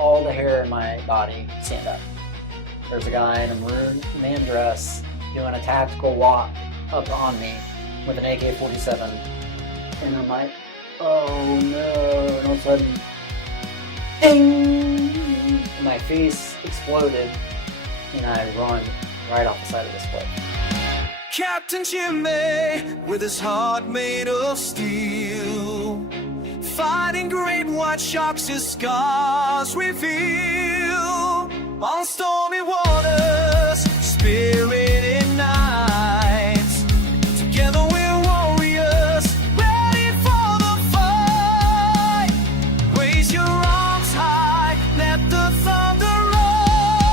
all the hair in my body stand up. There's a guy in a maroon man dress doing a tactical walk up on me with an AK-47. And I'm like, oh no, and all of a sudden, ding! And my face exploded, and I run right off the side of this cliff. Captain Jimmy, with his heart made of steel, fighting great white sharks, his scars reveal. On stormy waters, spirit ignites. Together we're warriors, ready for the fight. Raise your arms high, let the thunder roll.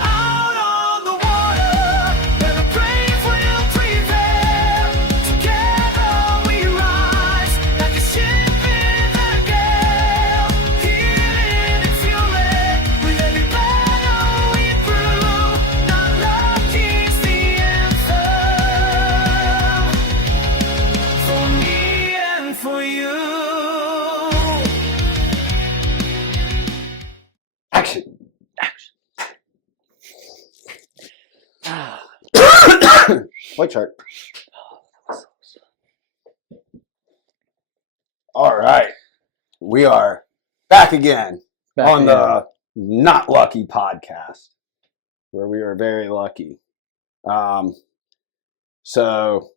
Out on the water, where the brave will prevail. Together we rise, like a ship in the gale. Healing and fueling, with every battle we brew. Not lucky's the anthem, for me and for you. Action. White shark. All right. We are back again on the Not Lucky podcast, where we are very lucky. So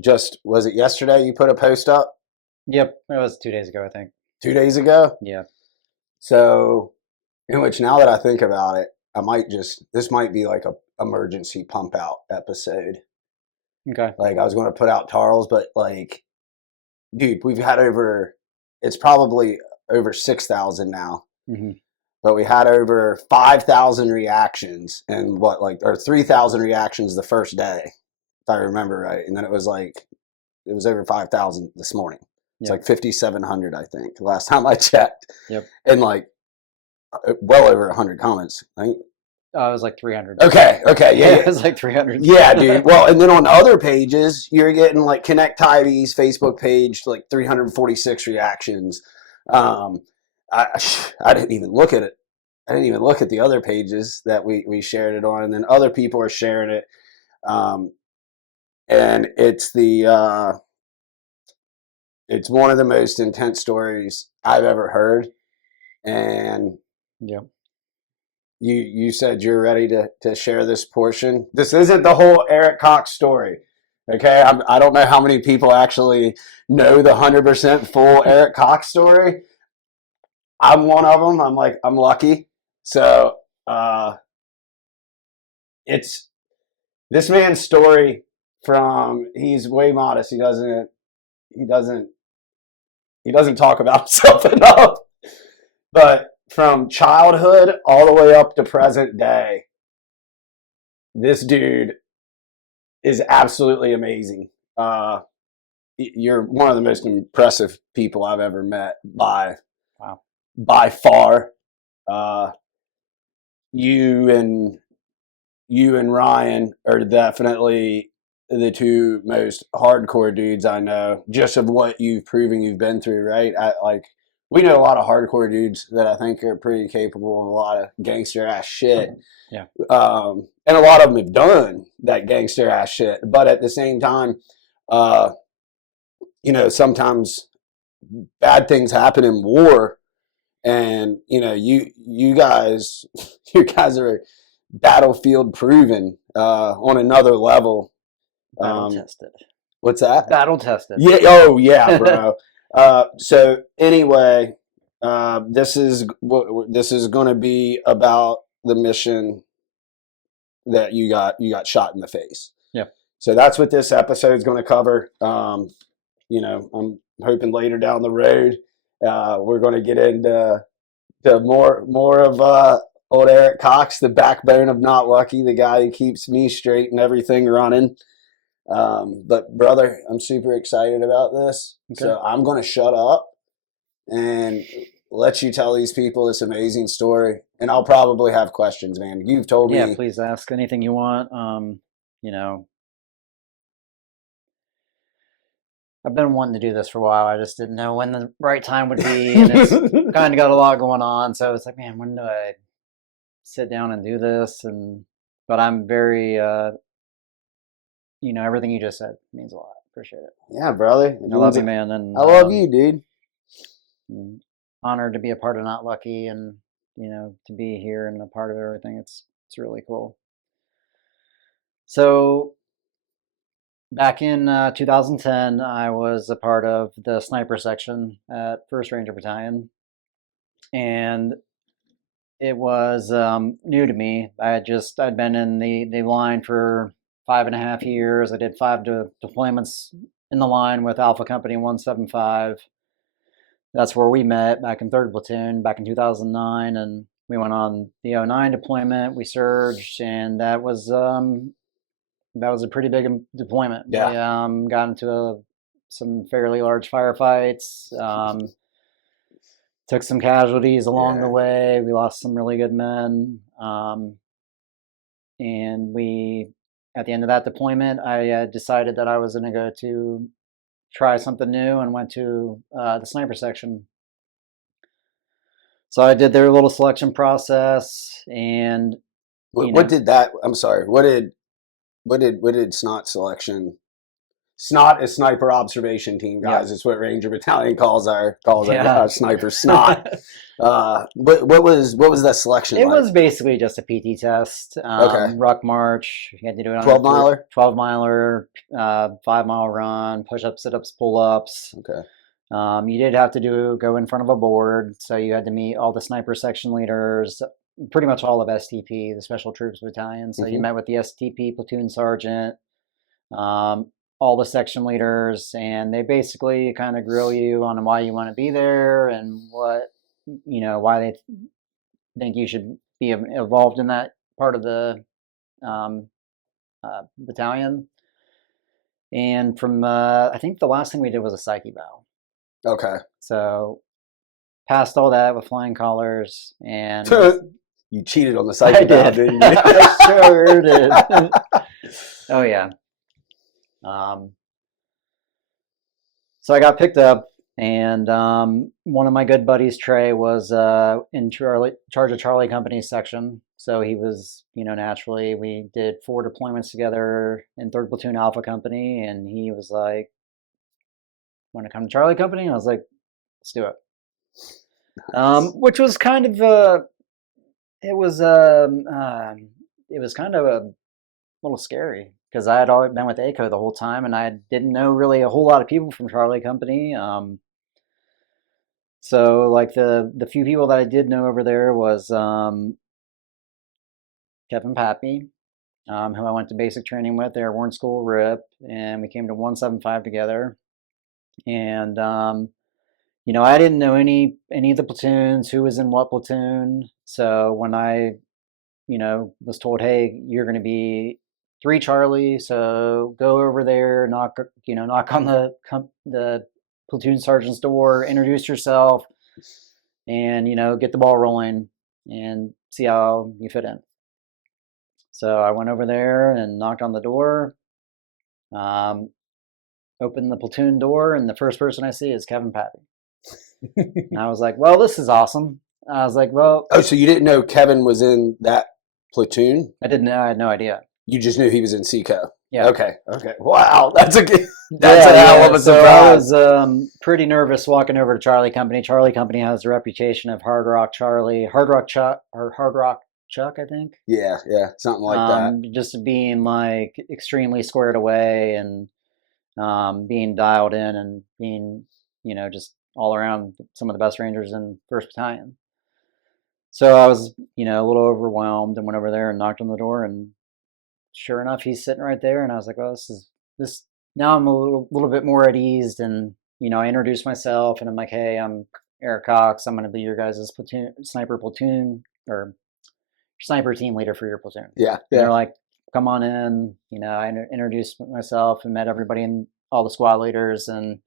just, was it yesterday you put a post up? Yep, it was 2 days ago, I think. 2 days ago? Yeah. So, in which, now that I think about it, this might be like a emergency pump out episode. Okay. Like, I was going to put out Tarls, but like, dude, we've had it's probably over 6,000 now, but we had over 5,000 reactions and or 3,000 reactions the first day, if I remember right. And then it was over 5,000 this morning. It's like 5,700, I think, last time I checked. Yep. And like, well over 100 comments. I think. It was like 300. Okay, yeah. It was like 300. Yeah, dude. Well, and then on other pages, you're getting like Connect Tybie's Facebook page, like 346 reactions. I didn't even look at it. I didn't even look at the other pages that we shared it on, and then other people are sharing it. And it's it's one of the most intense stories I've ever heard. And yeah. You said you're ready to share this portion. This isn't the whole Eric Cox story, okay? I don't know how many people actually know the 100% full Eric Cox story. I'm one of them. I'm lucky. So it's this man's story he's way modest. He doesn't talk about himself enough, but from childhood all the way up to present day, this dude is absolutely amazing. You're one of the most impressive people I've ever met by far. You and Ryan are definitely the two most hardcore dudes I know, just of what you've proven you've been through, right? We know a lot of hardcore dudes that I think are pretty capable of a lot of gangster ass shit. Yeah. And a lot of them have done that gangster ass shit. But at the same time, sometimes bad things happen in war. And, you guys are battlefield proven on another level. Battle tested. What's that? Battle tested. Yeah. Oh, yeah, bro. So anyway, this is going to be about the mission that you got shot in the face. Yeah. So that's what this episode is going to cover. I'm hoping later down the road, we're going to get into more of old Eric Cox, the backbone of Not Lucky, the guy who keeps me straight and everything running. But brother, I'm super excited about this. Okay. So I'm going to shut up and let you tell these people this amazing story. And I'll probably have questions, man. You've told me. Yeah, please ask anything you want. I've been wanting to do this for a while. I just didn't know when the right time would be, and it's kind of got a lot going on. So it's like, man, when do I sit down and do this? But I'm very, everything you just said means a lot. Appreciate it. Yeah, brother. I love you, man, and I love you, dude. I'm honored to be a part of Not Lucky, and to be here and a part of everything. It's really cool. So back in 2010, I was a part of the sniper section at 1st Ranger Battalion, and it was new to me. I'd been in the line for 5.5 years. I did 5 deployments in the line with Alpha Company 175. That's where we met back in 3rd Platoon back in 2009, and we went on the 09 deployment. We surged, and that was a pretty big deployment. Yeah. We got into some fairly large firefights. Took some casualties along the way. We lost some really good men. And at the end of that deployment, I decided that I was going to go to try something new and went to the sniper section. So I did their little selection process, and what did that? I'm sorry. What did SNOT selection? SNOT is Sniper Observation Team, guys. It's what Ranger Battalion calls our sniper SNOT. What was that selection? It was basically just a PT test. Ruck march. You had to do it on 12 miler. 12 miler, 5-mile run, push ups, sit ups, pull ups. Okay. You did have to go in front of a board, so you had to meet all the sniper section leaders, pretty much all of STP, the Special Troops Battalion. So you met with the STP platoon sergeant, all the section leaders, and they basically kind of grill you on why you want to be there and why they think you should be involved in that part of the battalion. And from I think the last thing we did was a psyche eval. Okay. So passed all that with flying colors, and you cheated on the psyche eval, didn't you? I sure did. Oh yeah. So I got picked up, and one of my good buddies, Trey, was in charge of Charlie Company's section. So he was, naturally, we did 4 deployments together in 3rd Platoon Alpha Company, and he was like, "Want to come to Charlie Company?" And I was like, "Let's do it." Nice. Which was kind of it was kind of a little scary, because I had always been with ACO the whole time, and I didn't know really a whole lot of people from Charlie Company. So like the few people that I did know over there was Kevin Pappy, who I went to basic training with, Airborne School RIP, and we came to 175 together. And I didn't know any of the platoons, who was in what platoon. So when I was told, "Hey, you're going to be 3 Charlie, so go over there, knock on the platoon sergeant's door, introduce yourself, and get the ball rolling and see how you fit in." So I went over there and knocked on the door, opened the platoon door, and the first person I see is Kevin Pappy. And I was like, "Well, this is awesome." I was like, "Well..." Oh, so you didn't know Kevin was in that platoon? I didn't know. I had no idea. You just knew he was in SECO. Yeah. Okay. Wow, that's a hell of a surprise. So I was pretty nervous walking over to Charlie Company. Charlie Company has a reputation of Hard Rock Chuck, I think. Yeah, something like that. Just being like extremely squared away and being dialed in and being, just all around some of the best Rangers in 1st Battalion. So I was, a little overwhelmed, and went over there and knocked on the door, and sure enough, he's sitting right there. And I was like, "Well, this. Now I'm a little bit more at ease." And I introduced myself, and I'm like, "Hey, I'm Eric Cox. I'm going to be your guys' sniper platoon or sniper team leader for your platoon." Yeah. And they're like, "Come on in." I introduced myself and met everybody and all the squad leaders, and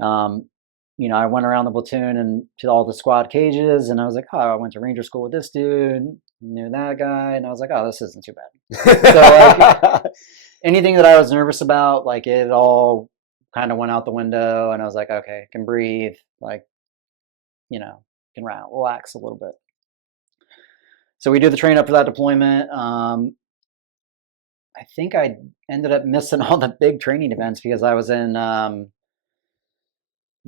I went around the platoon and to all the squad cages, and I was like, "Oh, I went to Ranger School with this dude, knew that guy," and I was like, "Oh, this isn't too bad." So anything that I was nervous about, like, it all kind of went out the window, and I was like, okay, I can breathe, like, can relax a little bit. So we do the train up for that deployment. I think I ended up missing all the big training events because I was in.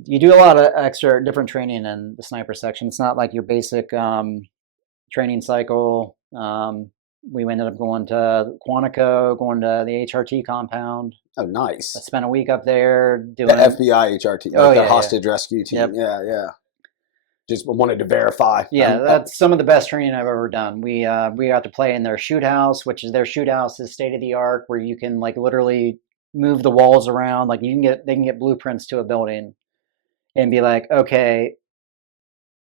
You do a lot of extra different training in the sniper section. It's not like your basic training cycle. We ended up going to Quantico, going to the HRT compound. Oh, nice. I spent a week up there doing The FBI HRT, Oh, like the yeah, hostage rescue team. Yep. Yeah. Just wanted to verify. Yeah, that's some of the best training I've ever done. We got to play in their shoot house, which is their shoot house is state of the art, where you can like literally move the walls around. Like they can get blueprints to a building, and be like, okay,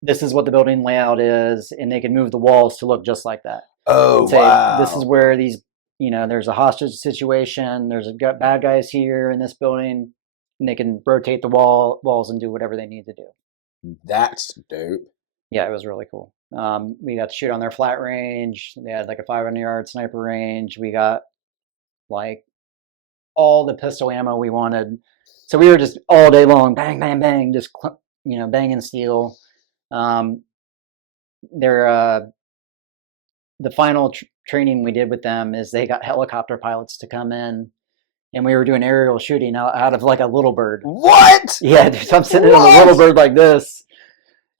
this is what the building layout is, and they can move the walls to look just like that. Oh, And say, wow. this is where these, there's a hostage situation. There's bad guys here in this building, and they can rotate the walls and do whatever they need to do. That's dope. Yeah, it was really cool. We got to shoot on their flat range. They had like a 500-yard sniper range. We got like all the pistol ammo we wanted. So we were just all day long, bang, bang, bang, just banging steel. The final training we did with them is they got helicopter pilots to come in, and we were doing aerial shooting out of like a little bird. What? Yeah, dude, I'm sitting in a little bird like this,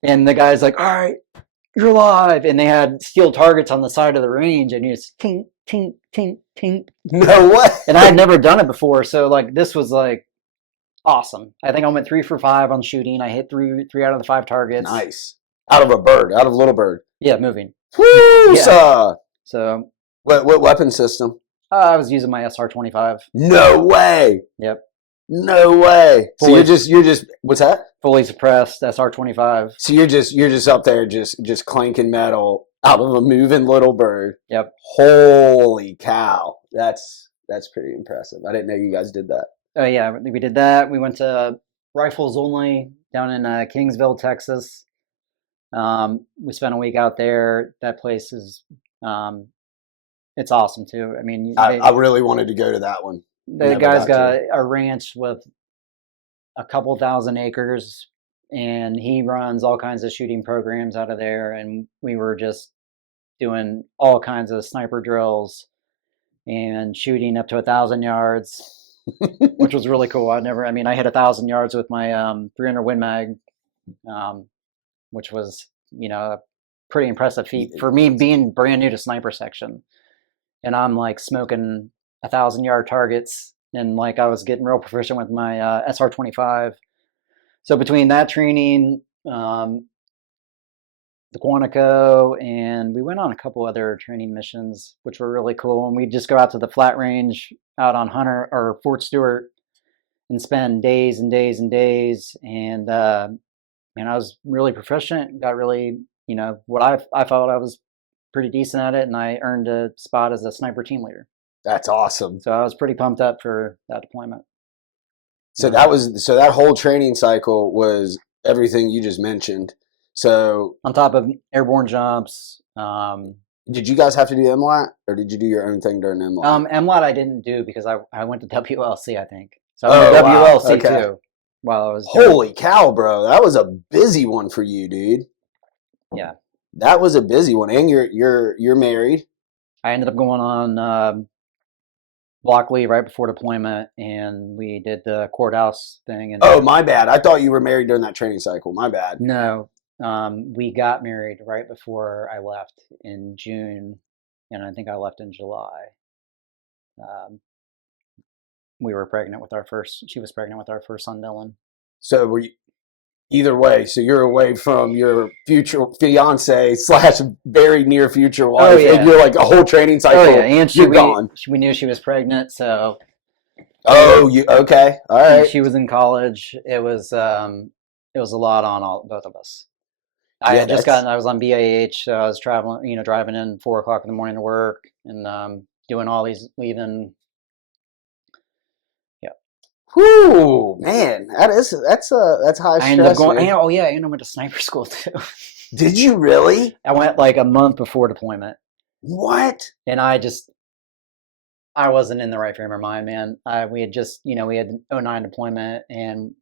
and the guy's like, "All right, you're alive," and they had steel targets on the side of the range, and you just tink, tink, tink, tink. No way. And I had never done it before, so like this was like awesome. I think I went 3 for 5 on shooting. I hit three out of the 5 targets. Nice. Out of a little bird. Yeah, moving. Woo! Yeah. So what weapon system? I was using my SR-25. No way. Yep. No way. So Fully- you're just what's that? Fully suppressed SR-25. So you're just up there just clanking metal out of a moving little bird. Yep. Holy cow. That's pretty impressive. I didn't know you guys did that. Oh yeah, we did that. We went to Rifles Only down in Kingsville, Texas. We spent a week out there. That place is, it's awesome too. I mean, I really wanted to go to that one. the never guy's got got a ranch with a couple thousand acres, and he runs all kinds of shooting programs out of there. And we were just doing all kinds of sniper drills and shooting up to 1,000 yards. Which was really cool. I hit 1,000 yards with my 300 Win Mag, which was, a pretty impressive feat for me being brand new to sniper section. And I'm like smoking 1,000-yard targets, and like I was getting real proficient with my SR-25. So between that training, the Quantico, and we went on a couple other training missions, which were really cool. And we'd just go out to the flat range out on Hunter or Fort Stewart and spend days and days and days. And I was really proficient, got really, what I felt I was pretty decent at it, and I earned a spot as a sniper team leader. That's awesome. So I was pretty pumped up for that deployment. So that whole training cycle was everything you just mentioned. So On top of airborne jumps, did you guys have to do MLAT, or did you do your own thing during MLAT? MLAT I didn't do because I went to WLC, I think. So I Oh, went to wow. WLC Okay. too while I was doing- Holy cow, bro! That was a busy one for you, dude. Yeah. That was a busy one, and you're married. I ended up going on block leave right before deployment, and we did the courthouse thing. And Oh, my bad. I thought you were married during that training cycle. My bad. no, we got married right before I left in June, and I think I left in July. We were pregnant with our first. She was pregnant with our first son, Dylan. So were you, either way, so you're away from your future fiance / very near future wife, Oh, yeah. and you're like a whole training cycle. Oh yeah, and you're gone. we knew she was pregnant, so Oh, you okay? All right. she was in college. It was a lot on both of us. I Yeah, had just that's- I was on BAH, so I was traveling, driving in 4 o'clock in the morning to work, and doing all these leaving. Whew, man, that's high I ended up stress. going. man. And I went to sniper school too. Did you really? I went like a month before deployment, What? and I just I wasn't in the right frame of mind, man. We had just, we had '09 deployment, and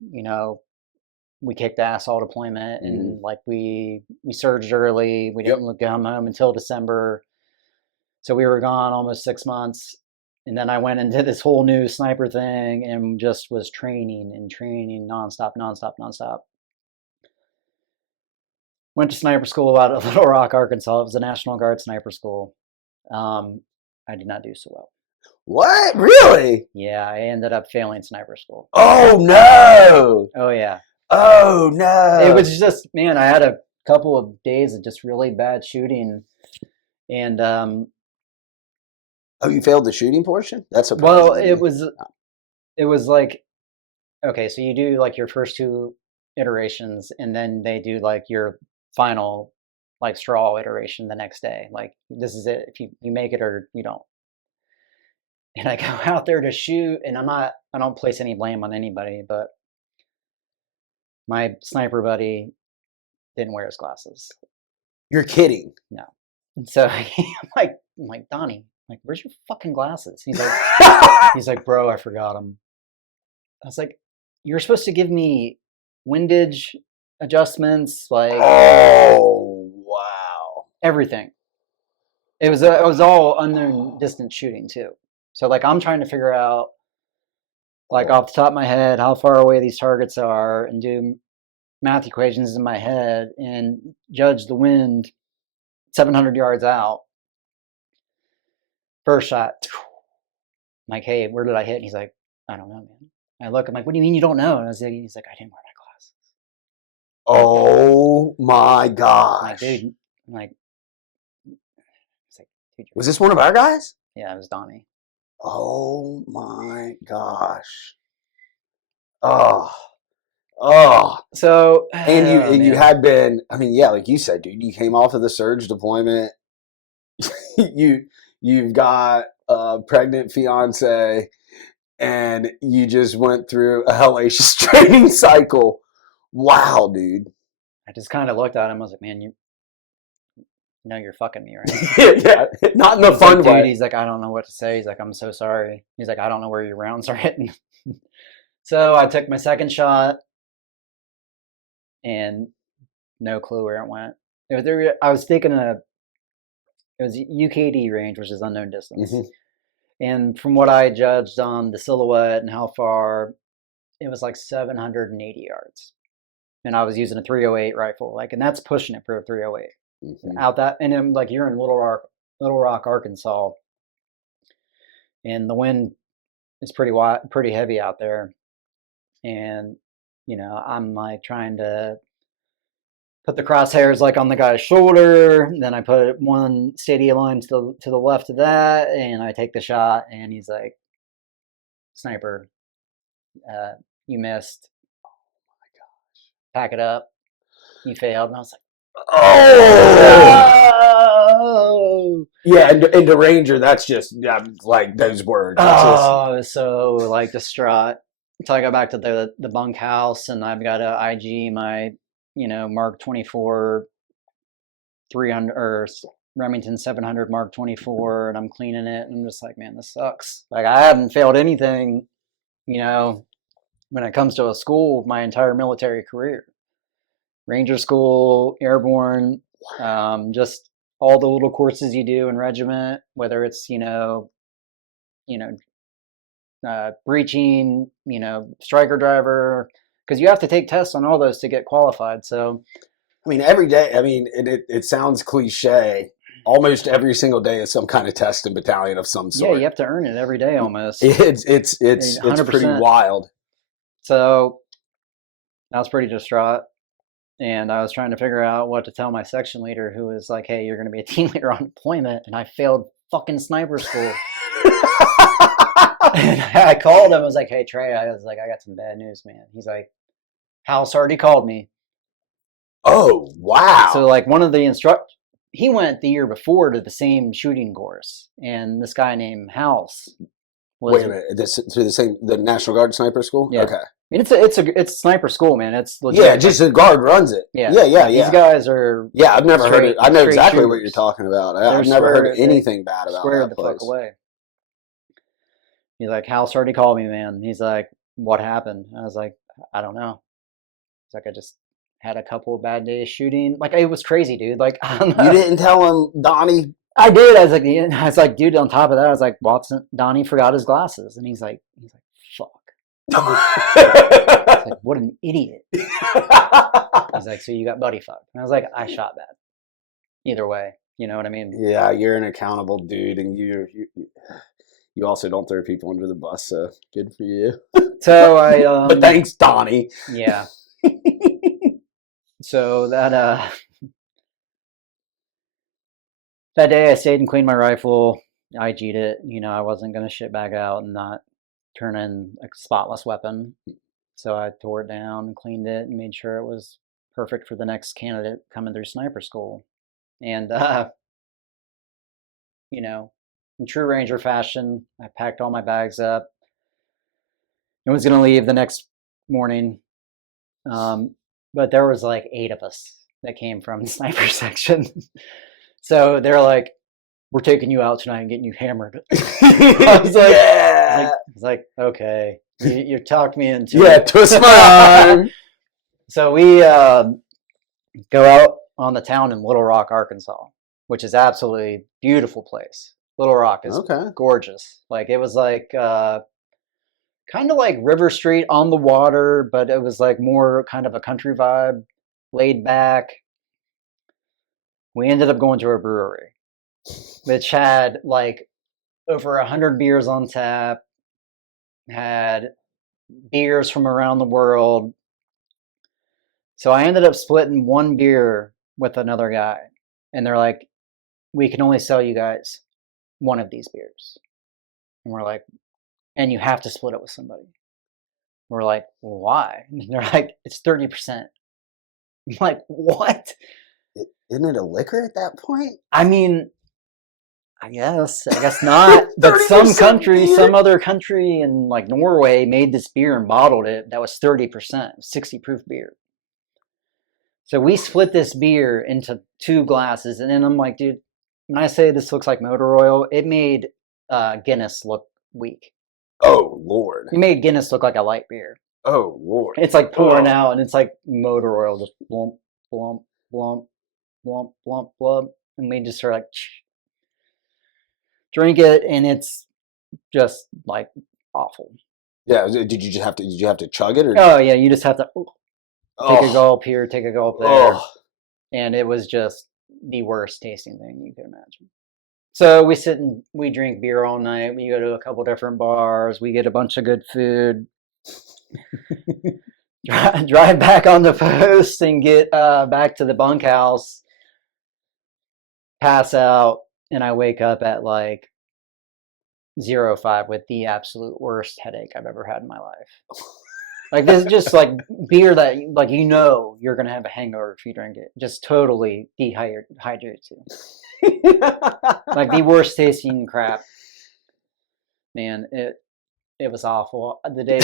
we kicked ass all deployment, and like we surged early. We didn't come home until December, so we were gone almost 6 months. And then I went into this whole new sniper thing and just was training and training nonstop. Went to sniper school out of Little Rock, Arkansas. It was a National Guard sniper school. I did not do so well. What? Really? Yeah, I ended up failing sniper school. Oh no! Oh yeah. Oh no! It was just, man, I had a couple of days of just really bad shooting, and oh, you failed the shooting portion? That's surprising. well, it was like, okay, so you do like your first 2 iterations, and then they do like your final like straw iteration the next day. Like, this is it. If you make it or you don't. And I go out there to shoot, and I don't place any blame on anybody, but my sniper buddy didn't wear his glasses. You're kidding. No. And so I'm like, Donnie, like, where's your fucking glasses? He's like, bro, I forgot them. I was like, you were supposed to give me windage adjustments, like, oh wow, everything. It was all unknown distance shooting too. So like, I'm trying to figure out, like, off the top of my head, how far away these targets are, and do math equations in my head and judge the wind 700 yards out. First shot, I'm like, hey, where did I hit? And he's like, I don't know, man. I look, I'm like, what do you mean you don't know? And he's like, I didn't wear my glasses. Oh my I'm gosh. like, dude, I'm like, dude, was this one of our guys? Yeah, it was Donnie. Oh my gosh. Oh. So, And you had been, I mean, yeah, like you said, dude, you came off of the surge deployment. You've got a pregnant fiance, and you just went through a hellacious training cycle. Wow, dude. I just kind of looked at him. I was like, man, you know you're fucking me, right? Yeah, not in the fun like, way. Dude, he's like, I don't know what to say. He's like, I'm so sorry. He's like, I don't know where your rounds are hitting. So I took my second shot, and no clue where it went. I was thinking it was UKD range, which is unknown distance. Mm-hmm. And from what I judged on the silhouette and how far, it was like 780 yards. And I was using a 308 rifle, like, and that's pushing it for a 308. Mm-hmm. Out that, and then like, you're in Little Rock, Arkansas, and the wind is pretty heavy out there. And I'm like trying to put the crosshairs like on the guy's shoulder. Then I put one steady line to the left of that, and I take the shot, and he's like, sniper, you missed. Oh my gosh. Pack it up. You failed. And I was like, oh! Yeah, and the Ranger, that's just like those words. I was so like distraught. So I go back to the bunkhouse, and I've got to IG my Mark 24 300 or Remington 700 Mark 24, and I'm cleaning it, and I'm just like, man, this sucks. Like, I haven't failed anything, when it comes to a school my entire military career. Ranger school, airborne, just all the little courses you do in regiment, whether it's breaching, striker driver, because you have to take tests on all those to get qualified. So, I mean, every day. I mean, it sounds cliche. Almost every single day is some kind of test in battalion of some sort. Yeah, you have to earn it every day almost. It's pretty wild. So I was pretty distraught, and I was trying to figure out what to tell my section leader, who was like, "Hey, you're going to be a team leader on deployment," and I failed fucking sniper school. And I called him. I was like, "Hey, Trey," I was like, "I got some bad news, man." He's like, "House already called me." Oh, wow. So like, one of the instructors, he went the year before to the same shooting course, and this guy named House was. Wait a minute, the National Guard sniper school? Yeah. Okay. I mean, it's sniper school, man. It's legit. Yeah, just the Guard runs it. Yeah. These guys are. Yeah, I've never heard it. I know exactly shooters. what you're talking about. I've never heard anything bad about that place. The fuck away. He's like, House already called me, man. He's like, what happened? I was like, I don't know. It's like I just had a couple of bad days shooting. Like it was crazy, dude. Like I don't know. You didn't tell him, Donnie? I did. I was like, dude. On top of that, I was like, Watson, Donnie forgot his glasses, and he's like, fuck. It's like, what an idiot. He's like, so you got buddy fucked. And I was like, I shot bad. Either way, you know what I mean? Yeah, you're an accountable dude, and you also don't throw people under the bus, so good for you. So I but thanks, Donnie. Yeah. So that that day I stayed and cleaned my rifle. I G'd it. You know, I wasn't gonna shit back out and not turn in a spotless weapon. So I tore it down and cleaned it and made sure it was perfect for the next candidate coming through sniper school. And you know, in true Ranger fashion, I packed all my bags up. I was gonna leave the next morning. But there was like 8 of us that came from the sniper section. So they're like, we're taking you out tonight and getting you hammered. I was like, yeah. I was like, okay, you talked me into Yeah, it. twist my arm. So we go out on the town in Little Rock, Arkansas, which is absolutely beautiful place. Little Rock is gorgeous. Like it was like kind of like River Street on the water, but it was like more kind of a country vibe, laid back. We ended up going to a brewery, which had like over 100 beers on tap, had beers from around the world. So I ended up splitting one beer with another guy, and they're like, we can only sell you guys one of these beers. And we're like, and you have to split it with somebody. We're like, well, why? And they're like, it's 30%. I'm like, what? Isn't it a liquor at that point? I mean, I guess not. But some other country in like Norway made this beer and bottled it. That was 30%, 60 proof beer. So we split this beer into 2 glasses. And then I'm like, dude, when I say this looks like motor oil, it made Guinness look weak. Oh, Lord. You made Guinness look like a light beer. Oh, Lord. It's like pouring out, and it's like motor oil, just blump, blump, blump, blump, blump, blump. And we just sort of like drink it, and it's just like awful. Yeah, did you have to chug it? Or? Oh, yeah, you just have to take a gulp here, take a gulp there. And it was just the worst tasting thing you could imagine. So we sit and we drink beer all night. We go to a couple different bars. We get a bunch of good food. Drive back on the post and get back to the bunkhouse. Pass out, and I wake up at like 05 with the absolute worst headache I've ever had in my life. Like this is just like beer that like you know you're gonna have a hangover if you drink it. Just totally dehydrates you. Like the worst tasting crap. Man, it was awful. The day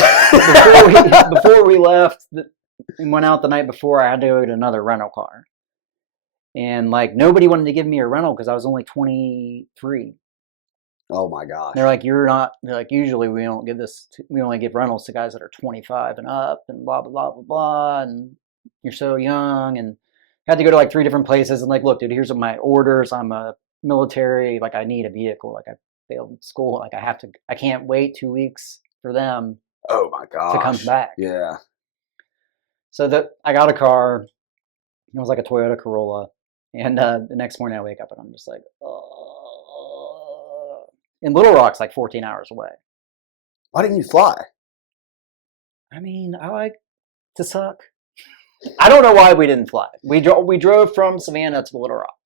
before we left and went out the night before, I had to go get another rental car. And like nobody wanted to give me a rental because I was only 23. Oh my gosh. They're like, you're not. They're like, usually we don't give this. We only give rentals to guys that are 25 and up, and blah blah blah blah blah. And you're so young, and I had to go to like 3 different places. And like, look, dude, here's my orders. I'm a military. Like, I need a vehicle. Like, I failed school. Like, I can't wait 2 weeks for them. Oh my gosh. To come back. Yeah. So I got a car. It was like a Toyota Corolla, and the next morning I wake up and I'm just like, and Little Rock's like 14 hours away. Why didn't you fly? I mean, I like to suck. I don't know why we didn't fly. We drove from Savannah to Little Rock.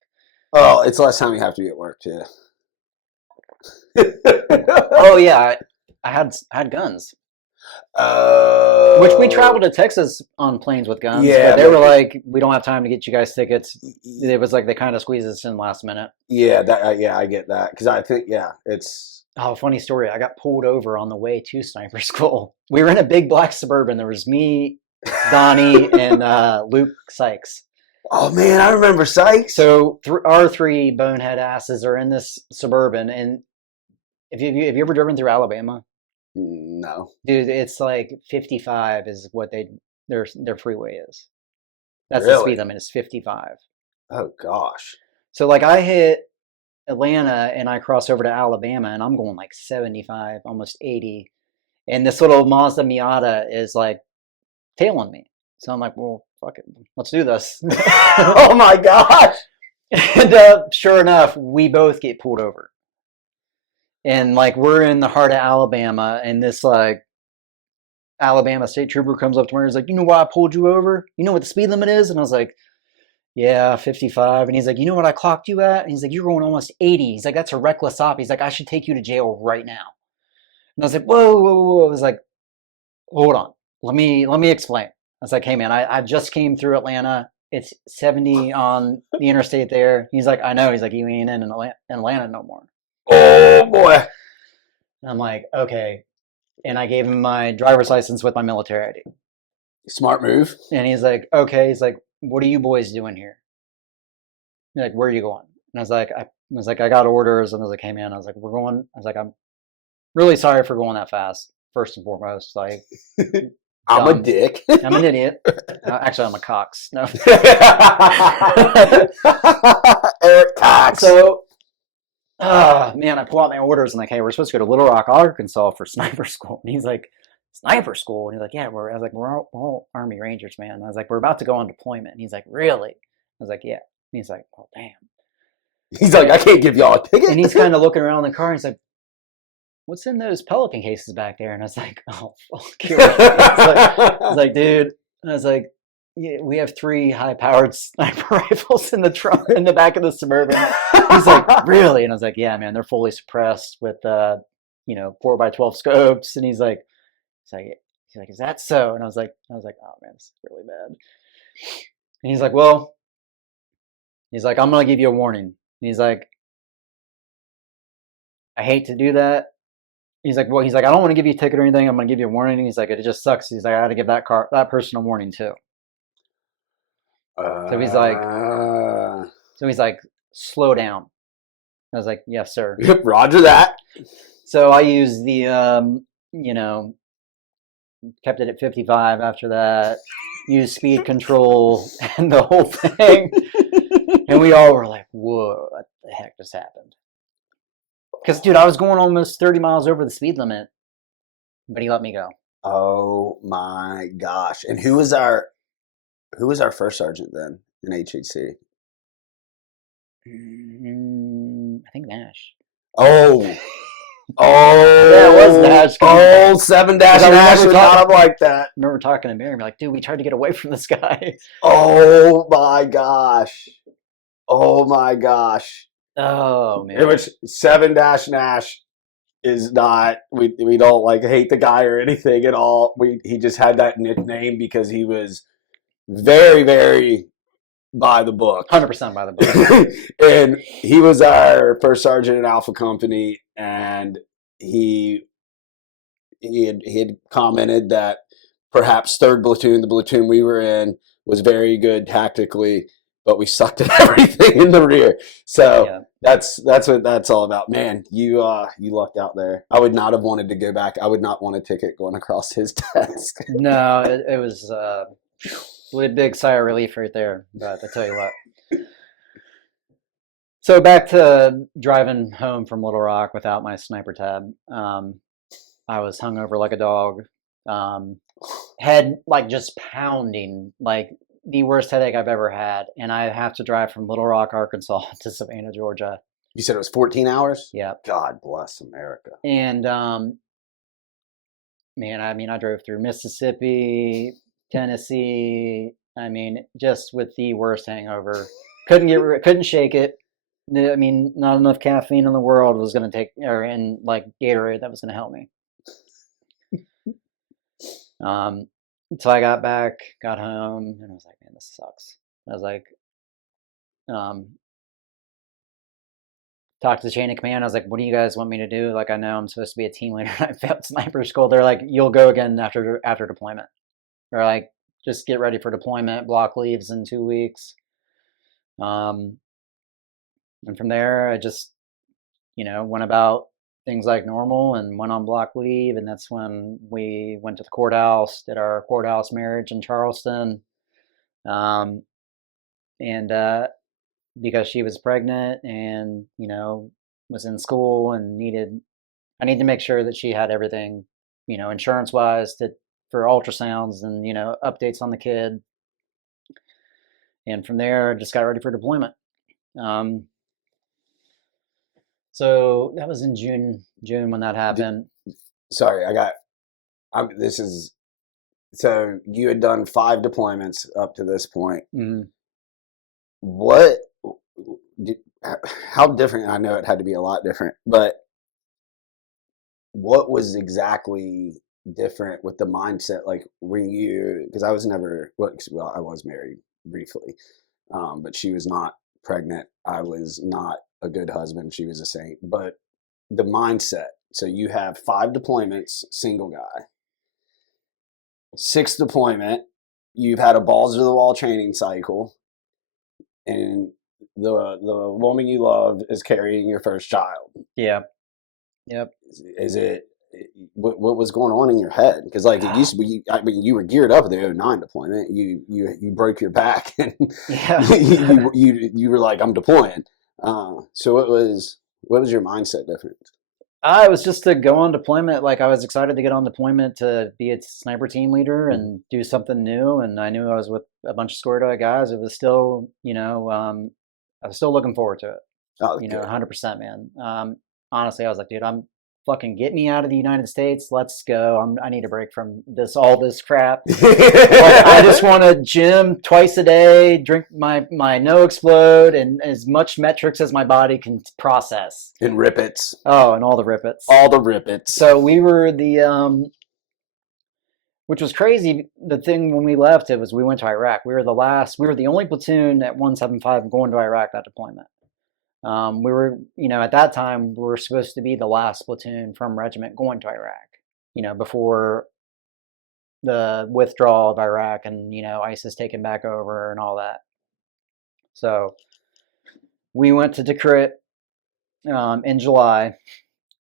Oh, it's less time you have to be at work too. Oh yeah, I had guns. Which we traveled to Texas on planes with guns. Yeah, but they were like, we don't have time to get you guys tickets. It was like they kind of squeezed us in last minute. Yeah, I get that because I think it's. Oh, funny story. I got pulled over on the way to sniper school. We were in a big black Suburban. There was me, Donnie, and Luke Sykes. Oh man, I remember Sykes. So our 3 bonehead asses are in this Suburban, and if you ever driven through Alabama? No. Dude, it's like 55 is what their freeway is. That's the Really? speed limit is 55. Oh gosh. So like I hit Atlanta and I cross over to Alabama and I'm going like 75, almost 80. And this little Mazda Miata is like tailing me. So I'm like, well, fuck it, let's do this. Oh my gosh. And sure enough, we both get pulled over. And like we're in the heart of Alabama, and this like Alabama state trooper comes up to me and is like, you know why I pulled you over? You know what the speed limit is? And I was like, yeah, 55. And he's like, you know what I clocked you at? And he's like, you're going almost 80. He's like, that's a reckless op. He's like, I should take you to jail right now. And I was like, whoa, whoa, whoa. I was like, hold on. Let me explain. I was like, hey man, I just came through Atlanta. It's 70 on the interstate there. He's like, I know. He's like, you ain't in Atlanta no more. Oh boy. And I'm like, okay. And I gave him my driver's license with my military ID. Smart move. And he's like, okay. He's like, what are you boys doing here? He's like, where are you going? And I got orders. And I was like, hey man, I was like, I'm really sorry for going that fast. First and foremost, like, I'm a dumb. dick. I'm an idiot. Actually, I'm a cox. No. Eric Cox. So, man, I pull out my orders and like, hey, we're supposed to go to Little Rock, Arkansas for sniper school. And he's like, sniper school? And he's like, yeah, I was like, we're all Army Rangers, man. And I was like, we're about to go on deployment. And he's like, really? I was like, yeah. And he's like, oh, damn. He's like, I can't give y'all a ticket. And he's kind of looking around the car and he's like, what's in those Pelican cases back there? And I was like, oh, fuck you. I was like, dude. And I was like, yeah, we have 3 high-powered sniper rifles in the trunk, in the back of the Suburban. He's like, really? And I was like, yeah, man, they're fully suppressed with, 4x12 scopes. And he's like, is that so? And I was like, oh man, this is really bad. And he's like, well, I'm gonna give you a warning. And he's like, I hate to do that. He's like, well, I don't want to give you a ticket or anything. I'm gonna give you a warning. And he's like, it just sucks. He's like, I got to give that person a warning too. So he's like, slow down. I was like, yes, sir. Roger that. So I used the, kept it at 55 after that, used speed control and the whole thing. And we all were like, whoa, what the heck just happened? Because, dude, I was going almost 30 miles over the speed limit, but he let me go. Oh my gosh. And who was our first sergeant then in HHC? I think Nash. Oh. Oh, Yeah, it was Nash. Oh, 7 Nash would not have like that. I remember talking to Mary and be like, dude, we tried to get away from this guy. Oh my gosh. Oh my gosh. Oh, man. It was 7 Nash is not, we don't like hate the guy or anything at all. He just had that nickname because he was very, very by the book. 100% by the book. And he was our first sergeant in Alpha Company, and he had commented that perhaps 3rd Platoon, the platoon we were in, was very good tactically, but we sucked at everything in the rear. So yeah. That's what that's all about. Man, you lucked out there. I would not have wanted to go back. I would not want a ticket going across his desk. No, it was a big sigh of relief right there. But I tell you what. So back to driving home from Little Rock without my sniper tab. I was hungover like a dog. Head like just pounding, like the worst headache I've ever had. And I have to drive from Little Rock, Arkansas to Savannah, Georgia. You said it was 14 hours? Yeah. God bless America. And man, I mean, I drove through Mississippi, Tennessee. I mean, just with the worst hangover. Couldn't shake it. I mean, not enough caffeine in the world was going to take, or in like Gatorade that was going to help me. So I got home, and I was like, man, this sucks. I was like, talked to the chain of command. I was like, what do you guys want me to do? Like, I know I'm supposed to be a team leader. I failed sniper school. They're like, you'll go again after deployment. They're like, just get ready for deployment. Block leaves in 2 weeks. And from there, I just, went about things like normal and went on block leave. And that's when we went to the courthouse, did our courthouse marriage in Charleston. Um, and because she was pregnant and, was in school and I need to make sure that she had everything, insurance wise for ultrasounds and, updates on the kid. And from there, just got ready for deployment. So that was in June when that happened. Sorry, so you had done 5 deployments up to this point. Mhm. How different? I know it had to be a lot different, but what was exactly different with the mindset? Like, because I was never, well, I was married briefly, but she was not pregnant. I was not a good husband. She was a saint. But the mindset. So you have 5 deployments, single guy. 6th deployment, you've had a balls to the wall training cycle, and the woman you love is carrying your first child. Yeah. Yep. Is it? What was going on in your head? Because like it used to be, I mean, you were geared up at the 09 deployment. You broke your back, and Yeah. you were like, I'm deploying. So what was your mindset difference? I was just to go on deployment. Like I was excited to get on deployment to be a sniper team leader and do something new. And I knew I was with a bunch of squared away guys. It was still, I was still looking forward to it. Oh, 100%, man. Honestly, I was like, dude, I'm fucking get me out of the United States. Let's go. I need a break from all this crap. Like, I just want to gym twice a day, drink my no explode, and as much metrics as my body can process. And rippets. Oh, and all the rippets. All the rippets. So we were which was crazy. The thing when we left, it was we went to Iraq. We were the only platoon at 175 going to Iraq that deployment. We were, at that time, we were supposed to be the last platoon from regiment going to Iraq, before the withdrawal of Iraq and, ISIS taking back over and all that. So we went to Tikrit in July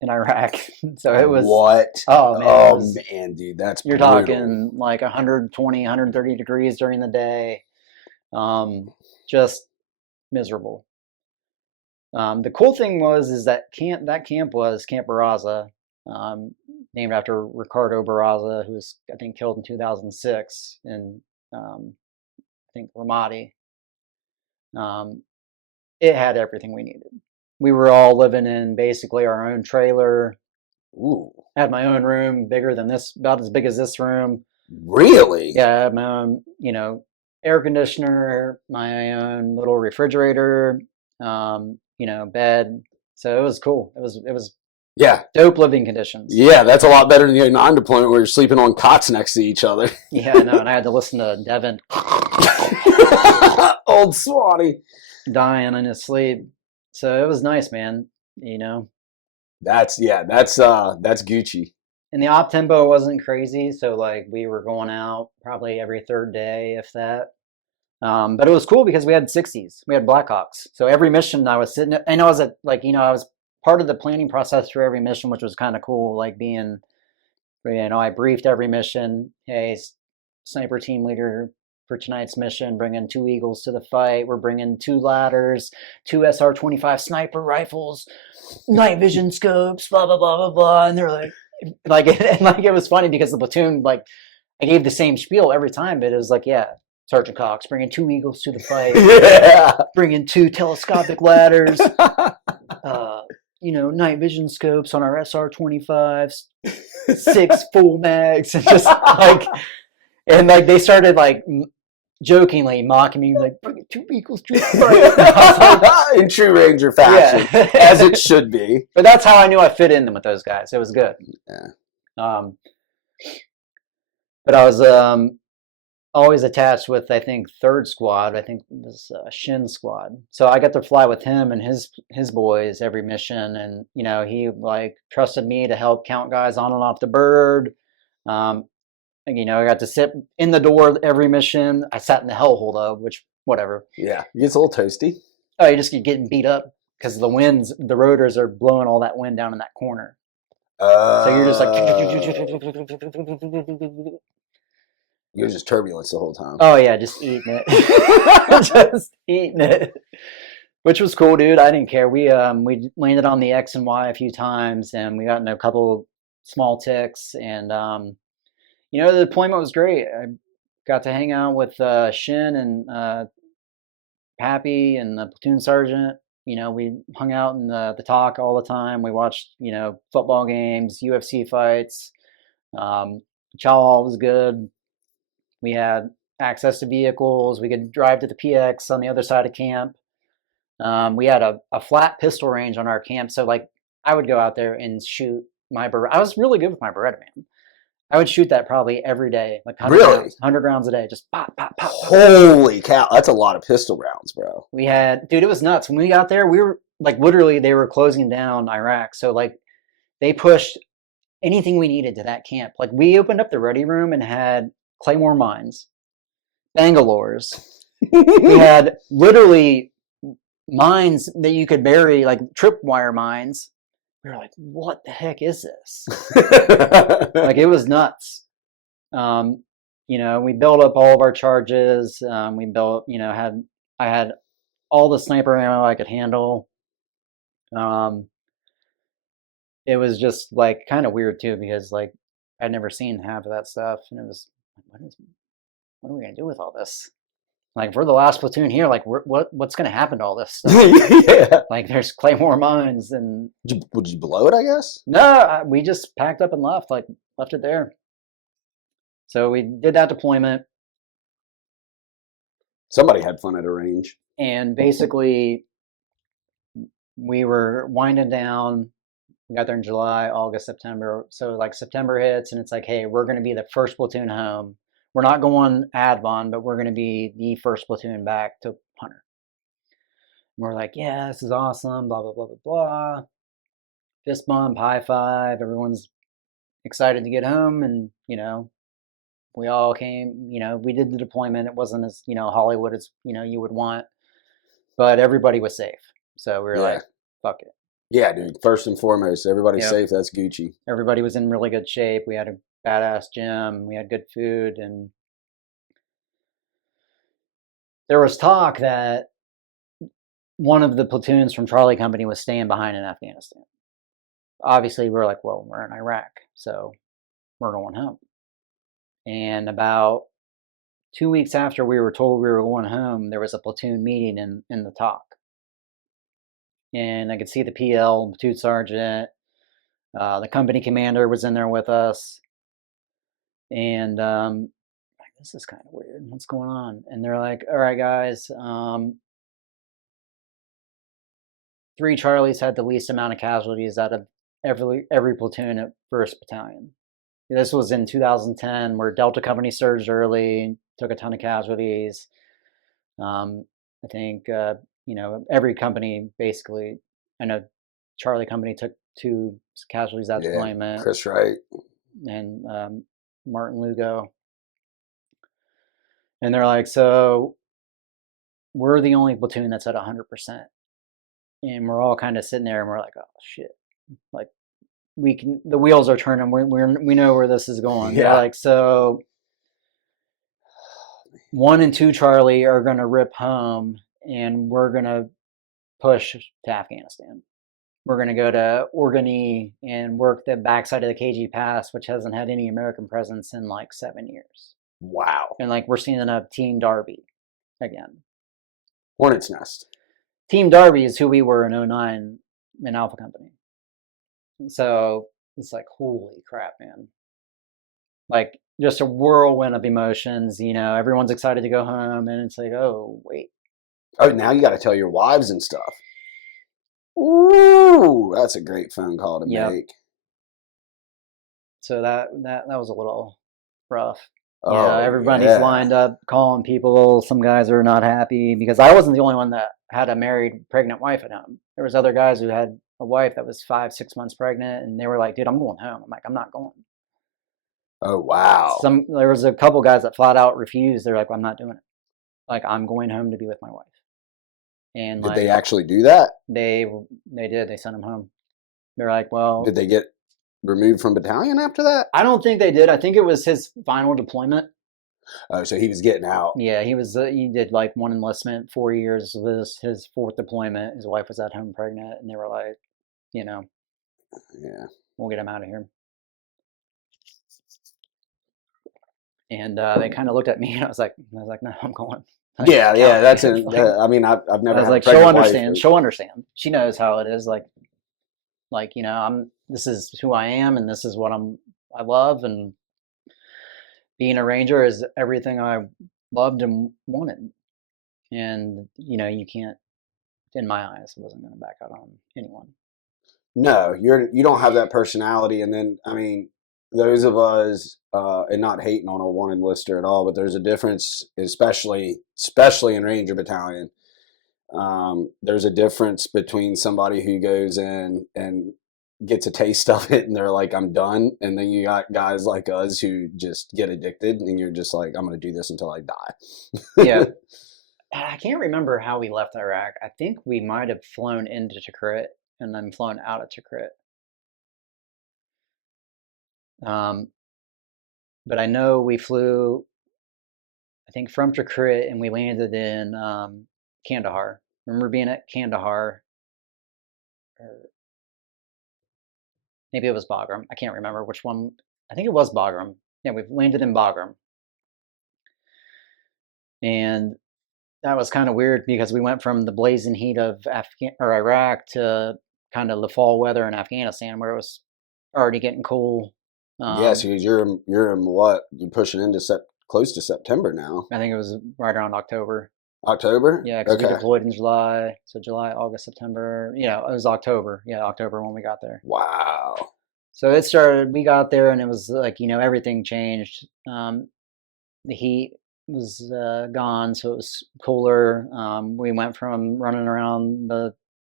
in Iraq. So it was what? Oh man, oh man, dude, that's you're brutal. Talking like 120, 130 degrees during the day. Just miserable. The cool thing is that camp was Camp Barraza, named after Ricardo Barraza, who was, I think, killed in 2006 in, I think, Ramadi. It had everything we needed. We were all living in basically our own trailer. Ooh. I had my own room, bigger than this, about as big as this room. Really? Yeah, I had my own, air conditioner, my own little refrigerator, bed. So it was cool. It was yeah, dope living conditions. Yeah, that's a lot better than the 09 deployment where you're sleeping on cots next to each other. Yeah, I know, and I had to listen to Devin old Swanee dying in his sleep. So it was nice, man. That's Gucci. And the op tempo wasn't crazy, so like we were going out probably every 3rd day, if that. But it was cool because we had 60s, we had Blackhawks. So every mission I was sitting, and I was I was part of the planning process for every mission, which was kind of cool. Like being, I briefed every mission. Hey, sniper team leader for tonight's mission, bringing 2 Eagles to the fight. We're bringing 2 ladders, 2 SR-25 sniper rifles, night vision scopes, blah blah blah blah blah. And they're like, it was funny because the platoon, I gave the same spiel every time, but it was like, yeah, Sergeant Cox bringing 2 Eagles to the fight. Yeah. Bringing 2 telescopic ladders. Night vision scopes on our SR-25s, 6 full mags, and just they started jokingly mocking me, like, bringing 2 Eagles to the fight. In true Ranger fashion, yeah. As it should be. But that's how I knew I fit in with those guys. It was good. Yeah. But I was always attached with, I think, 3rd Squad. I think it was Shin Squad. So I got to fly with him and his boys every mission, and he trusted me to help count guys on and off the bird. I got to sit in the door every mission. I sat in the hellhole though, which whatever. Yeah, it gets a little toasty. Oh, you just keep getting beat up because the rotors are blowing all that wind down in that corner. So you're just like, you're just turbulence the whole time. oh yeah, just eating it, just eating it, which was cool, dude. I didn't care. We landed on the X and Y a few times, and we got in a couple small ticks, and the deployment was great. I got to hang out with Shin and Pappy and the platoon sergeant. We hung out in the talk all the time. We watched, football games, UFC fights. Chow Hall was good. We had access to vehicles. We could drive to the PX on the other side of camp. We had a flat pistol range on our camp. So, like, I would go out there and shoot my Beretta. I was really good with my Beretta, man. I would shoot that probably every day, like 100 rounds a day, just pop, pop, pop. Holy cow, that's a lot of pistol rounds, bro. Dude, it was nuts. When we got there, we were like, literally, they were closing down Iraq. So, like, they pushed anything we needed to that camp. Like, we opened up the ready room and had Claymore mines, Bangalores. We had literally mines that you could bury, like tripwire mines. We were like, what the heck is this? Like, it was nuts. We built up all of our charges. We built, I had all the sniper ammo I could handle. It was just like kind of weird too, because like I'd never seen half of that stuff, and it was what are we gonna do with all this? Like, if we're the last platoon here, like, what's gonna happen to all this stuff? Yeah. Like, there's Claymore mines, and would you blow it? I guess. No, we just packed up and left. Like, left it there. So we did that deployment. Somebody had fun at a range. And basically, we were winding down. We got there in July, August, September. So like September hits, and it's like, hey, we're going to be the first platoon home. We're not going Advon, but we're going to be the first platoon back to Hunter. And we're like, yeah, this is awesome. Blah blah blah blah blah. Fist bump, high five. Everyone's excited to get home, and we all came. We did the deployment. It wasn't as Hollywood as you would want, but everybody was safe. So we were like, fuck it. Yeah, dude. First and foremost, everybody's safe. That's Gucci. Everybody was in really good shape. We had a badass gym. We had good food, and there was talk that one of the platoons from Charlie Company was staying behind in Afghanistan. Obviously, we're like, well, we're in Iraq, so we're going home. And about 2 weeks after we were told we were going home, there was a platoon meeting in the talk. And I could see the PL, platoon sergeant, the company commander was in there with us. And this is kind of weird. What's going on? And they're like, all right, guys, 3 Charlies had the least amount of casualties out of every platoon at 1st Battalion. This was in 2010, where Delta Company surged early, took a ton of casualties. I think, every company basically, I know Charlie Company took 2 casualties out of deployment. Chris Wright. And Martin Lugo. And they're like, so we're the only platoon that's at 100%. And we're all kind of sitting there and we're like, oh, shit. Like, the wheels are turning. We know where this is going. Yeah. They're like, so 1 and 2 Charlie are going to rip home, and we're going to push to Afghanistan. We're going to go to Organy and work the backside of the KG Pass, which hasn't had any American presence in like 7 years. Wow. And like, we're seeing a Team Darby again. Hornet's Nest. Team Darby is who we were in 09 in Alpha Company. So it's like, holy crap, man. Like, just a whirlwind of emotions. Everyone's excited to go home, and it's like, oh, wait. Oh, now you got to tell your wives and stuff. Ooh, that's a great phone call to make. So that was a little rough. Oh, everybody's lined up calling people. Some guys are not happy because I wasn't the only one that had a married, pregnant wife at home. There was other guys who had a wife that was 5-6 months pregnant, and they were like, dude, I'm going home. I'm like, I'm not going. Oh, wow. There was a couple guys that flat out refused. They're like, well, I'm not doing it. Like, I'm going home to be with my wife. And Did like they actually do that? they did, they sent him home. They're like, well, Did they get removed from battalion after that? I don't think they did. I think it was his final deployment. Oh, so he was getting out. Yeah, he did like one enlistment, 4 years. This his fourth deployment. His wife was at home pregnant, and they were like, you know, Yeah. we'll get him out of here. And they kind of looked at me, and I was like, no, I'm going. Like, Yeah, yeah, that's like, in. I mean, I've I never was had like, a she'll pregnant understand. wife. She'll understand. She knows how it is. Like you know, this is who I am, and this is what I love, and being a ranger is everything I loved and wanted. And you know, you can't, in my eyes, I wasn't going to back out on anyone. No, you don't have that personality, and then I mean, those of us, and not hating on a one enlister at all, but there's a difference, especially in Ranger Battalion. There's a difference between somebody who goes in and gets a taste of it, and they're like, "I'm done," and then you got guys like us who just get addicted, and you're just like, "I'm going to do this until I die." Yeah. I can't remember how we left Iraq. I think we might have flown into Tikrit and then flown out of Tikrit. But I know we flew, I think, from Tikrit, and we landed in Kandahar. Remember being at Kandahar? Or maybe it was Bagram. I can't remember which one. I think it was Bagram. Yeah, we landed in Bagram. And that was kind of weird because we went from the blazing heat of Iraq to kind of the fall weather in Afghanistan, where it was already getting cool. Yes, because you're in what? You're pushing into close to September now. I think it was right around October. October? Yeah, because we Okay. deployed in July, so July, August, September. Yeah, it was October. Yeah, October when we got there. Wow. So it started. We got there, and it was like, you know, everything changed. The heat was gone, so it was cooler. We went from running around the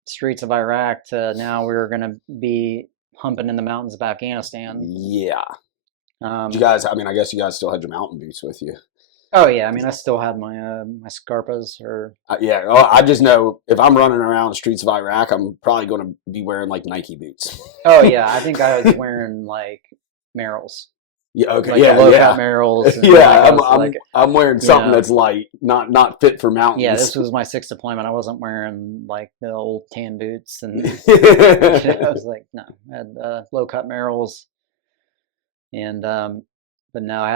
streets of Iraq to now we were going to be humping in the mountains of Afghanistan. Yeah. Um, You guys, I mean, I guess you guys still had your mountain boots with you. oh yeah, I mean, I still had my Scarpas, or Yeah. Oh, I just know if I'm running around the streets of Iraq, I'm probably going to be wearing like Nike boots. oh yeah, I think I was wearing like Merrells, Yeah. Okay. like Yeah. the low Yeah. cut Merrells. And Yeah. like, I was I'm wearing you something know, that's light, not fit for mountains. yeah, this was my sixth deployment. I wasn't wearing like the old tan boots, and I was like, no, I had low cut Merrells, and but now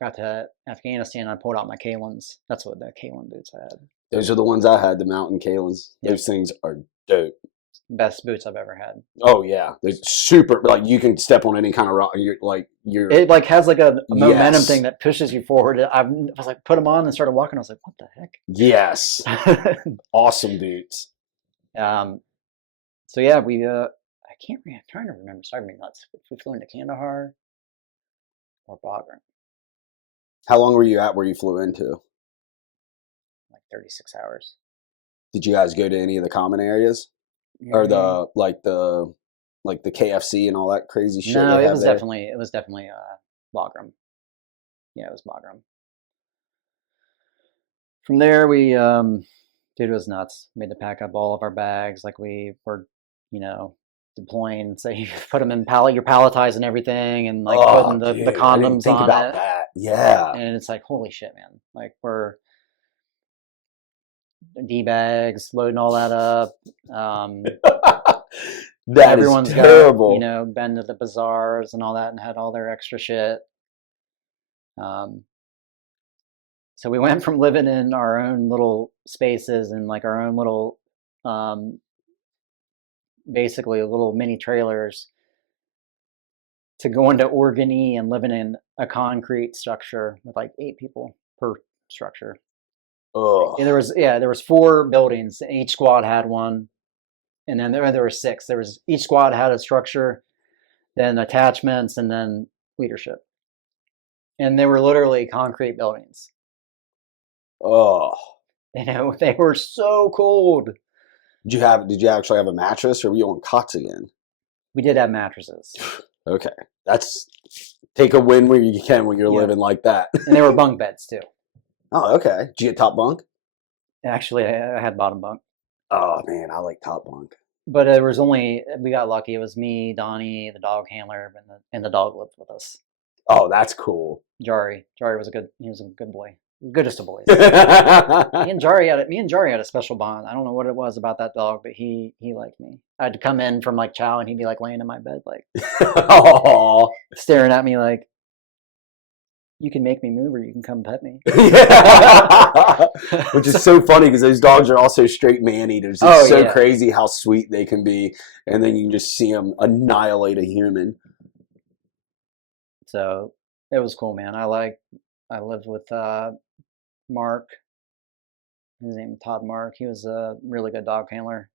got to Afghanistan. I pulled out my Kalins. That's what the Kalin boots I had. Those are the ones I had, the mountain Kalins. Yeah. Those things are dope. Best boots I've ever had. Oh yeah, they're super. Like you can step on any kind of rock. It like has like a momentum Yes. thing that pushes you forward. I was like, put them on and started walking. I was like, what the Yes, heck? awesome boots. So yeah, we I can't remember. I'm trying to remember. Sorry, me nuts. If we flew into Kandahar or Bagram, How long were you at where you flew into? like 36 hours. Did you guys go to any of the common areas or the KFC and all that crazy shit? No, they it have was there? definitely Bagram. Yeah, it was Bagram. From there, dude, it was nuts. We had to pack up all of our bags, like we were, you know, deploying. So you put them in you're palletizing everything, and like putting the dude, I didn't condoms think on about it. that. Yeah. And it's like, holy shit, man! Like we're D bags, loading all that up. That is Everyone's terrible. got, you know, been to the bazaars and all that, and had all their extra shit. So we went from living in our own little spaces and like our own little, basically little mini trailers, to going to Oregon E and living in a concrete structure with like 8 people per structure. Ugh. And there was 4 buildings. Each squad had one, and then there were 6. Each squad had a structure, then attachments, and then leadership. And they were literally concrete buildings. Oh. You know, they were so cold. Did you actually have a mattress, or were you on cots again? We did have mattresses, Okay. That's take a win where you can when you're Yeah. living like that. and they were bunk beds too. Oh, okay. Did you get top bunk? Actually, I had bottom bunk, Oh man, I like top bunk. but it was only we got lucky. It was me, Donnie, the dog handler, and the dog lived with us. Oh, that's cool. Jari was a good. He was a good boy, goodest of boys. Me and Jari had a special bond. I don't know what it was about that dog, but he liked me. I'd come in from like chow, and he'd be like laying in my bed, like Oh, staring at me, like you can make me move or you can come pet me. which is so funny because those dogs are also straight man eaters. It's Oh, so yeah. crazy how sweet they can be, and then you can just see them annihilate a human. So it was cool, man. I lived with Mark. His name was Todd Mark. He was a really good dog handler.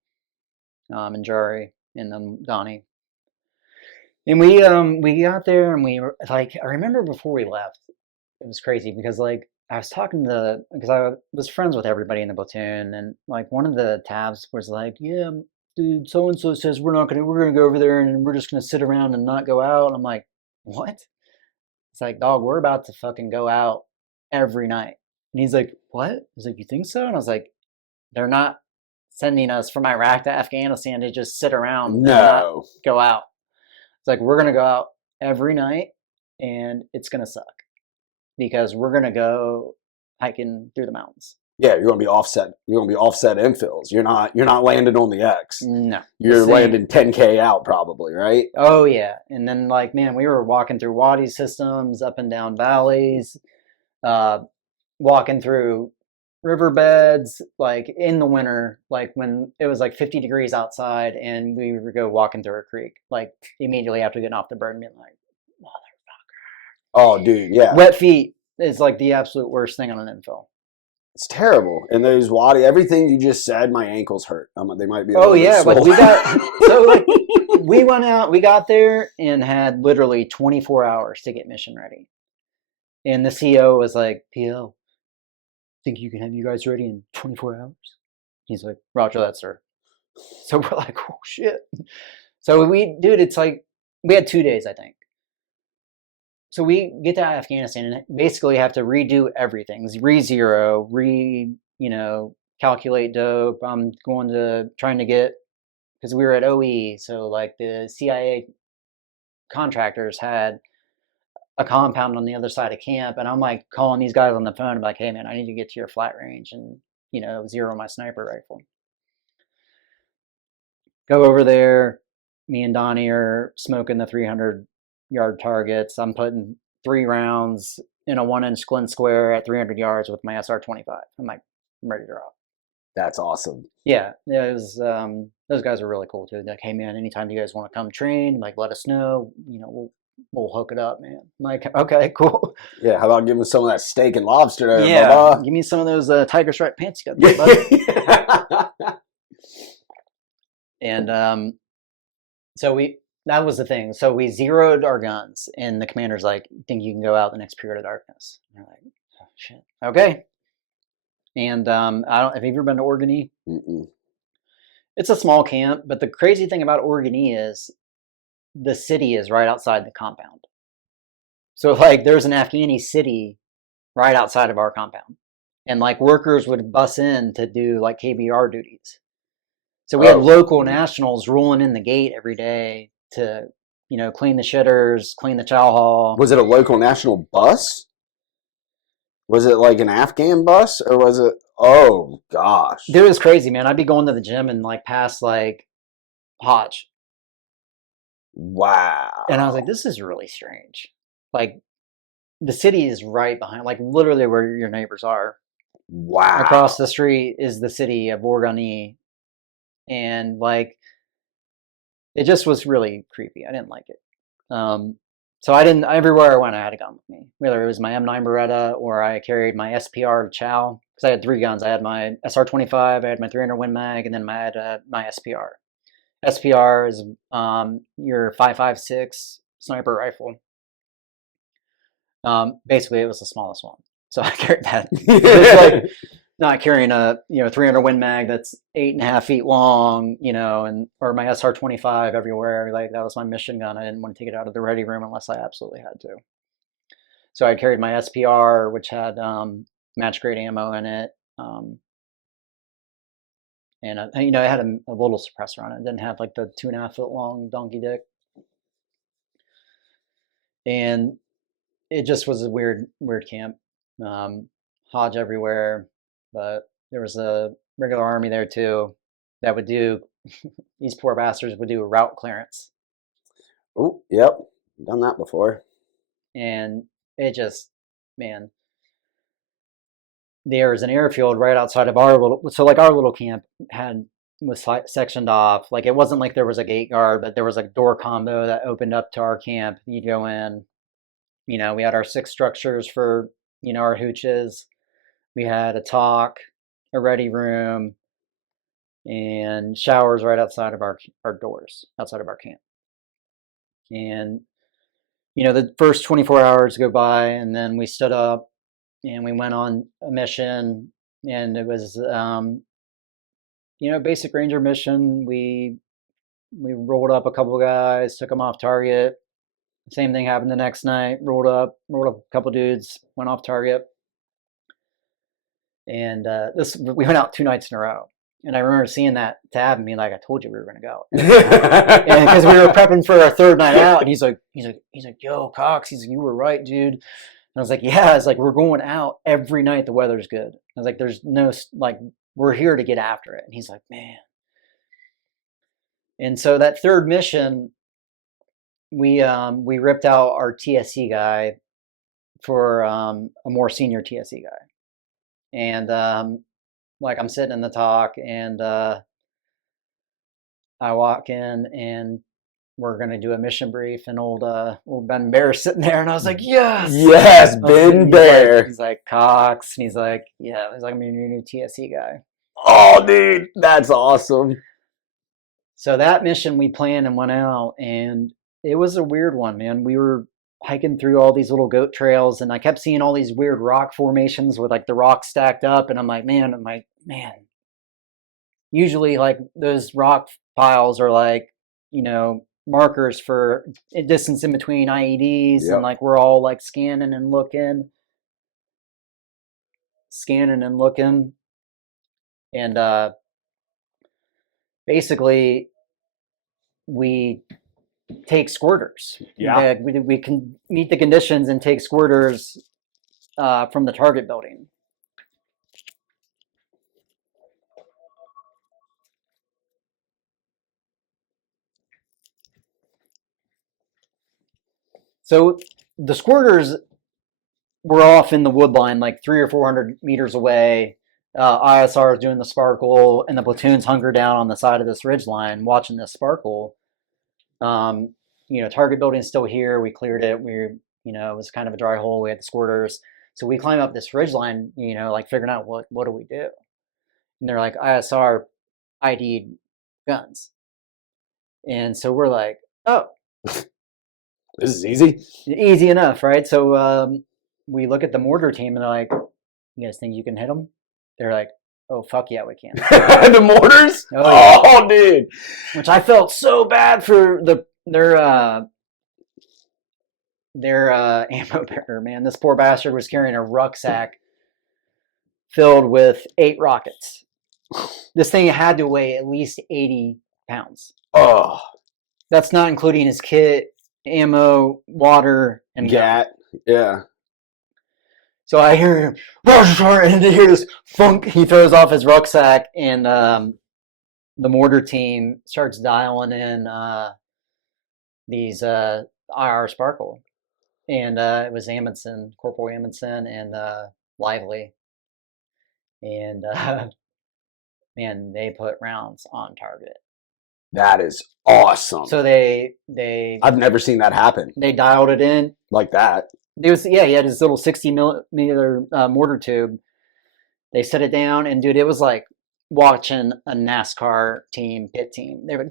And Jari and then Donnie. And we got there and we were like, I remember before we left, it was crazy because like I was talking to because I was friends with everybody in the platoon, and like one of the tabs was like, yeah, dude, so and so says we're gonna go over there and we're just gonna sit around and not go out. And I'm like, what? It's like, dog, we're about to fucking go out every night. And he's like, what? He's like, you think so? And I was like, they're not sending us from Iraq to Afghanistan to just sit around and not No. go out. It's like, we're gonna go out every night and it's gonna suck because we're gonna go hiking through the mountains. Yeah, you're gonna be offset. You're gonna be offset infills. You're not landing on the X. No. You're The same. landing 10K out probably, right? Oh yeah. And then like, man, we were walking through wadi systems, up and down valleys, walking through riverbeds, like in the winter, like when it was like 50 degrees outside and we would go walking through a creek, like immediately after getting off the bird and being like, Oh, dude, yeah. wet feet is like the absolute worst thing on an infill. It's terrible. And those wadi, everything you just said, my ankles hurt. They might be. A Oh little bit yeah, like swollen. we got so like we went out, we got there and had literally 24 hours to get mission ready. And the CO was like, PL, think you can have you guys ready in 24 hours? He's like, Roger that, sir. So we're like, oh shit. So it's like we had 2 days, I think. So we get to Afghanistan and basically have to redo everything. Re-zero, calculate dope. I'm trying to get, because we were at OE, so like the CIA contractors had a compound on the other side of camp, and I'm like calling these guys on the phone. I'm like, hey man, I need to get to your flat range and zero my sniper rifle. Go over there. Me and Donnie are smoking the 300-yard targets. I'm putting 3 rounds in a 1-inch glint square at 300 yards with my SR-25. I'm like, I'm ready to rock. That's awesome. Yeah, it was. Those guys are really cool too. They're like, hey man, anytime you guys want to come train, like let us know. We'll hook it up, man. I'm like, okay, cool. Yeah, how about giving some of that steak and lobster there, Yeah, Bubba? give me some of those tiger stripe pants you got there, bud. And so that was the thing. So we zeroed our guns, and the commander's like, think you can go out the next period of darkness? And we're like, oh, shit, okay. And have you ever been to Organy? Mm-mm. It's a small camp, but the crazy thing about Organy is the city is right outside the compound. So like there's an Afghani city right outside of our compound. And like workers would bus in to do like KBR duties. So we had local nationals rolling in the gate every day to, clean the shitters, clean the chow hall. Was it a local national bus? Was it like an Afghan bus, or was it? Oh gosh, Dude, it was crazy, man. I'd be going to the gym and like past like Hodge. wow. And I was like, this is really strange. Like the city is right behind, like literally where your neighbors are. Wow. Across the street is the city of Organy. And like, it just was really creepy. I didn't like it. So everywhere I went, I had a gun with me, whether it was my M9 Beretta or I carried my SPR Chow, because I had 3 guns. I had my SR-25, I had my 300 Win Mag, and then I had my SPR. SPR is your 5.56 sniper rifle. Basically, it was the smallest one, so I carried that. It's like not carrying a 300 Win Mag that's 8.5 feet long, or my SR-25 everywhere. Like that was my mission gun. I didn't want to take it out of the ready room unless I absolutely had to. So I carried my SPR, which had match grade ammo in it. And you know, it had a little suppressor on it. It didn't have like the 2.5 foot long donkey dick. And it just was a weird camp. Hodge everywhere, but there was a regular army there too that would do. These poor bastards would do a route clearance, Oh, yep, done that before. and it just, man, there was an airfield right outside of our little. So like our little camp was sectioned off. Like it wasn't like there was a gate guard, but there was a door combo that opened up to our camp. You'd go in. You know, we had our 6 structures for, you know, our hooches. We had a talk, a ready room, and showers right outside of our doors, outside of our camp. And, you know, the first 24 hours go by, and then we stood up and we went on a mission. And it was, you know, basic ranger mission. We rolled up a couple of guys, took them off target. Same thing happened the next night. Rolled up a couple dudes, went off target. And we went out 2 nights in a row. And I remember seeing that tab and being like, I told you we were going to go. And because we were prepping for our 3rd night out, and he's like, yo, Cox, you were right, dude. And I was like, yeah, it's like, we're going out every night. The weather's good. I was like, there's no, like, we're here to get after it. And he's like, man. And so that 3rd mission, we ripped out our TSC guy for a more senior TSC guy. And like I'm sitting in the talk, and I walk in, and we're gonna do a mission brief, and old Ben Bear's sitting there, and I was like, yes, Ben Bear. He's like, Cox, and he's like, yeah, he's like, I'm your new TSC guy. Oh, dude, that's awesome. So that mission we planned and went out, and it was a weird one, man. We were hiking through all these little goat trails, and I kept seeing all these weird rock formations with like the rocks stacked up, and I'm like, man, usually like those rock piles are like, you know, markers for a distance in between IEDs. Yep. And like we're all like scanning and looking, and basically we take squirters. Yeah. We can meet the conditions and take squirters from the target building. So the squirters were off in the woodline, like 300 or 400 meters away. ISR is doing the sparkle, and the platoon's hunkered down on the side of this ridge line watching this sparkle. You know, target building's still here. We cleared it. You know, it was kind of a dry hole. We had the squirters. So we climb up this ridge line, you know, like figuring out what do we do? And they're like, ISR ID'd guns. And so we're like, oh. This is easy. Easy enough, right? So we look at the mortar team, and they're like, you guys think you can hit them? They're like, oh, fuck yeah, we can. The mortars? Oh, yeah. Oh, dude. Which I felt so bad for their ammo bearer, man. This poor bastard was carrying a rucksack filled with 8 rockets. This thing had to weigh at least 80 pounds. Oh. That's not including his kit, ammo, water, and Gat. Yeah. So I hear him, and I hear this funk. He throws off his rucksack, and the mortar team starts dialing in these IR Sparkle. And it was Amundsen, Corporal Amundsen, and Lively. And man, they put rounds on target. That is awesome. So they I've never seen that happen they dialed it in. like that. He had his little 60 millimeter mortar tube. They set it down, and dude, it was like watching a NASCAR pit team. They were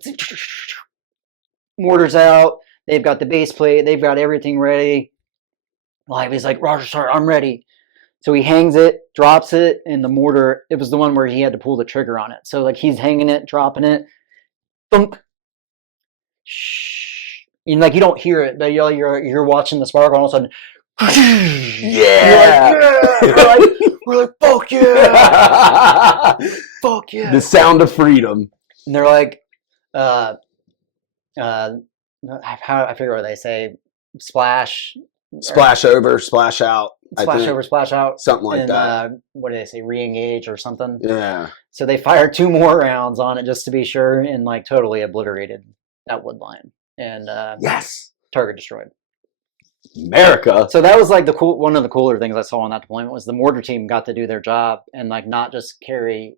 mortars out. They've got the base plate. They've got everything ready. Lively's like, Roger, sir, I'm ready. So he hangs it, drops it, and the mortar. It was the one where he had to pull the trigger on it. So like he's hanging it, dropping it, thump. Shh. And like you don't hear it, but you're watching the sparkle, and all of a sudden, Yeah. We're like, fuck yeah, fuck yeah. The sound of freedom. And they're like, I forget what they say, splash, Splash over, splash out. splash I think. over, splash out, Something like and that. what do they say, re-engage or something? Yeah. So they fired 2 more rounds on it just to be sure, and like totally obliterated that wood line, and Yes. target destroyed. America. So that was like one of the cooler things I saw on that deployment was the mortar team got to do their job and like not just carry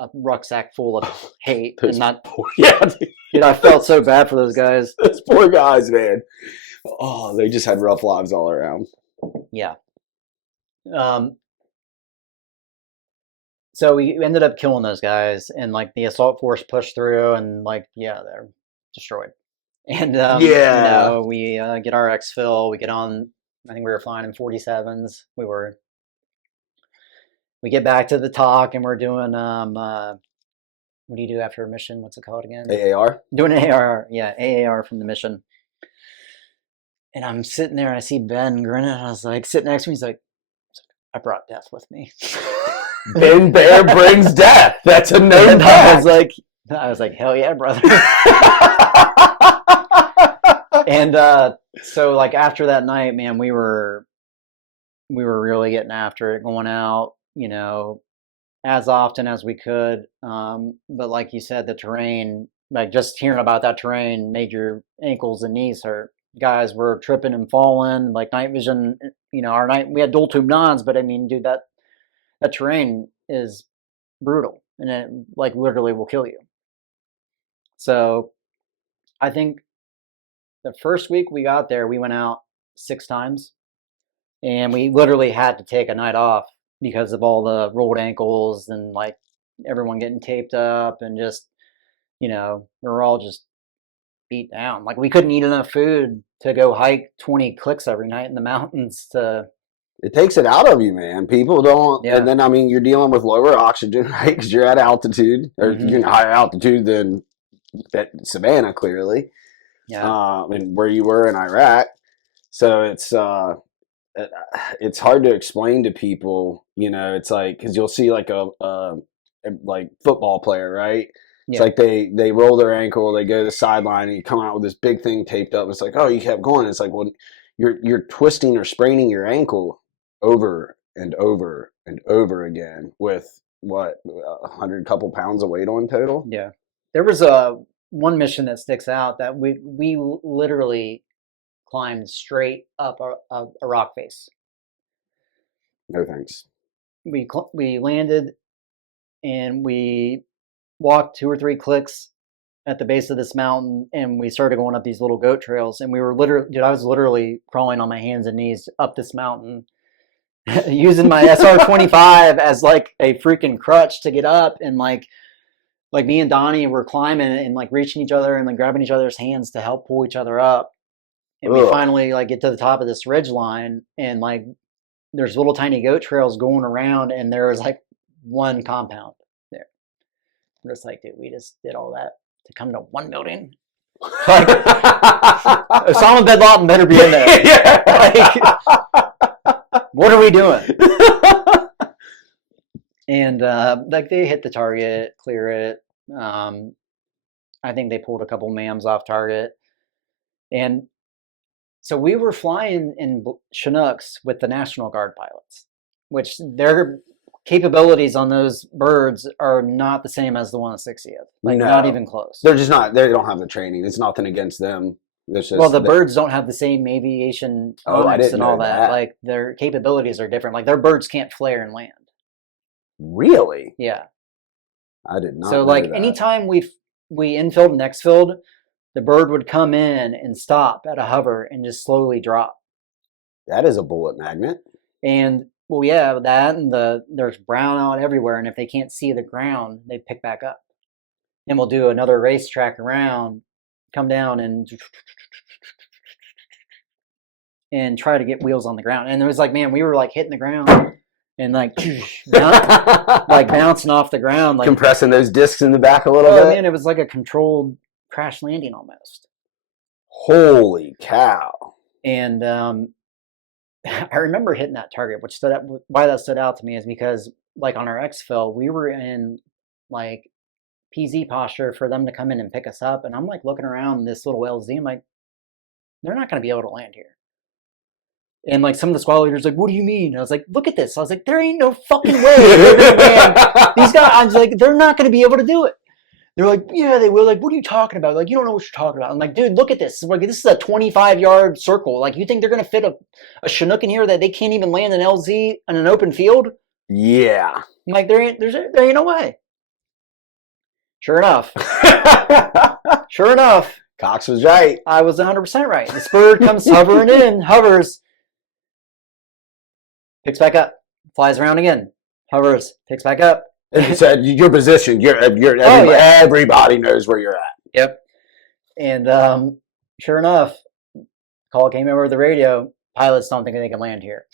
a rucksack full of hate and not. Yeah. Dude, I felt so bad for those guys. Those poor guys, man. Oh, they just had rough lives all around. Yeah. So we ended up killing those guys, and like the assault force pushed through, and like they're destroyed. And we get our exfil. We get on. I think we were flying in 47s. We get back to the talk, and we're doing what do you do after a mission? What's it called again? AAR? Doing an AAR. Yeah, AAR from the mission. And I'm sitting there, and I see Ben grinning. And I was like, sitting next to me. He's like, I brought death with me. Ben Bear brings death. That's a known And fact. I was like, hell yeah, brother. And so like after that night, man, we were really getting after it, going out, as often as we could. But like you said, the terrain, like just hearing about that terrain made your ankles and knees hurt. Guys were tripping and falling, like night vision, we had dual tube nons, but I mean, dude, that terrain is brutal and it like literally will kill you. So I think the first week we got there, we went out 6 times and we literally had to take a night off because of all the rolled ankles and like everyone getting taped up and just, we were all just beat down. Like we couldn't eat enough food to go hike 20 clicks every night in the mountains It takes it out of you, man. People don't. Yeah. And then, I mean, you're dealing with lower oxygen, right? Because you're at altitude, or you're higher altitude than at Savannah, clearly. Yeah. And where you were in Iraq. So it's hard to explain to people, it's like, because you'll see like a football player, right? It's like they roll their ankle, they go to the sideline, and you come out with this big thing taped up. It's like, oh, you kept going. It's like, well, you're twisting or spraining your ankle over and over and over again with what 100 couple pounds of weight on total. Yeah, there was one mission that sticks out that we literally climbed straight up a rock face. No thanks. We landed and we walked 2 or 3 clicks at the base of this mountain, and we started going up these little goat trails, and we were I was literally crawling on my hands and knees up this mountain using my SR-25 as like a freaking crutch to get up, and like me and Donnie were climbing and like reaching each other and like grabbing each other's hands to help pull each other up. And we finally like get to the top of this ridge line, and like there's little tiny goat trails going around, and there was like one compound there. I'm just like, dude, we just did all that to come to one building. Like, Osama bin Laden better be in there. Yeah. Like, what are we doing? And like they hit the target, clear it. I think they pulled a couple MAMs off target, and so we were flying in Chinooks with the National Guard pilots, which their capabilities on those birds are not the same as the 160th. Like not even close. They're just not. They don't have the training. It's nothing against them. Just well, the birds don't have the same aviation phonics and all that. Like their capabilities are different. Like their birds can't flare and land. Really? Yeah. I did not. So like anytime we infilled and exfilled, the bird would come in and stop at a hover and just slowly drop. That is a bullet magnet. And well, yeah, that and there's brown out everywhere, and if they can't see the ground, they pick back up. And we'll do another racetrack around, come down and try to get wheels on the ground. And it was like, man, we were like hitting the ground and like bouncing off the ground, like compressing those discs in the back a little bit. Man, it was like a controlled crash landing almost. Holy cow! And I remember hitting that target, which stood out. Why that stood out to me is because, like on our exfil, we were in like PZ posture for them to come in and pick us up, and I'm like looking around this little LZ. I'm like, they're not going to be able to land here. And like some of the squad leaders, like, what do you mean? And I was like, look at this. I was like, there ain't no fucking way they're going to land. These guys, I was like, they're not going to be able to do it. They're like, yeah, they will. Like, what are you talking about? Like, you don't know what you're talking about. I'm like, dude, look at this. Like, this is a 25-yard circle. Like, you think they're going to fit a Chinook in here that they can't even land an LZ in an open field? Yeah. I'm like, there ain't no way. Sure enough. Sure enough. Cox was right. I was 100% right. This bird comes hovering in, hovers, picks back up, flies around again, hovers, picks back up. And said your position. Everybody knows where you're at. Yep. And sure enough, call came over the radio. Pilots don't think they can land here.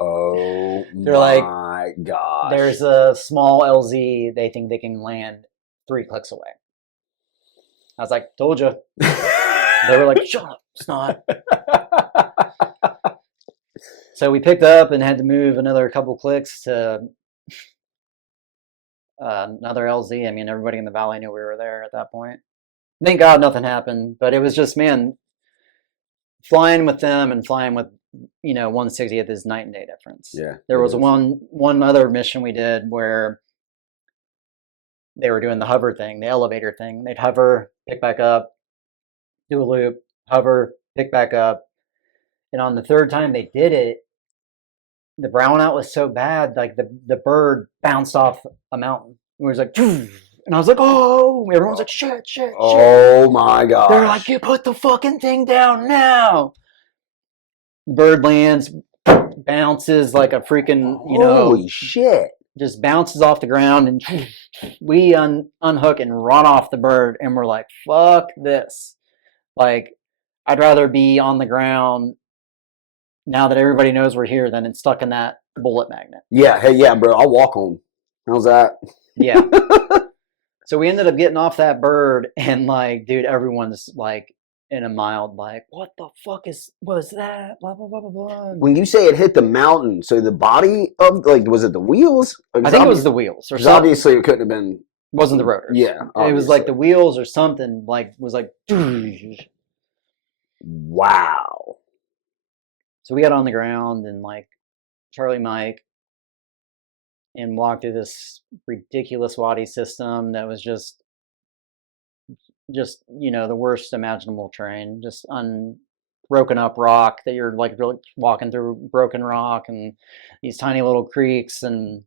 Oh, They're like, my gosh. There's a small LZ. They think they can land 3 clicks away. I was like, told you. They were like, shut up, it's not. So we picked up and had to move another couple clicks to another LZ. I mean, everybody in the valley knew we were there at that point. Thank God nothing happened, but it was just, man, flying with them and flying with 160th is night and day difference. Yeah. There was one other mission we did where they were doing the hover thing, the elevator thing. They'd hover, pick back up, do a loop, hover, pick back up. And on the third time they did it, the brownout was so bad, like the bird bounced off a mountain. It was like, and I was like, oh, everyone's like, shit. Oh my gosh. They're like, you put the fucking thing down now. The bird lands, bounces like a freaking, holy shit. Just bounces off the ground, and we unhook and run off the bird, and we're like, fuck this. Like, I'd rather be on the ground now that everybody knows we're here than it's stuck in that bullet magnet. Yeah, hey, yeah, bro, I'll walk home. How's that? Yeah. So we ended up getting off that bird, and like, dude, everyone's like in a mild, like, what the fuck was that? Blah, blah, blah, blah, blah. When you say it hit the mountain, so the body of, like, was it the wheels? I think it was the wheels. Or something. Obviously, it couldn't have been. Wasn't the rotors. Yeah. Obviously. It was like the wheels or something, like, was like. Wow. So we got on the ground and like Charlie Mike and walked through this ridiculous wadi system that was just the worst imaginable terrain, just broken up rock that you're like really walking through broken rock and these tiny little creeks. And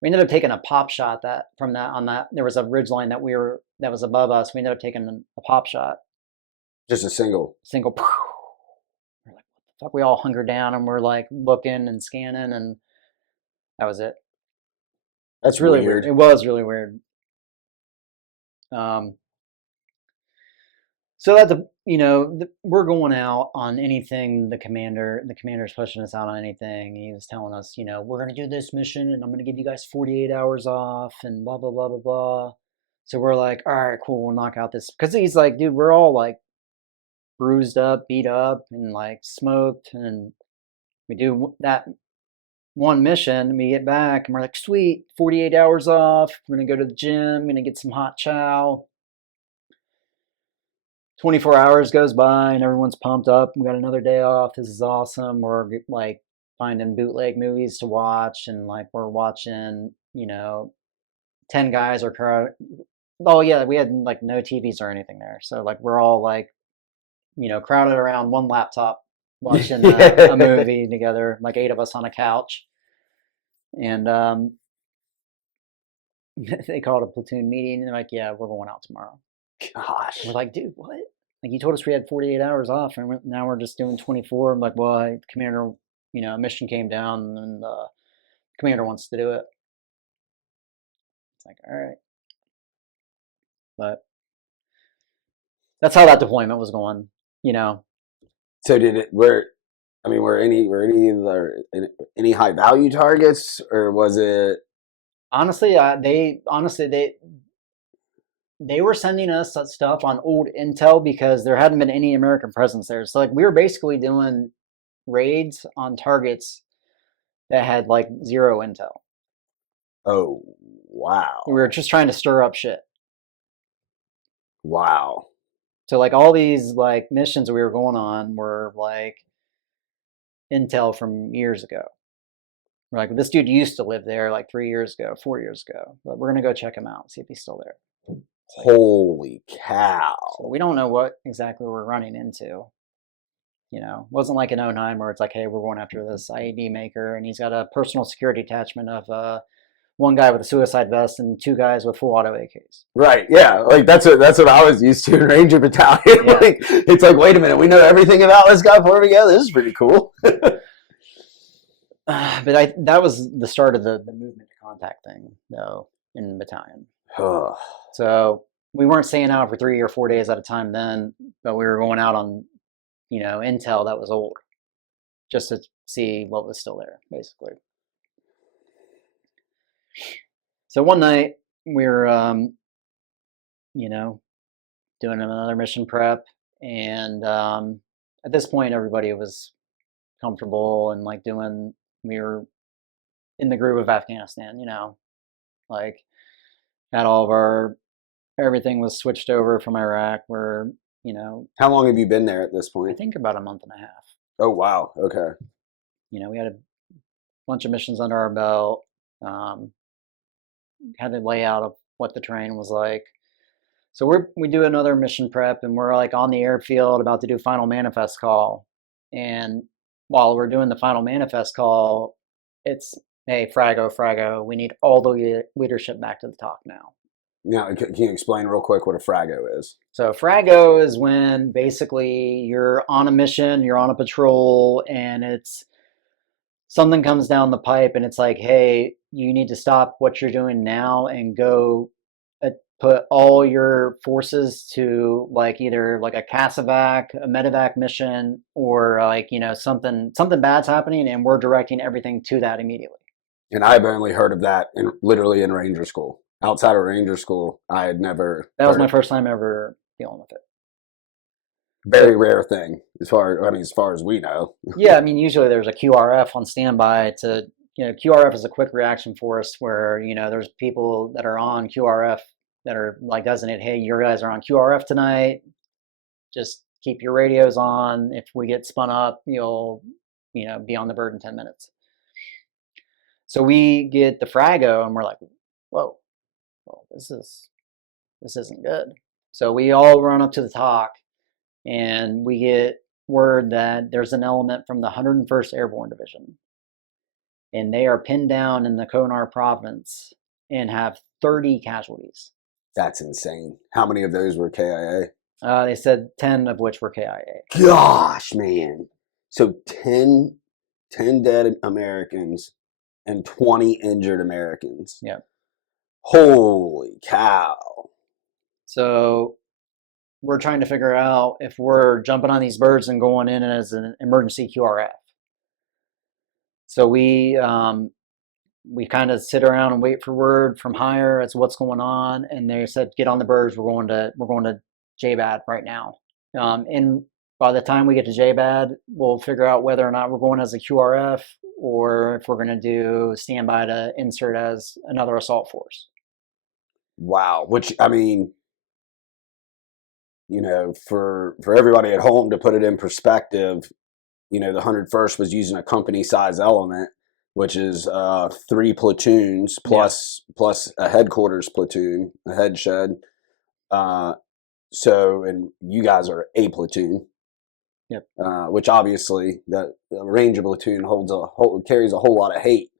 we ended up taking a pop shot there was a ridge line that was above us. We ended up taking a pop shot. Just a single. We're like, what the fuck? We all hunkered down and we're like looking and scanning, and that was it. That's really weird. It was really weird. So that we're going out on anything. The commander's pushing us out on anything. He was telling us, we're gonna do this mission, and I'm gonna give you guys 48 hours off, and blah blah blah blah blah. So we're like, all right, cool, we'll knock out this, because he's like, dude, we're all like bruised up, beat up, and like smoked, and we do that one mission. We get back, and we're like, sweet, 48 hours off. We're gonna go to the gym. We're gonna get some hot chow. 24 hours goes by and everyone's pumped up. We got another day off. This is awesome. We're like finding bootleg movies to watch, and like we're watching, 10 guys are crowded. Oh yeah, we had like no TVs or anything there. So like we're all like, crowded around one laptop watching a movie together, like 8 of us on a couch. And they called a platoon meeting, and they're like, yeah, we're going out tomorrow. Gosh. We're like, dude, what? Like, you told us we had 48 hours off, and now we're just doing 24. I'm like, well, commander, a mission came down, and the commander wants to do it. It's like, all right. But that's how that deployment was going, So were any high value targets, or was it? Honestly, they were sending us stuff on old intel because there hadn't been any American presence there. So like we were basically doing raids on targets that had like zero intel. Oh, wow. We were just trying to stir up shit. Wow. So like all these like missions we were going on were like intel from years ago. We're like, this dude used to live there like 3 years ago, 4 years ago. But we're gonna go check him out, see if he's still there. Holy So cow. we don't know what exactly we're running into. You know, it wasn't like an 09 where it's like, hey, we're going after this IED maker, and he's got a personal security attachment of one guy with a suicide vest and two guys with full auto AKs. Right, yeah, like that's what I was used to in Ranger Battalion. Yeah. Like, it's like, wait a minute, we know everything about this guy before we go. This is pretty cool. But that was the start of the movement to contact thing, though, in the battalion. So we weren't staying out for 3 or 4 days at a time then, but we were going out on, intel that was old, just to see what was still there, basically. So one night we were, doing another mission prep, and at this point everybody was comfortable and like we were in the groove of Afghanistan, like had all of everything was switched over from Iraq. We're, How long have you been there at this I point? think about a month and a half. Oh, wow. Okay. We had a bunch of missions under our belt. Had a layout of what the terrain was like. So we do another mission prep, and we're like on the airfield about to do final manifest call. And while we're doing the final manifest call, it's, hey, Frago, we need all the leadership back to the top now. Now, can you explain real quick what a frago is? So Frago is when basically you're on a mission, you're on a patrol, and it's something comes down the pipe and it's like, hey, you need to stop what you're doing now and go put all your forces to like either like a CASEVAC, a medevac mission, or like, something bad's happening, and we're directing everything to that immediately. And I've only heard of that literally in Ranger School. Outside of Ranger School, I had never. That was my first time ever dealing with it. Very rare thing, as far as we know. Yeah, usually there's a QRF on standby to, QRF is a quick reaction force where, there's people that are on QRF that are like designated, hey, your guys are on QRF tonight. Just keep your radios on. If we get spun up, you'll, be on the bird in 10 minutes. So we get the Frago and we're like, whoa, well, this isn't good. So we all run up to the TOC and we get word that there's an element from the 101st Airborne Division, and they are pinned down in the Konar province and have 30 casualties. That's insane. How many of those were KIA? They said 10 of which were KIA. Gosh, man. So 10 dead Americans and 20 injured Americans. Yeah. Holy cow. So we're trying to figure out if we're jumping on these birds and going in as an emergency QRF. So we kind of sit around and wait for word from higher as what's going on, and they said, get on the birds, we're going to JBAD right now. And by the time we get to JBAD, we'll figure out whether or not we're going as a QRF or if we're going to do standby to insert as another assault force. Wow. Which, for everybody at home to put it in perspective, the 101st was using a company size element, which is 3 platoons plus a headquarters platoon, a head shed. And you guys are a platoon. Yep. Which obviously the Ranger platoon carries a whole lot of hate.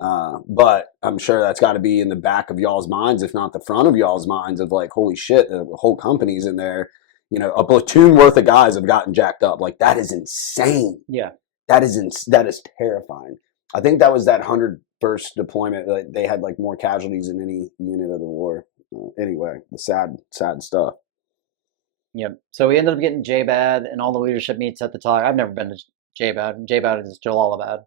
But I'm sure that's got to be in the back of y'all's minds, if not the front of y'all's minds, of like, holy shit, the whole company's in there. A platoon worth of guys have gotten jacked up. Like, that is insane. Yeah. That is terrifying. I think that was that 101st deployment. Like, they had like more casualties than any unit of the war. Anyway, the sad stuff. Yep. So we ended up getting JBAD, and all the leadership meets at the TOC. I've never been to JBAD. JBAD is Jalalabad.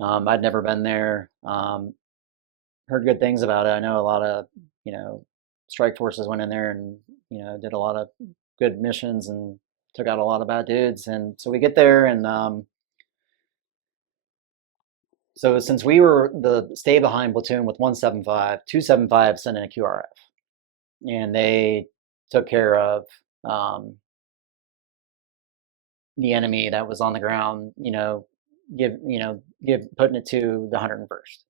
I'd never been there. Heard good things about it. I know a lot of, strike forces went in there and, did a lot of good missions and took out a lot of bad dudes. And so we get there, and So since we were the stay behind platoon with 175, 275 sent in a QRF, and they took care of the enemy that was on the ground. Give putting it to the 101st.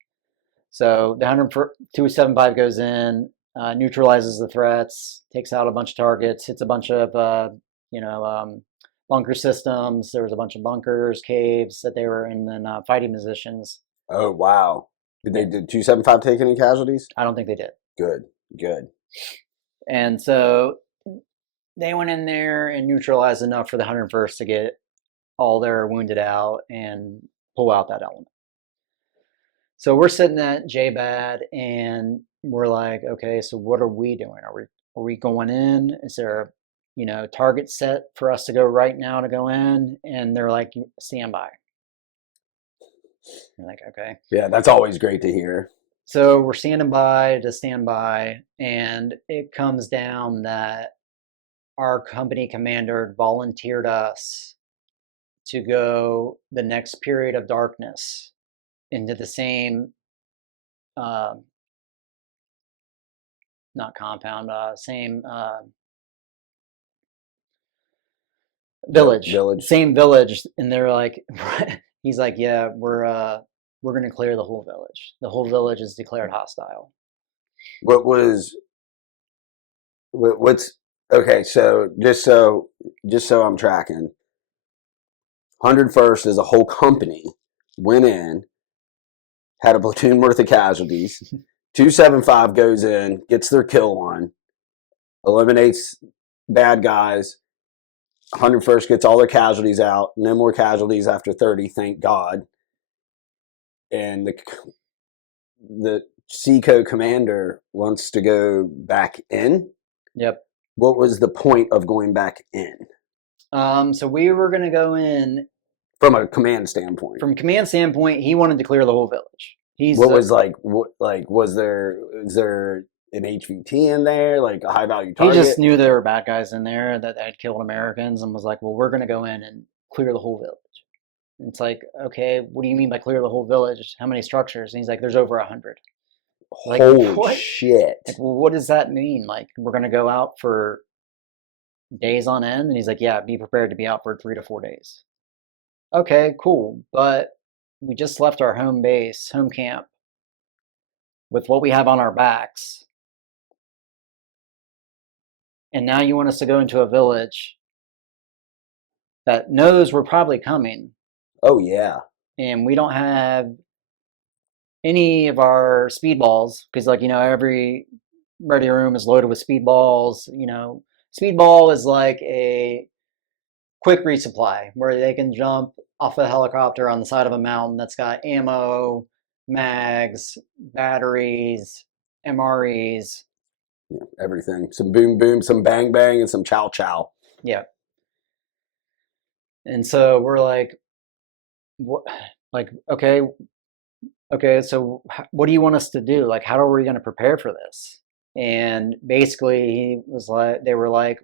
So the 275 goes in, neutralizes the threats, takes out a bunch of targets, hits a bunch of bunker systems. There was a bunch of bunkers, caves that they were in, and fighting positions. Oh wow! Did 275 take any casualties? I don't think they did. Good, good. And so they went in there and neutralized enough for the 101st to get all their wounded out and pull out that element. So we're sitting at JBAD and we're like, okay, so what are we doing? Are we going in? Is there target set for us to go right now to go in? And they're like, stand by. You're like, okay. Yeah, that's always great to hear. So we're standing by to stand by, and it comes down that our company commander volunteered us to go the next period of darkness into the same not compound, same village, same village. And they're like, he's like, yeah, we're gonna clear the whole village. The whole village is declared hostile. What's okay? So just so I'm tracking, 101st as a whole company went in, had a platoon worth of casualties. 275 goes in, gets their kill on, eliminates bad guys. 101st gets all their casualties out. No more casualties after 30, thank God. And the Seaco commander wants to go back in. Yep. What was the point of going back in? So we were going to go in from a command standpoint. From a command standpoint, he wanted to clear the whole village. Was there an HVT in there, like a high value target? He just knew there were bad guys in there that had killed Americans, and was like, well, we're going to go in and clear the whole village. And it's like, okay, what do you mean by clear the whole village? How many structures? And he's like, there's over 100. Like, holy shit. Like, well, what does that mean? Like, we're going to go out for days on end? And he's like, yeah, be prepared to be out for 3 to 4 days. Okay, cool. But we just left our home base, home camp, with what we have on our backs. And now you want us to go into a village that knows we're probably coming. Oh, yeah. And we don't have any of our speedballs, because, like, every ready room is loaded with speedballs. Speedball is like a quick resupply where they can jump off a helicopter on the side of a mountain that's got ammo, mags, batteries, MREs. Yeah, everything. Some boom boom, some bang bang, and some chow chow. Yeah. And so we're like, what? Like, okay, so what do you want us to do? Like, how are we going to prepare for this? And basically, they were like,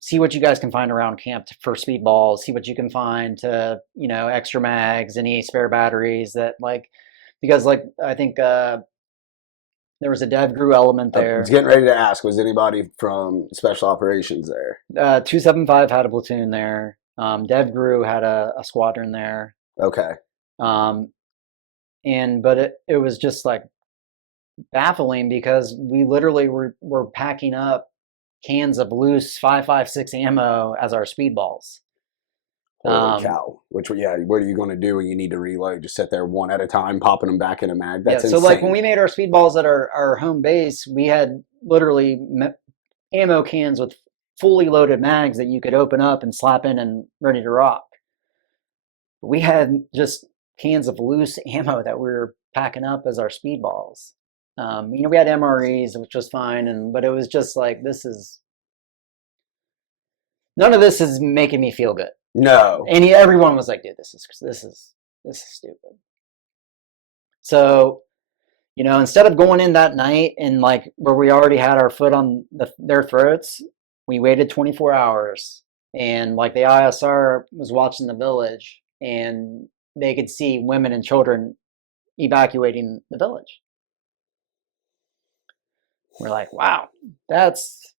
see what you guys can find around camp for speedballs. See what you can find to, extra mags, any spare batteries because I think there was a dev crew element there. I was getting ready to ask, was anybody from special operations there? 275 had a platoon there. Dev Gru had a squadron there. Okay. But it was just like baffling, because we literally were packing up cans of loose 5.56 ammo as our speedballs. Holy cow! What are you going to do when you need to reload? Just sit there one at a time, popping them back in a mag. That's insane. So like when we made our speedballs at our home base, we had literally ammo cans with fully loaded mags that you could open up and slap in and ready to rock. We had just cans of loose ammo that we were packing up as our speedballs. We had MREs, which was fine, but it was just like, none of this is making me feel good. No. And everyone was like, dude, this is stupid. So, instead of going in that night and like where we already had our foot on their throats, we waited 24 hours, and like the ISR was watching the village, and they could see women and children evacuating the village. We're like, wow, that's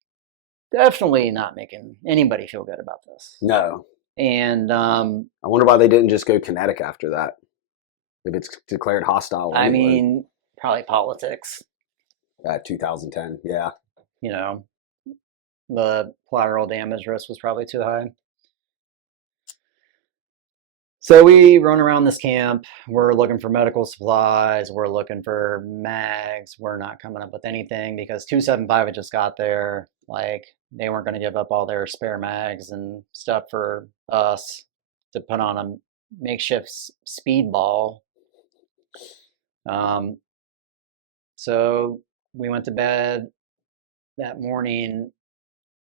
definitely not making anybody feel good about this. No. And I wonder why they didn't just go kinetic after that. If it's declared hostile. I anyway. mean, probably politics. 2010. Yeah. You know, the collateral damage risk was probably too high. So we run around this camp. We're looking for medical supplies. We're looking for mags. We're not coming up with anything because 275 had just got there. Like, they weren't going to give up all their spare mags and stuff for us to put on a makeshift speedball. So we went to bed that morning.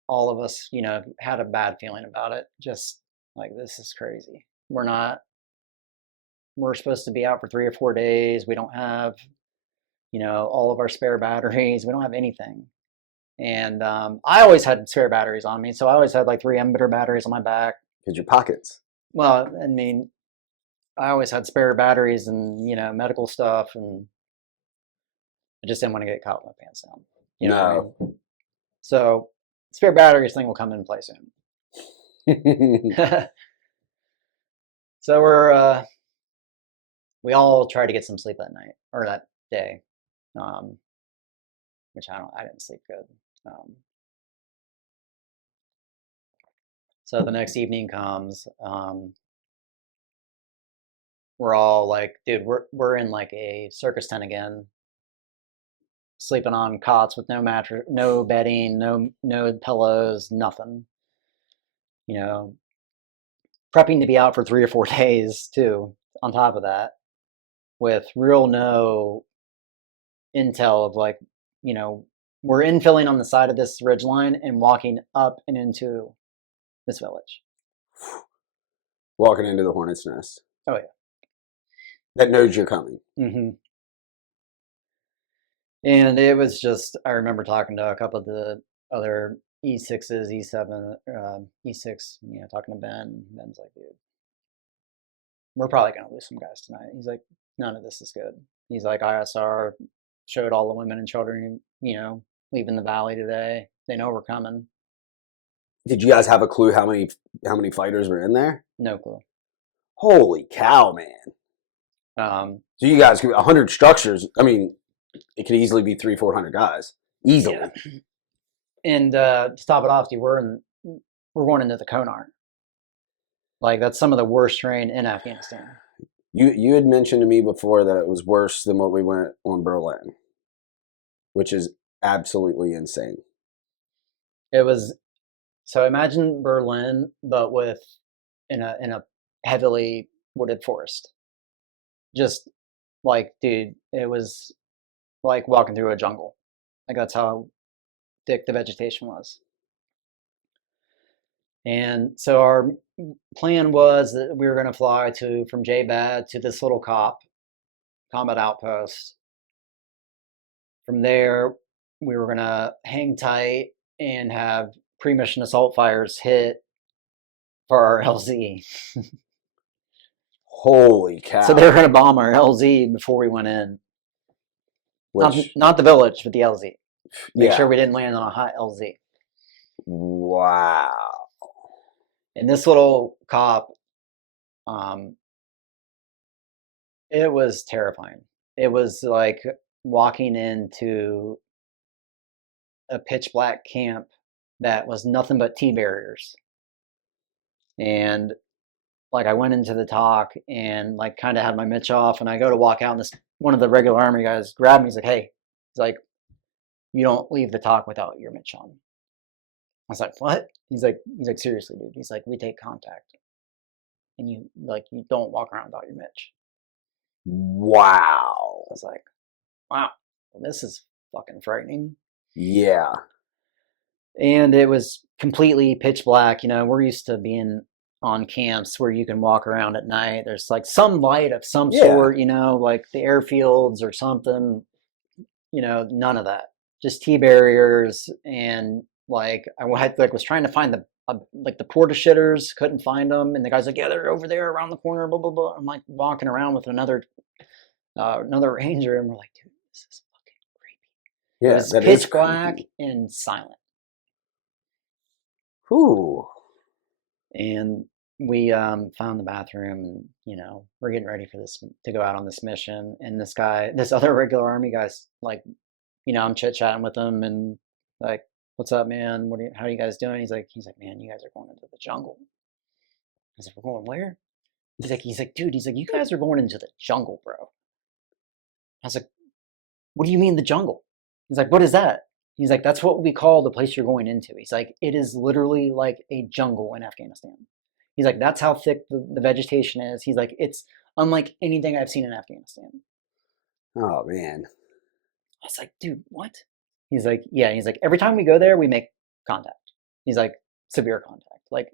All of us, you know, had a bad feeling about it. Just like, this is crazy. We're supposed to be out for 3 or 4 days. We don't have, you know, all of our spare batteries. We don't have anything. And I always had spare batteries on me. So I always had like 3 emitter batteries on my back. Because your pockets. Well, I mean, I always had spare batteries and, you know, medical stuff. And I just didn't want to get caught with my pants down. You know what I mean? So spare batteries thing will come in play soon. So we all tried to get some sleep that night or that day, which I didn't sleep good. So the next evening comes, we're all like, dude, we're in like a circus tent again, sleeping on cots with no mattress, no bedding, no pillows, nothing. You know, prepping to be out for 3 or 4 days too, on top of that, with real no intel of like, you know, we're infilling on the side of this ridge line and walking up and into this village. Walking into the hornet's nest. Oh, yeah. That knows you're coming. Mm-hmm. And it was just, I remember talking to a couple of the other E6s, E7, E6, you know, talking to Ben. Ben's like, dude, we're probably going to lose some guys tonight. He's like, none of this is good. He's like, ISR showed all the women and children, you know, leaving the valley today. They know we're coming. Did you guys have a clue how many fighters were in there? No clue. Holy cow, man. So you guys, 100 structures, I mean, it could easily be 300-400 guys. Easily. Yeah. And to top it off, dude, we're going into the Konar. Like, that's some of the worst terrain in Afghanistan. You had mentioned to me before that it was worse than what we went on Berlin, which is absolutely insane. It was, so imagine Berlin, but in a heavily wooded forest. Just like, dude, it was like walking through a jungle. Like, that's how thick the vegetation was. And so our plan was that we were going to fly from J-Bad to this little combat outpost. From there, we were going to hang tight and have pre-mission assault fires hit for our LZ. Holy cow. So they were going to bomb our LZ before we went in. Not the village, but the LZ. Make sure we didn't land on a hot LZ. Wow. And this little cop, it was terrifying. It was like walking into a pitch black camp that was nothing but T barriers. And like, I went into the talk and like kind of had my Mitch off, and I go to walk out, and one of the regular army guys grabbed me. He's like, hey, he's like, you don't leave the talk without your Mitch on. I was like, what? He's like, seriously, dude. He's like, we take contact, and you don't walk around without your Mitch. Wow. I was like, wow, well, this is fucking frightening. Yeah. And it was completely pitch black. You know, we're used to being on camps where you can walk around at night. There's like some light of some sort, you know, like the airfields or something. You know, none of that. Just T barriers, and like I was trying to find like the porta shitters, couldn't find them, and the guy's like, yeah, they're over there around the corner, blah blah blah. I'm like walking around with another ranger, and we're like, dude, this is fucking creepy. It Yeah, was that is pitch black creepy. and silent. Ooh. And we found the bathroom, and we're getting ready for this to go out on this mission. And this other regular army guy's like, I'm chit chatting with him, and like, what's up, man? How are you guys doing? He's like, man, you guys are going into the jungle. I said, we're going where? He's like, dude, you guys are going into the jungle, bro. I was like, what do you mean the jungle? He's like, what is that? He's like, that's what we call the place you're going into. He's like, it is literally like a jungle in Afghanistan. He's like, that's how thick the vegetation is. He's like, it's unlike anything I've seen in Afghanistan. Oh man. I was like, dude, what? He's like, yeah. He's like, every time we go there, we make contact. He's like, severe contact. Like,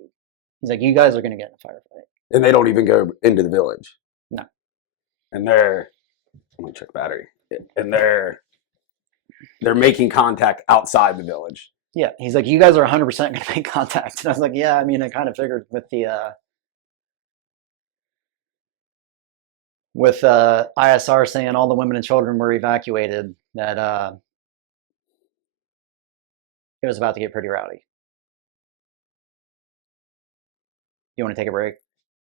he's like, you guys are gonna get in a firefight. And they don't even go into the village. No. And I'm gonna check battery. And they're making contact outside the village. Yeah. He's like, you guys are 100% gonna make contact. And I was like, yeah. I mean, I kind of figured with the ISR saying all the women and children were evacuated, that it was about to get pretty rowdy. You want to take a break?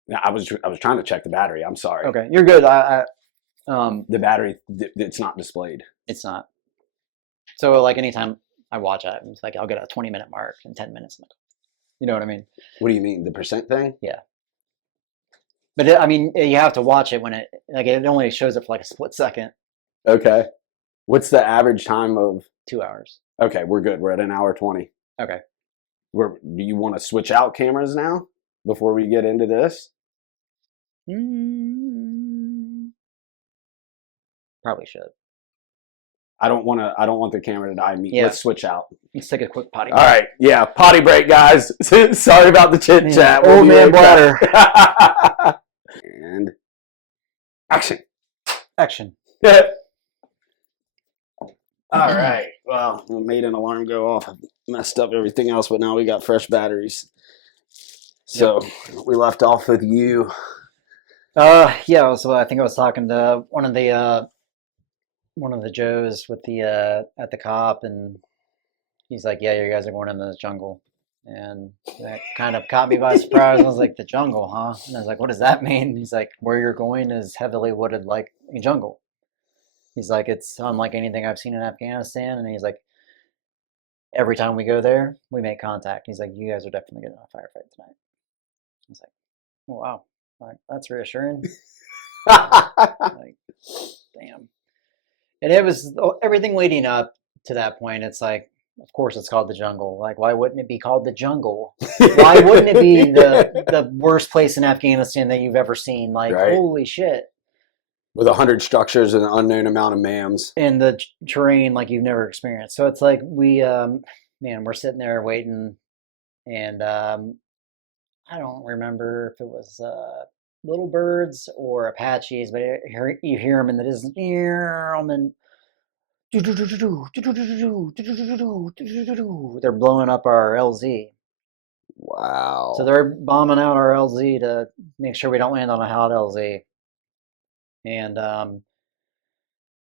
Yeah, I was trying to check the battery. I'm sorry. Okay, you're good. The battery, it's not displayed. It's not. So like anytime I watch it, it's like I'll get a 20-minute mark in 10 minutes. You know what I mean? What do you mean, the percent thing? Yeah. But I mean, you have to watch it when it only shows up for like a split second. Okay. What's the average time of? 2 hours. Okay, we're good. We're at an hour 20. Okay. Do you want to switch out cameras now before we get into this? Probably should. I don't want the camera to die. Yeah. Let's switch out. Let's take a quick potty. All right. Yeah, potty break, guys. Sorry about the chit chat. Old man bladder. And action. Action. All right. Well, we made an alarm go off. I messed up everything else, but now we got fresh batteries. So we left off with you. Yeah. So I think I was talking to one of the Joes with the at the cop, and he's like, "Yeah, you guys are going into the jungle," and that kind of caught me by surprise. I was like, "The jungle, huh?" And I was like, "What does that mean?" He's like, "Where you're going is heavily wooded, like a jungle." He's like, "It's unlike anything I've seen in Afghanistan," and he's like, "Every time we go there, we make contact." He's like, "You guys are definitely getting in a firefight tonight." I was like, "Oh, wow, like that's reassuring." Like, damn. And it was everything leading up to that point. It's like, of course, it's called the jungle. Like, why wouldn't it be called the jungle? Why wouldn't it be the worst place in Afghanistan that you've ever seen? Like, Right. Holy shit! With 100 structures and an unknown amount of mams. And the terrain like you've never experienced. So it's like we're sitting there waiting, and I don't remember if it was little birds or Apaches, but you hear them in the distance, and they're blowing up our LZ. Wow. So they're bombing out our LZ to make sure we don't land on a hot LZ. And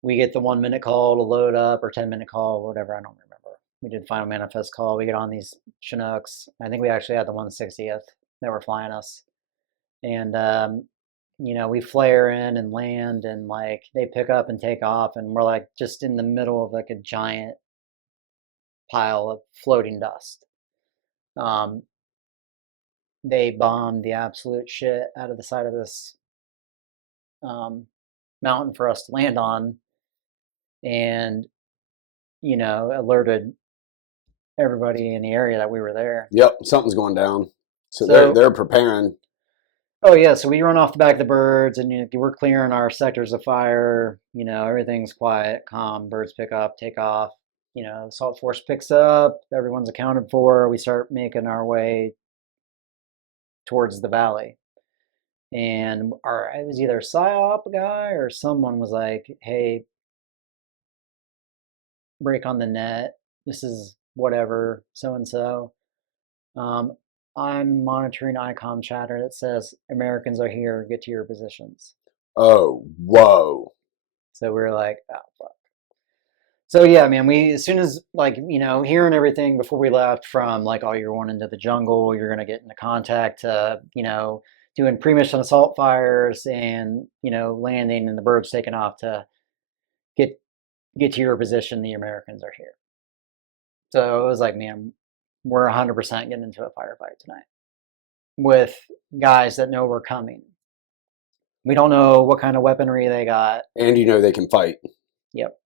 we get the 1-minute call to load up, or 10-minute call, whatever, I don't remember. We did final manifest call. We get on these Chinooks. I think we actually had the 160th that were flying us. And we flare in and land, and like they pick up and take off, and we're like just in the middle of like a giant pile of floating dust. They bombed the absolute shit out of the side of this mountain for us to land on, and alerted everybody in the area that we were there. Yep, something's going down. So they're preparing. Oh yeah, so we run off the back of the birds, and we're clearing our sectors of fire. Everything's quiet, calm. Birds pick up, take off. Assault force picks up. Everyone's accounted for. We start making our way towards the valley, and it was either a PSYOP guy or someone was like, "Hey, break on the net. This is whatever, so and so." I'm monitoring ICOM chatter that says Americans are here. Get to your positions. Oh, whoa. So we were like, oh fuck. So yeah, man, we as soon as like, hearing everything before we left from like, oh, you're going into the jungle, you're gonna get into contact, doing pre-mission assault fires and landing and the birds taking off to get to your position. The Americans are here. So it was like, man, we're 100% getting into a firefight tonight with guys that know we're coming. We don't know what kind of weaponry they got. And you know they can fight. Yep.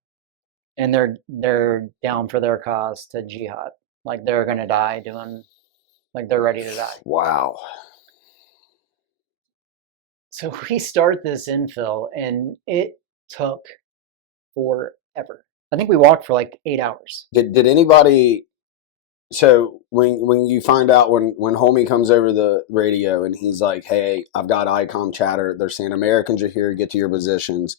And they're down for their cause to jihad. Like they're gonna die doing, like they're ready to die. Wow. So we start this infill and it took forever. I think we walked for like 8 hours. Did anybody? So when you find out when homie comes over the radio and he's like, "Hey, I've got ICOM chatter. They're saying Americans are here. Get to your positions."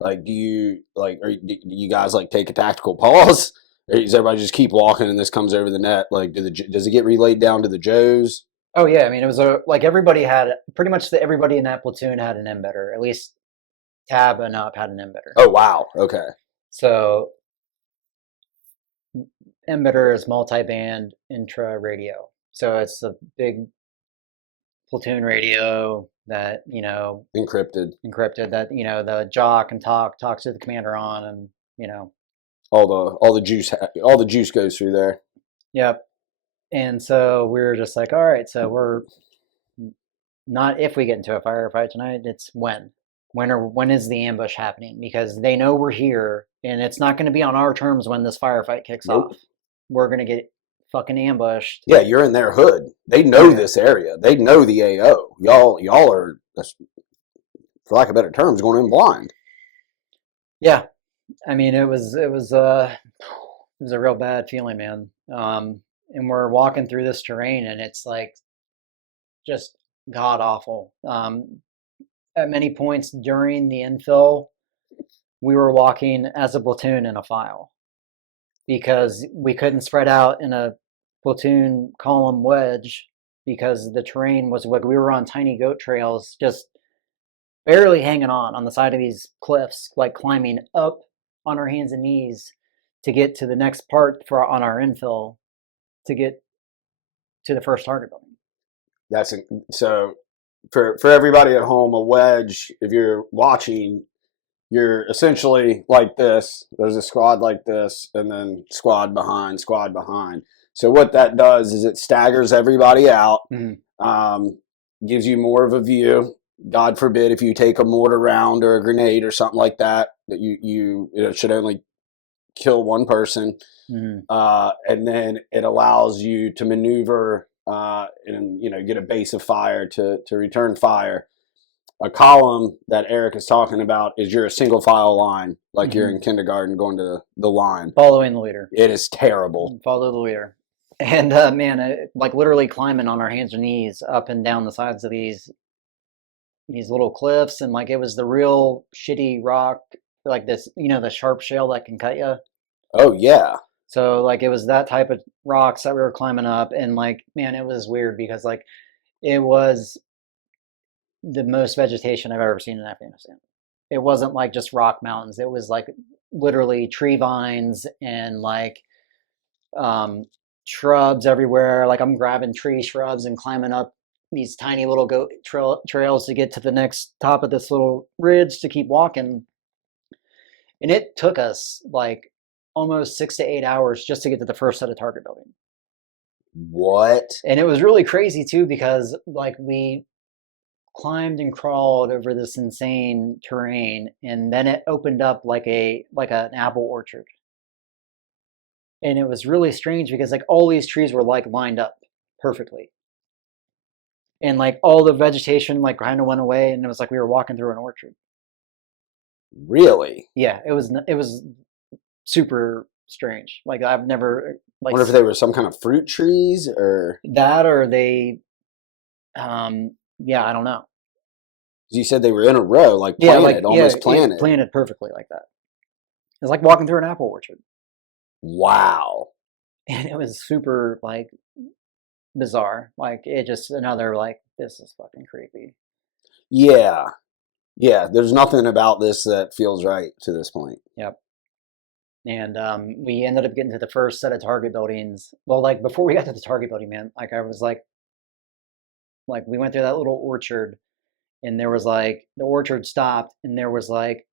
Like, do you guys like take a tactical pause, or does everybody just keep walking and this comes over the net? Like, does it get relayed down to the Joes? Oh yeah, I mean it was like everybody had pretty much everybody in that platoon had an embedder. At least Tab and Up had an embedder. Oh wow, okay. So embedder is multi-band intra radio. So it's a big platoon radio that Encrypted that the jock can talks to the commander on, and all the juice goes through there. Yep. And so we were just like, all right, so we're not if we get into a firefight tonight, it's when. When is the ambush happening? Because they know we're here, and it's not going to be on our terms when this firefight kicks Nope. off. We're going to get fucking ambushed. Yeah, you're in their hood. They know this area. They know the AO. Y'all are, for lack of better terms, going in blind. Yeah, I mean it was a real bad feeling, man. And we're walking through this terrain, and it's like just god awful. At many points during the infill, we were walking as a platoon in a file because we couldn't spread out in a platoon column wedge because the terrain was like we were on tiny goat trails, just barely hanging on the side of these cliffs, like climbing up on our hands and knees to get to the next part on our infill to get to the first target building. So for everybody at home, a wedge, if you're watching, you're essentially like this. There's a squad like this, and then squad behind. So what that does is it staggers everybody out, gives you more of a view. God forbid if you take a mortar round or a grenade or something like that, that it should only kill one person. And then it allows you to maneuver and get a base of fire to return fire. A column that Eric is talking about is you're a single file line, like you're in kindergarten going to the line. Following the leader. It is terrible. Follow the leader. And man, like literally climbing on our hands and knees up and down the sides of these little cliffs, and like it was the real shitty rock, like this, the sharp shale that can cut you. Oh yeah. So like it was that type of rocks that we were climbing up, and like man, it was weird because like it was the most vegetation I've ever seen in Afghanistan. It wasn't like just rock mountains. It was like literally tree vines and like shrubs everywhere. Like I'm grabbing tree shrubs and climbing up these tiny little goat trails to get to the next top of this little ridge to keep walking. And it took us like almost 6 to 8 hours just to get to the first set of target building. What? And it was really crazy too because like we climbed and crawled over this insane terrain, and then it opened up like an apple orchard. And it was really strange because like all these trees were like lined up perfectly. And like all the vegetation like kind of went away, and it was like we were walking through an orchard. Really? Yeah, it was super strange. Like I've never like. I wonder if they were some kind of fruit trees or that, or they. Yeah, I don't know. You said they were in a row, like planted, almost planted. Yeah, planted perfectly like that. It's like walking through an apple orchard. Wow. And it was super like bizarre. Like it just another like this is fucking creepy. Yeah. Yeah. There's nothing about this that feels right to this point. Yep. And we ended up getting to the first set of target buildings. Well, like before we got to the target building, man, like I was like we went through that little orchard, and there was like the orchard stopped, and there was like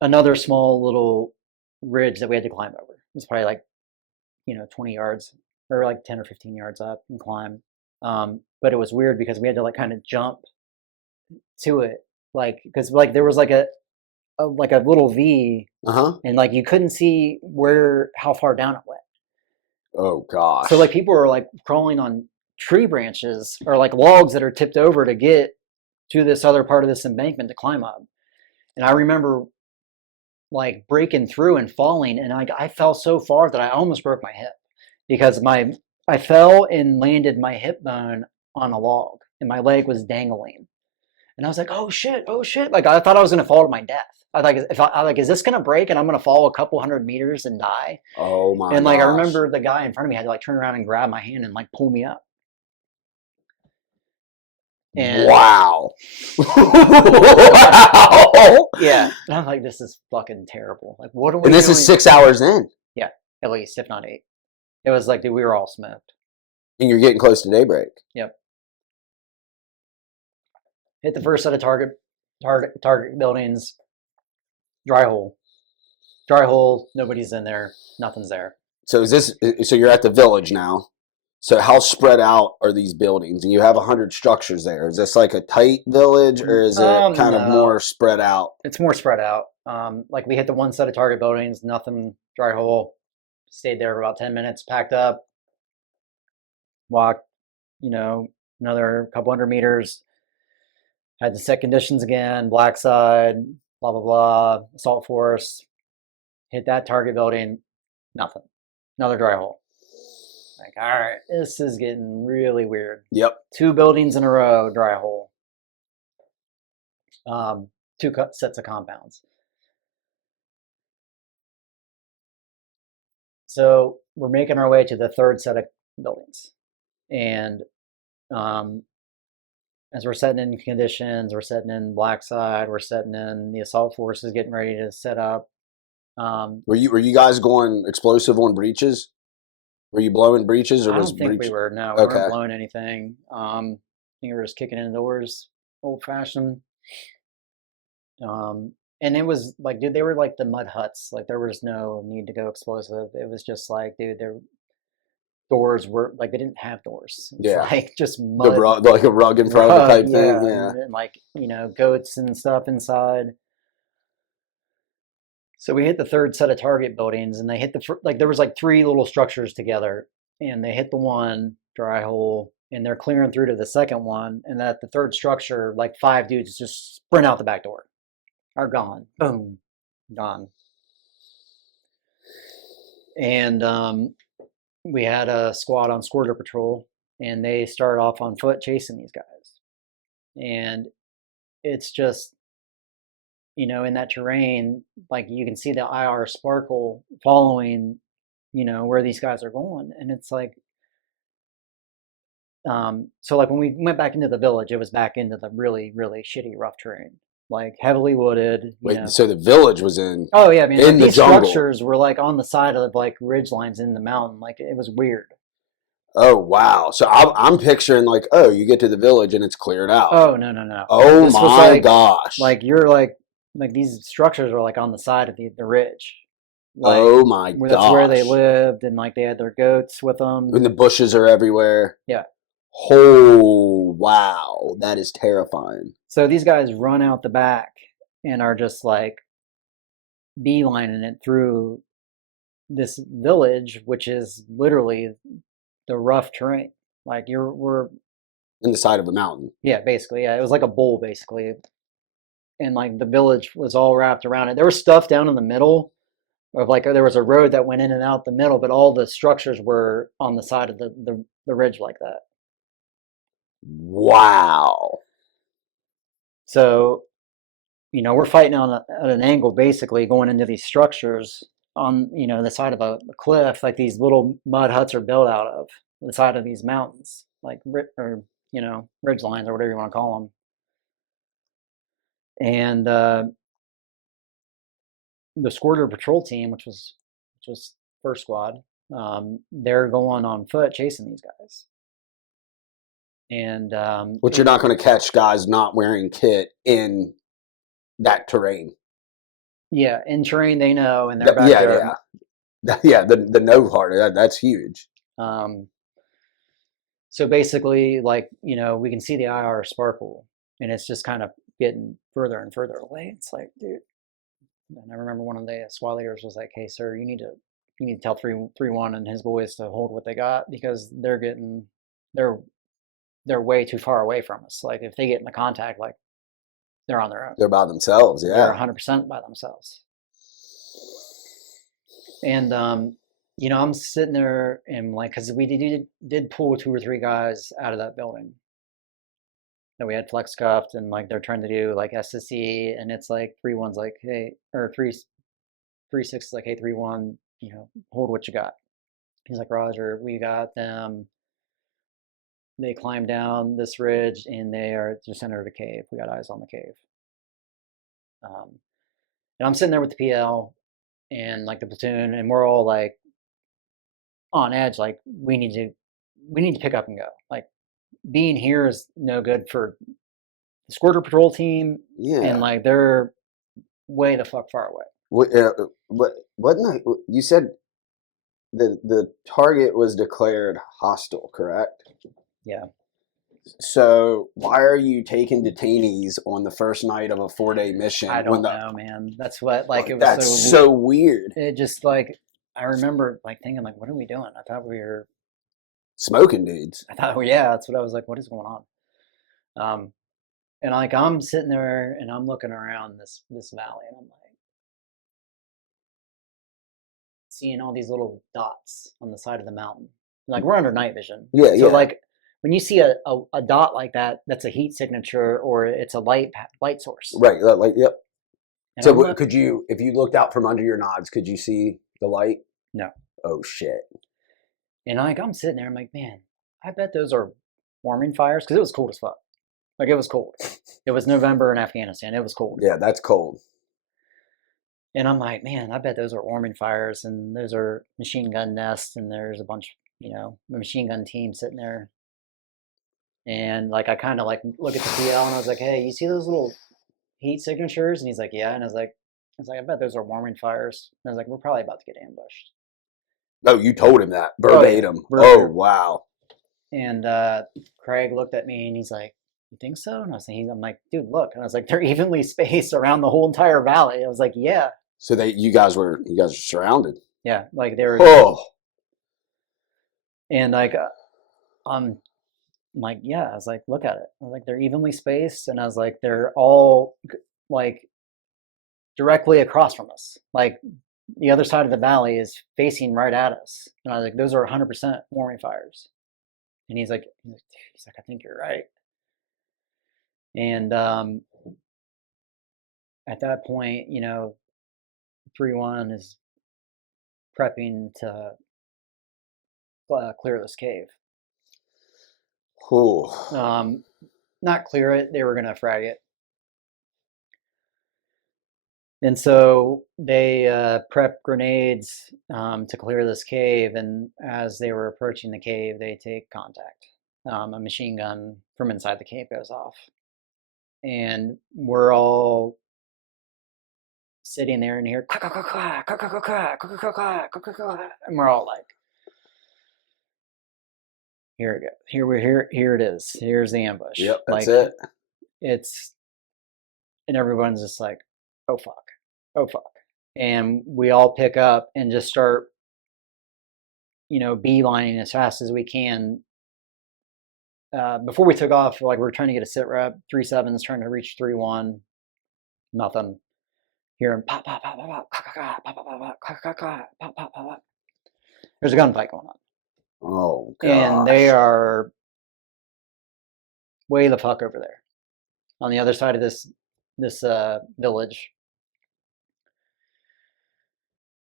another small little ridge that we had to climb over. It's probably like 20 yards or like 10 or 15 yards up and climb. But it was weird because we had to like kind of jump to it, like because like there was like a little V, and like you couldn't see how far down it went. Oh gosh. So like people were like crawling on tree branches or like logs that are tipped over to get to this other part of this embankment to climb up. And I remember like breaking through and falling, and I fell so far that I almost broke my hip because I fell and landed my hip bone on a log, and my leg was dangling. And I was like, oh shit. Like I thought I was gonna fall to my death. I like, is this gonna break and I'm gonna fall a couple 100 meters and die? Oh my And like gosh. I remember the guy in front of me had to like turn around and grab my hand and like pull me up. And wow. Wow. yeah. And I'm like, this is fucking terrible. Like what are we And this doing? is 6 hours in. Yeah, at least, if not 8. It was like, dude, we were all smoked. And you're getting close to daybreak. Yep. Hit the first set of target buildings. Dry hole. Nobody's in there. Nothing's there. So so you're at the village now. So how spread out are these buildings? And you have 100 structures there. Is this like a tight village, or is it kind of more spread out? It's more spread out. Like we hit the one set of target buildings, nothing, dry hole. Stayed there for about 10 minutes, packed up, walked, another couple 100 meters. Had the set conditions again, black side, blah, blah, blah, assault force. Hit that target building, nothing. Another dry hole. Like, all right, this is getting really weird. Yep. 2 buildings in a row, dry hole. 2 sets of compounds. So we're making our way to the third set of buildings. And as we're setting in conditions, we're setting in black side, we're setting in the assault forces getting ready to set up. Were you guys going explosive on breaches? Were you blowing breaches, or I was don't think we were. No, we weren't blowing anything. I think we were just kicking in doors, old fashioned. And it was like, dude, they were like the mud huts. Like there was no need to go explosive. It was just like, dude, their doors were like they didn't have doors. It's Yeah. like just mud, like a rug in front of the type thing. Yeah. and like goats and stuff inside. So we hit the third set of target buildings, and they hit there was like 3 little structures together, and they hit the one dry hole, and they're clearing through to the second one, and at the third structure, like 5 dudes just sprint out the back door, are gone, boom, gone. And we had a squad on squirter patrol, and they started off on foot chasing these guys, and it's just in that terrain, like you can see the IR sparkle following, where these guys are going. And it's like, so like when we went back into the village, it was back into the really, really shitty rough terrain, like heavily wooded. Wait, so the village was in? Oh yeah, I mean, in like, the these jungle. structures were like on the side of like ridge lines in the mountain. Like it was weird. Oh wow! So I'm picturing like, oh, you get to the village and it's cleared out. Oh no. Oh This was my like, gosh! Like you're like these structures are like on the side of the ridge. Like, oh my gosh! That's where they lived, and like they had their goats with them. And the bushes are everywhere. Yeah. Oh wow, that is terrifying. So these guys run out the back and are just like beelining it through this village, which is literally the rough terrain. Like we're in the side of a mountain. Yeah, basically. Yeah, it was like a bowl, basically. And like the village was all wrapped around it. There was stuff down in the middle of like there was a road that went in and out the middle, but all the structures were on the side of the ridge like that. Wow. So, we're fighting at an angle, basically going into these structures on the side of a cliff, like these little mud huts are built out of. the side of these mountains, like or ridge lines or whatever you want to call them. And the Squirter patrol team, which was first squad, they're going on foot chasing these guys. And which you're not going to catch guys not wearing kit in that terrain. Yeah, in terrain they know in their backyard. Yeah, the no part, that's huge. So basically, like, we can see the IR sparkle, and it's just kind of getting further and further away. It's like, dude. And I remember one of the SWAT leaders was like, "Hey, sir, you need to tell 3-1 and his boys to hold what they got, because they're way too far away from us. Like, if they get into contact, like, they're on their own. They're by themselves. Yeah, they're 100% by themselves." And I'm sitting there and, like, because we did pull 2 or 3 guys out of that building that we had flex cuffed, and, like, they're trying to do, like, SSE, and it's like 3-1's like, hey, or 3-6 is like, hey, 3-1, hold what you got. He's like, Roger, we got them. They climb down this ridge and they are just center of a cave. We got eyes on the cave. And I'm sitting there with the PL and, like, the platoon, and we're all, like, on edge. Like, we need to pick up and go. Like, being here is no good for the Squirter patrol team. Yeah. And, like, they're way the fuck far away. Wasn't you said the target was declared hostile, correct? Yeah. So why are you taking detainees on the first night of a 4-day mission? I don't know, man. That's what, like, it was that's so weird. It just, like, I remember, like, thinking, like, what are we doing? I thought we were smoking dudes. I thought, well, yeah, that's what I was like, what is going on? And, like, I'm sitting there and I'm looking around this valley, and I'm like seeing all these little dots on the side of the mountain. Like, we're under night vision. Yeah, so, yeah. Like, when you see a dot like that, that's a heat signature, or it's a light source. Right. Like, yep. And so could you, if you looked out from under your nods, could you see the light? No. Oh shit. And, like, I'm sitting there, I'm like, man, I bet those are warming fires, because it was cold as fuck. Like, it was cold. It was November in Afghanistan. It was cold. Yeah, that's cold. And I'm like, man, I bet those are warming fires, and those are machine gun nests, and there's a bunch, a machine gun team sitting there. And, like, I kind of, like, look at the PL, and I was like, hey, you see those little heat signatures? And he's like, yeah. And I was like, I bet those are warming fires. And I was like, we're probably about to get ambushed. Oh, you told him that verbatim. Oh, wow. And Craig looked at me and he's like, you think so? And I'm like, dude, look. And I was like, they're evenly spaced around the whole entire valley. I was like, yeah. So you guys were surrounded. Yeah, like they were. Oh. And, like, I'm like, yeah. I was like, look at it. I was like, they're evenly spaced, and I was like, they're all, like, directly across from us. Like, the other side of the valley is facing right at us. And I was like, those are 100% warming fires. And he's like, I think you're right. And at that point, 3-1 is prepping to clear this cave. Cool. Not clear it. They were going to frag it. And so they prep grenades to clear this cave. And as they were approaching the cave, they take contact. A machine gun from inside the cave goes off. And we're all sitting there and hear, and we're all like, here it goes. Here it is. Here's the ambush. Yep, that's like, it. And everyone's just like, oh fuck. And we all pick up and just start, beelining as fast as we can. Before we took off, like, we're trying to get a sit rep, 3-7s, trying to reach 3-1, nothing. Hearing pop, pop, pop, pop, pop, pop, pop, pop, pop, pop, pop, pop, pop. There's a gunfight going on. Oh, gosh. And they are way the fuck over there on the other side of this village.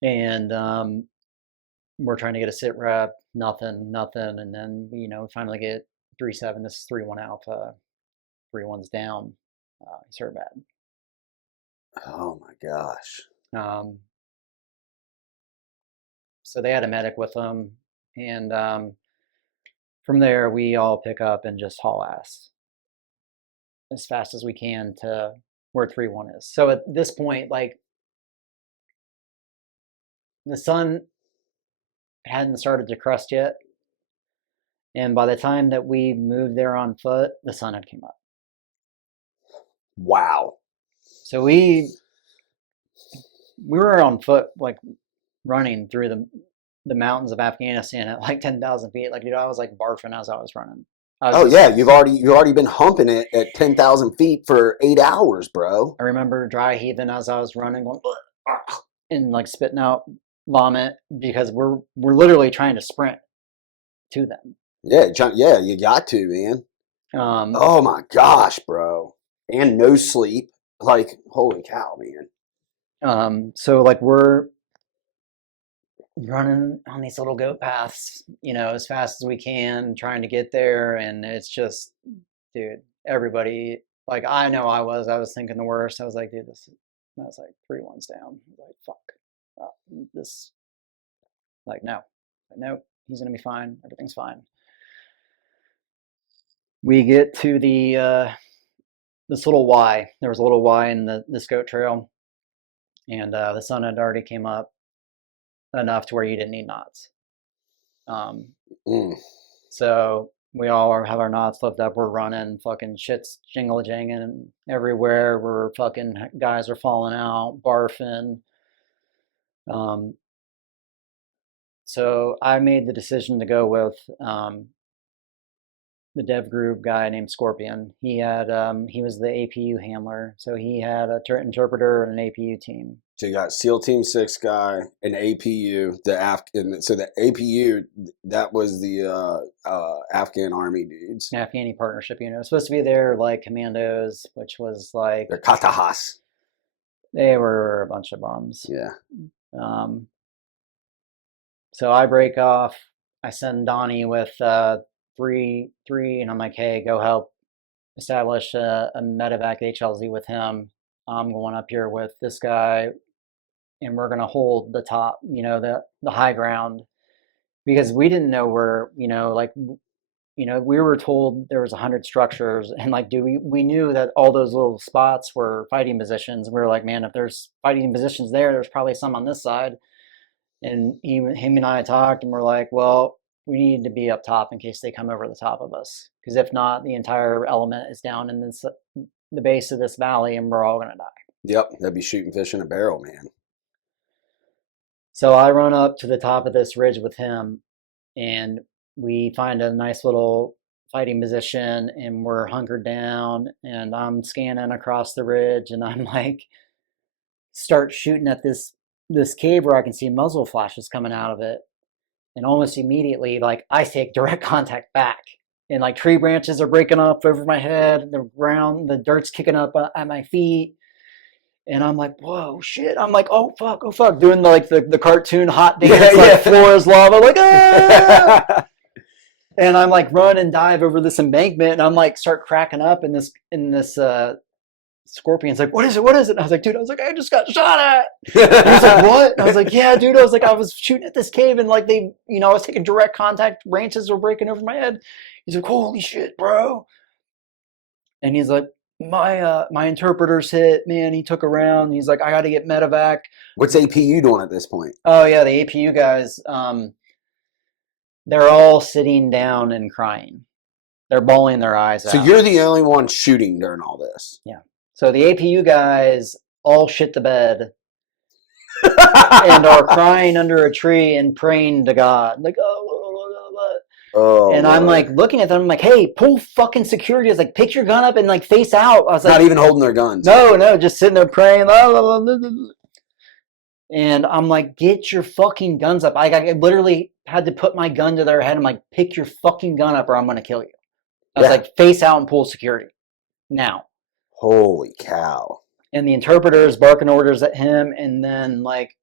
And we're trying to get a sit rep, nothing, and then we finally get 3-7. This is 3-1 alpha, 3-1's down. He's hurt bad. Oh my gosh. So they had a medic with them, and from there we all pick up and just haul ass as fast as we can to where 3-1 is. So at this point, like, the sun hadn't started to crust yet, and by the time that we moved there on foot, the sun had came up. Wow. So we were on foot, like running through the mountains of Afghanistan at like 10,000 feet. Like, dude, I was like barfing as I was running. You've already been humping it at 10,000 feet for 8 hours, bro. I remember dry heaving as I was running, going, and like spitting out vomit, because we're literally trying to sprint to them. Yeah, you got to, man. Oh my gosh, bro. And no sleep. Like, holy cow, man. So like we're running on these little goat paths, as fast as we can, trying to get there, and it's just, dude, everybody, like, I know I was thinking the worst. I was like, dude, I was like 3-1's down. Like, fuck, this, like, no, he's gonna be fine. Everything's fine. We get to this little Y. There was a little Y in this goat trail, and the sun had already came up enough to where you didn't need knots. So we all have our knots lifted up. We're running, fucking shit's jingle-janging everywhere. We're fucking, guys are falling out, barfing. So I made the decision to go with the dev group guy named Scorpion. He was the APU handler, so he had an interpreter and an APU team. So you got SEAL Team 6 guy, an APU, so the APU, that was the Afghan army dudes. Afghani partnership unit. It was supposed to be their like commandos, which was like They're Katahas. They were a bunch of bums. Yeah. So I break off. I send Donnie with three, and I'm like, hey, go help establish a medevac HLZ with him. I'm going up here with this guy, and we're gonna hold the top, the high ground, because we didn't know where, we were told there was 100 structures, and like, we knew that all those little spots were fighting positions. We were like, man, if there's fighting positions there's probably some on this side. And him and I talked, and we're like, well, we need to be up top in case they come over the top of us, because if not, the entire element is down in the base of this valley, and we're all gonna die. Yep, that'd be shooting fish in a barrel, man. So I run up to the top of this ridge with him, and we find a nice little fighting position, and we're hunkered down, and I'm scanning across the ridge, and I'm like, start shooting at this cave where I can see muzzle flashes coming out of it. And almost immediately, like, I take direct contact back, and like tree branches are breaking up over my head, the ground, the dirt's kicking up at my feet. And I'm like, whoa, shit. I'm like, oh, fuck, doing like the cartoon hot dance, like floor is lava, like, ah! And I'm like, run and dive over this embankment, and I'm like, start cracking up in this Scorpion's like, what is it? And I was like, dude, I just got shot at. And he's like, what? And I was like, yeah, dude. I was like, I was shooting at this cave, and like I was taking direct contact. Branches were breaking over my head. He's like, holy shit, bro. And he's like, my interpreter's hit, man. He took a round. He's like, I got to get medevac. What's APU doing at this point? Oh yeah, the APU guys. They're all sitting down and crying. They're bawling their eyes out. So you're the only one shooting during all this. Yeah. So the APU guys all shit the bed and are crying under a tree and praying to God. Like, oh, and I'm like looking at them, I'm like, hey, pull fucking security. I was like, pick your gun up and like face out. I was like, not even holding their guns. No, just sitting there praying. And I'm like, get your fucking guns up. I literally had to put my gun to their head. I'm like, pick your fucking gun up or I'm going to kill you. I was like, face out and pull security. Now. Holy cow. And the interpreter is barking orders at him, and then like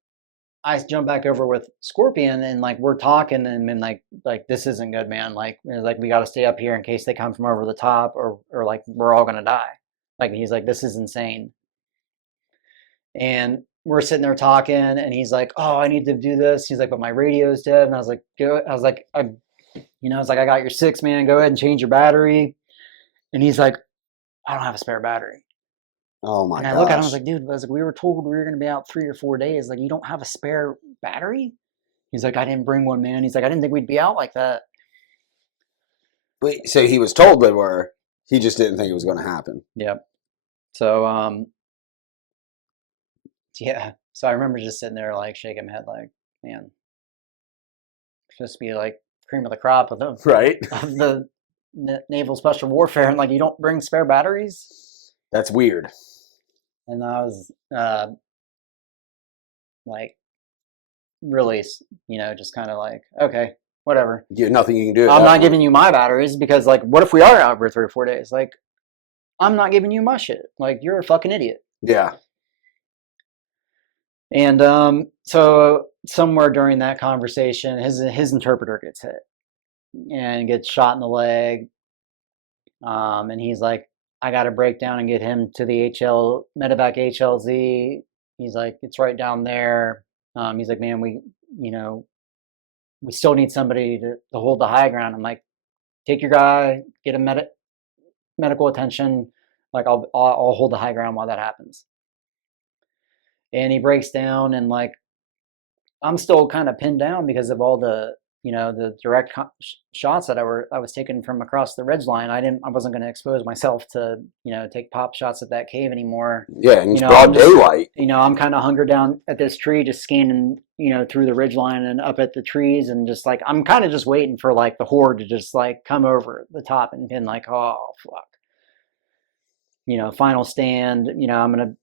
I jump back over with Scorpion, and like we're talking, and like this isn't good, man. Like we got to stay up here in case they come from over the top, or like we're all gonna die. Like he's like, this is insane. And we're sitting there talking, and he's like, oh, I need to do this. He's like, but my radio's dead. And I was like, go. I was like, I was like, I got your 6, man. Go ahead and change your battery. And he's like, I don't have a spare battery. Oh my And I gosh. look at him, I was like, dude, I was like, we were told we were going to be out 3 or 4 days. Like, you don't have a spare battery? He's like, I didn't bring one, man. He's like, I didn't think we'd be out like that. Wait, so he was told they were. He just didn't think it was going to happen. Yep. So, yeah. So I remember just sitting there, like, shaking my head, like, man, supposed to be like cream of the crop of the Right. of the naval special warfare, and like, you don't bring spare batteries. That's weird. And I was like, really, just kind of like, okay, whatever. Nothing you can do. I'm not giving you my batteries because, like, what if we are out for 3 or 4 days? Like, I'm not giving you my shit. Like, you're a fucking idiot. Yeah. And so somewhere during that conversation, his interpreter gets hit and gets shot in the leg. And he's like, I got to break down and get him to the medevac HLZ. He's like, it's right down there. He's like, man, we still need somebody to hold the high ground. I'm like, take your guy, get him medical attention. Like, I'll hold the high ground while that happens. And he breaks down, and like, I'm still kind of pinned down because of all the the direct shots that I was taking from across the ridge line. I wasn't going to expose myself to take pop shots at that cave anymore. Yeah, and it's broad daylight. I'm kind of hungered down at this tree, just scanning through the ridge line and up at the trees, and just like, I'm kind of just waiting for like the horde to just like come over the top and been like, oh fuck, final stand. I'm gonna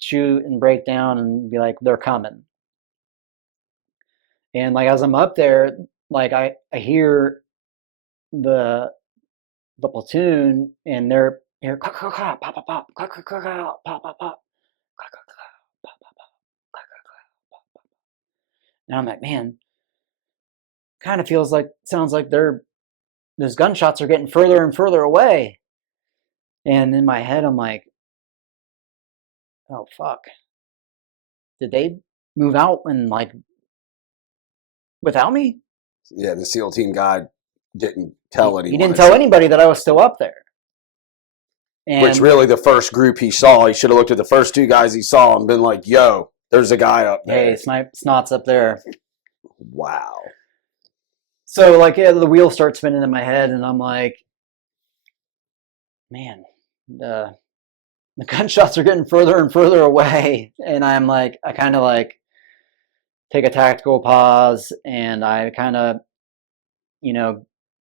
shoot and break down and be like, they're coming. And like, as I'm up there, like I hear the platoon, and they're pop pop pop pop pop pop pop pop pop. And I'm like, man, kind of sounds like those gunshots are getting further and further away. And in my head, I'm like, oh fuck, did they move out and like without me? Yeah, the SEAL team guy didn't tell anyone. He didn't tell anybody that I was still up there. And which really, the first group he saw, he should have looked at the first 2 guys he saw and been like, yo, there's a guy up there. Hey, Snot's up there. Wow. So like, yeah, the wheels start spinning in my head, and I'm like, man, the gunshots are getting further and further away. And I'm like, I kind of like take a tactical pause, and I kind of,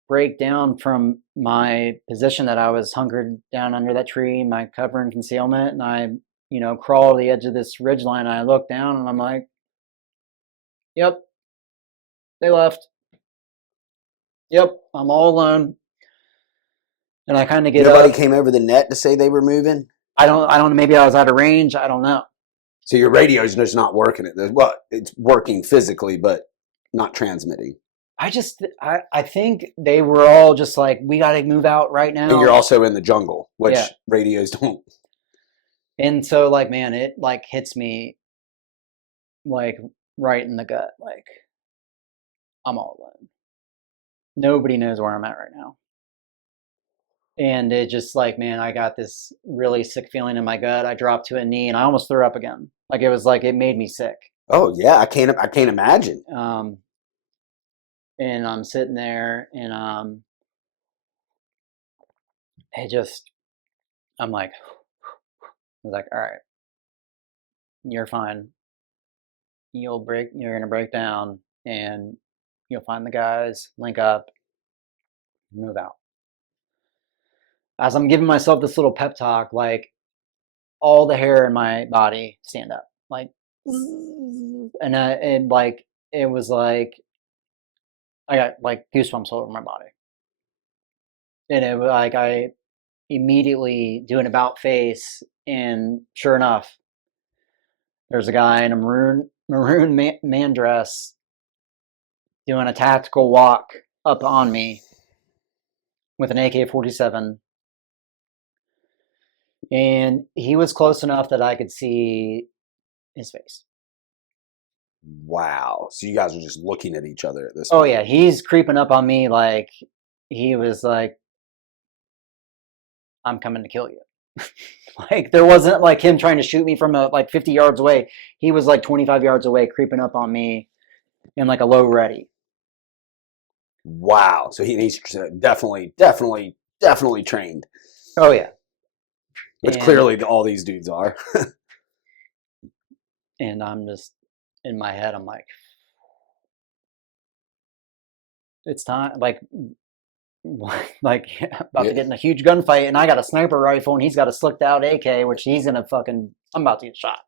break down from my position that I was hunkered down under that tree, my cover and concealment, and I, crawl to the edge of this ridge line. And I look down, and I'm like, yep, they left. Yep, I'm all alone. And I kind of get Nobody up. came over the net to say they were moving? I don't, maybe I was out of range. I don't know. So your radio's just not working. Well, it's working physically, but not transmitting. I think they were all just like, we got to move out right now. And you're also in the jungle, which radios don't. And so like, man, it like hits me like right in the gut. Like, I'm all alone. Nobody knows where I'm at right now. And it just like, man, I got this really sick feeling in my gut. I dropped to a knee, and I almost threw up again. Like, it was like, it made me sick. Oh yeah, I can't imagine. And I'm sitting there, and I'm like, I was like, all right, you're fine. You're gonna break down, and you'll find the guys, link up, move out. As I'm giving myself this little pep talk, like, all the hair in my body stand up, like, and like, it was like, I got like goosebumps all over my body. And it was like, I immediately do an about face, and sure enough, There's a guy in a maroon man dress doing a tactical walk up on me with an AK-47, and he was close enough that I could see his face. Wow. So you guys are just looking at each other at this Oh point. yeah, he's creeping up on me like he was like, I'm coming to kill you. Like there wasn't like him trying to shoot me from like 50 yards away. He was like 25 yards away, creeping up on me in like a low ready. Wow. So he's definitely trained, Oh yeah. which And- clearly all these dudes are. And I'm just in my head, I'm like, it's time, like about to get in a huge gunfight, and I got a sniper rifle, and he's got a slicked out AK, which he's gonna fucking. I'm about to get shot.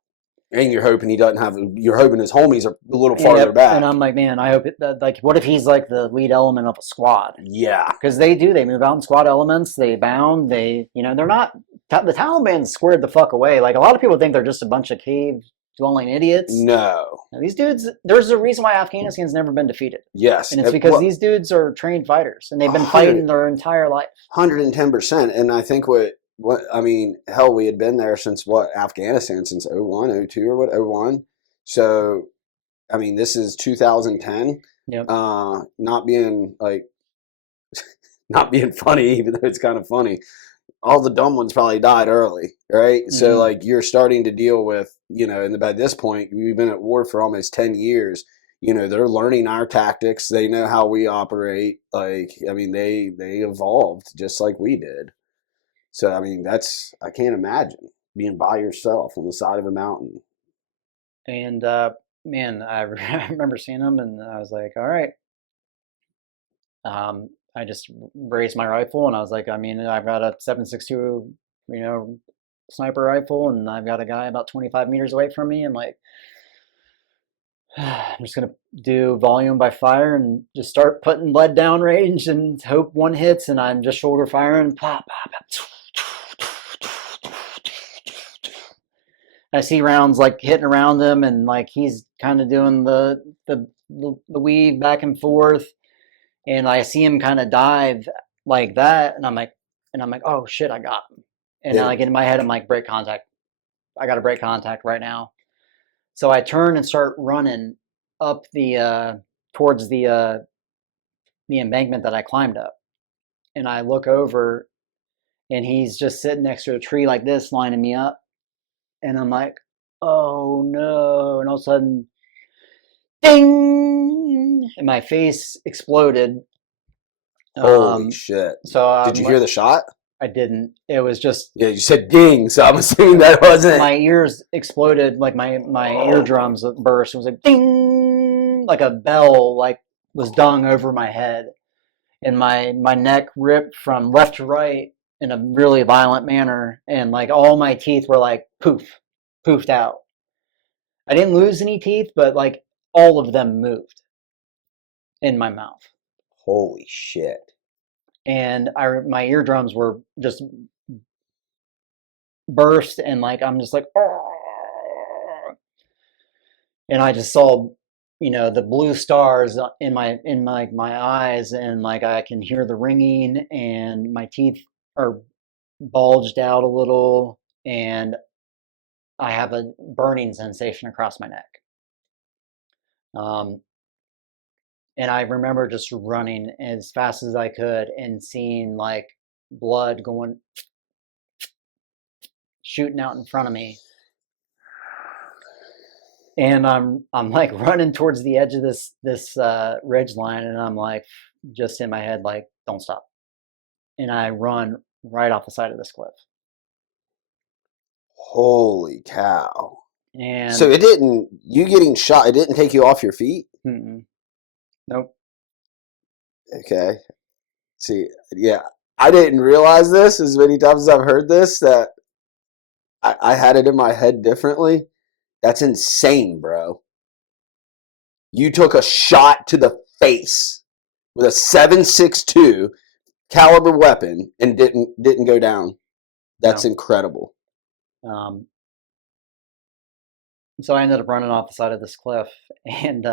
And you're hoping he doesn't have. You're hoping his homies are a little farther back. And I'm like, man, I hope like, what if he's like the lead element of a squad? Yeah, Because they move out in squad elements. They bound. They're not. The Taliban's squared the fuck away. Like a lot of people think they're just a bunch of cave dwelling idiots. no. Now, these dudes. There's a reason why Afghanistan's never been defeated. Yes, And it's because these dudes are trained fighters, and they've been fighting their entire life. 110%. And I think what I mean, hell, we had been there since Afghanistan since 01, 02 or what 01. So, I mean, this is 2010. Yep. Not being like, not being funny, even though it's kind of funny. All the dumb ones probably died early, right? Mm-hmm. So, like, you're starting to deal with, and by this point, we've been at war for almost 10 years. They're learning our tactics. They know how we operate. Like, I mean, they evolved just like we did. So, I mean, I can't imagine being by yourself on the side of a mountain. And, man, I remember seeing them, and I was like, all right. I just raised my rifle, and I was like, I mean, I've got a 7.62, sniper rifle, and I've got a guy about 25 meters away from me. I'm like, I'm just gonna do volume by fire and just start putting lead down range and hope one hits, and I'm just shoulder firing. Pop, pop, pop. I see rounds like hitting around him, and like he's kind of doing the weave back and forth. And I see him kind of dive like that, and I'm like, oh shit, I got him. And like in my head, I'm like, break contact. I got to break contact right now. So I turn and start running up towards the embankment that I climbed up, and I look over, and he's just sitting next to a tree like this, lining me up, and I'm like, oh no! And all of a sudden, ding! And my face exploded. Holy shit. So did you hear the shot? I didn't. It was just... Yeah, you said ding, so I'm assuming that wasn't... My ears exploded, like my eardrums burst. It was like ding! Like a bell was dung over my head. And my neck ripped from left to right in a really violent manner. And like all my teeth were like poofed out. I didn't lose any teeth, but like all of them moved in my mouth. Holy shit. And my eardrums were just burst, and like I'm just like, oh. And I just saw, the blue stars in my eyes, and like I can hear the ringing, and my teeth are bulged out a little, and I have a burning sensation across my neck. And I remember just running as fast as I could and seeing like blood shooting out in front of me. And I'm like running towards the edge of this ridge line, and I'm like just in my head like, don't stop. And I run right off the side of this cliff. Holy cow. And so you getting shot, it didn't take you off your feet? Mm-mm. Nope. Okay. See, yeah, I didn't realize this as many times as I've heard this, that I had it in my head differently. That's insane, bro. You took a shot to the face with a 7.62 caliber weapon and didn't go down. That's incredible. So I ended up running off the side of this cliff, and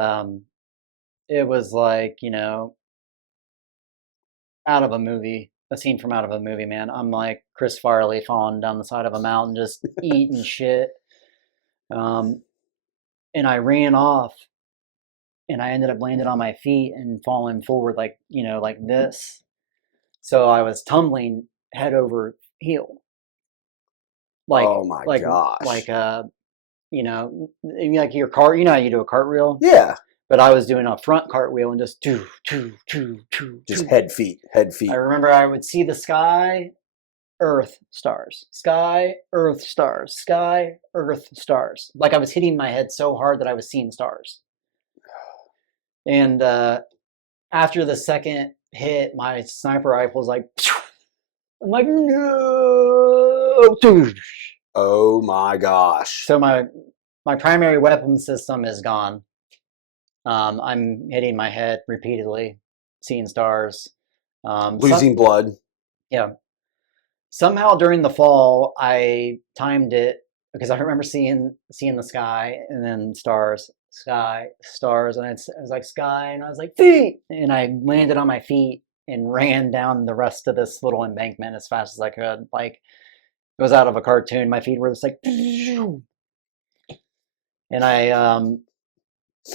it was like, out of a movie, a scene from out of a movie, man. I'm like Chris Farley falling down the side of a mountain, just eating shit. And I ran off, and I ended up landing on my feet and falling forward like this. So I was tumbling head over heel. Oh my gosh. Like like your car, how you do a cartwheel? Yeah. But I was doing a front cartwheel and just Just head feet. I remember I would see the sky, earth, stars, sky, earth, stars, sky, earth, stars. Like I was hitting my head so hard that I was seeing stars. And after the second hit, my sniper rifle was like, I'm like, no, dude. Oh my gosh. So my primary weapon system is gone. I'm hitting my head repeatedly, seeing stars. Losing blood. Yeah. Somehow during the fall, I timed it because I remember seeing the sky and then stars, sky, stars, and I was like sky, and I was like feet, and I landed on my feet and ran down the rest of this little embankment as fast as I could. Like it was out of a cartoon. My feet were just like, and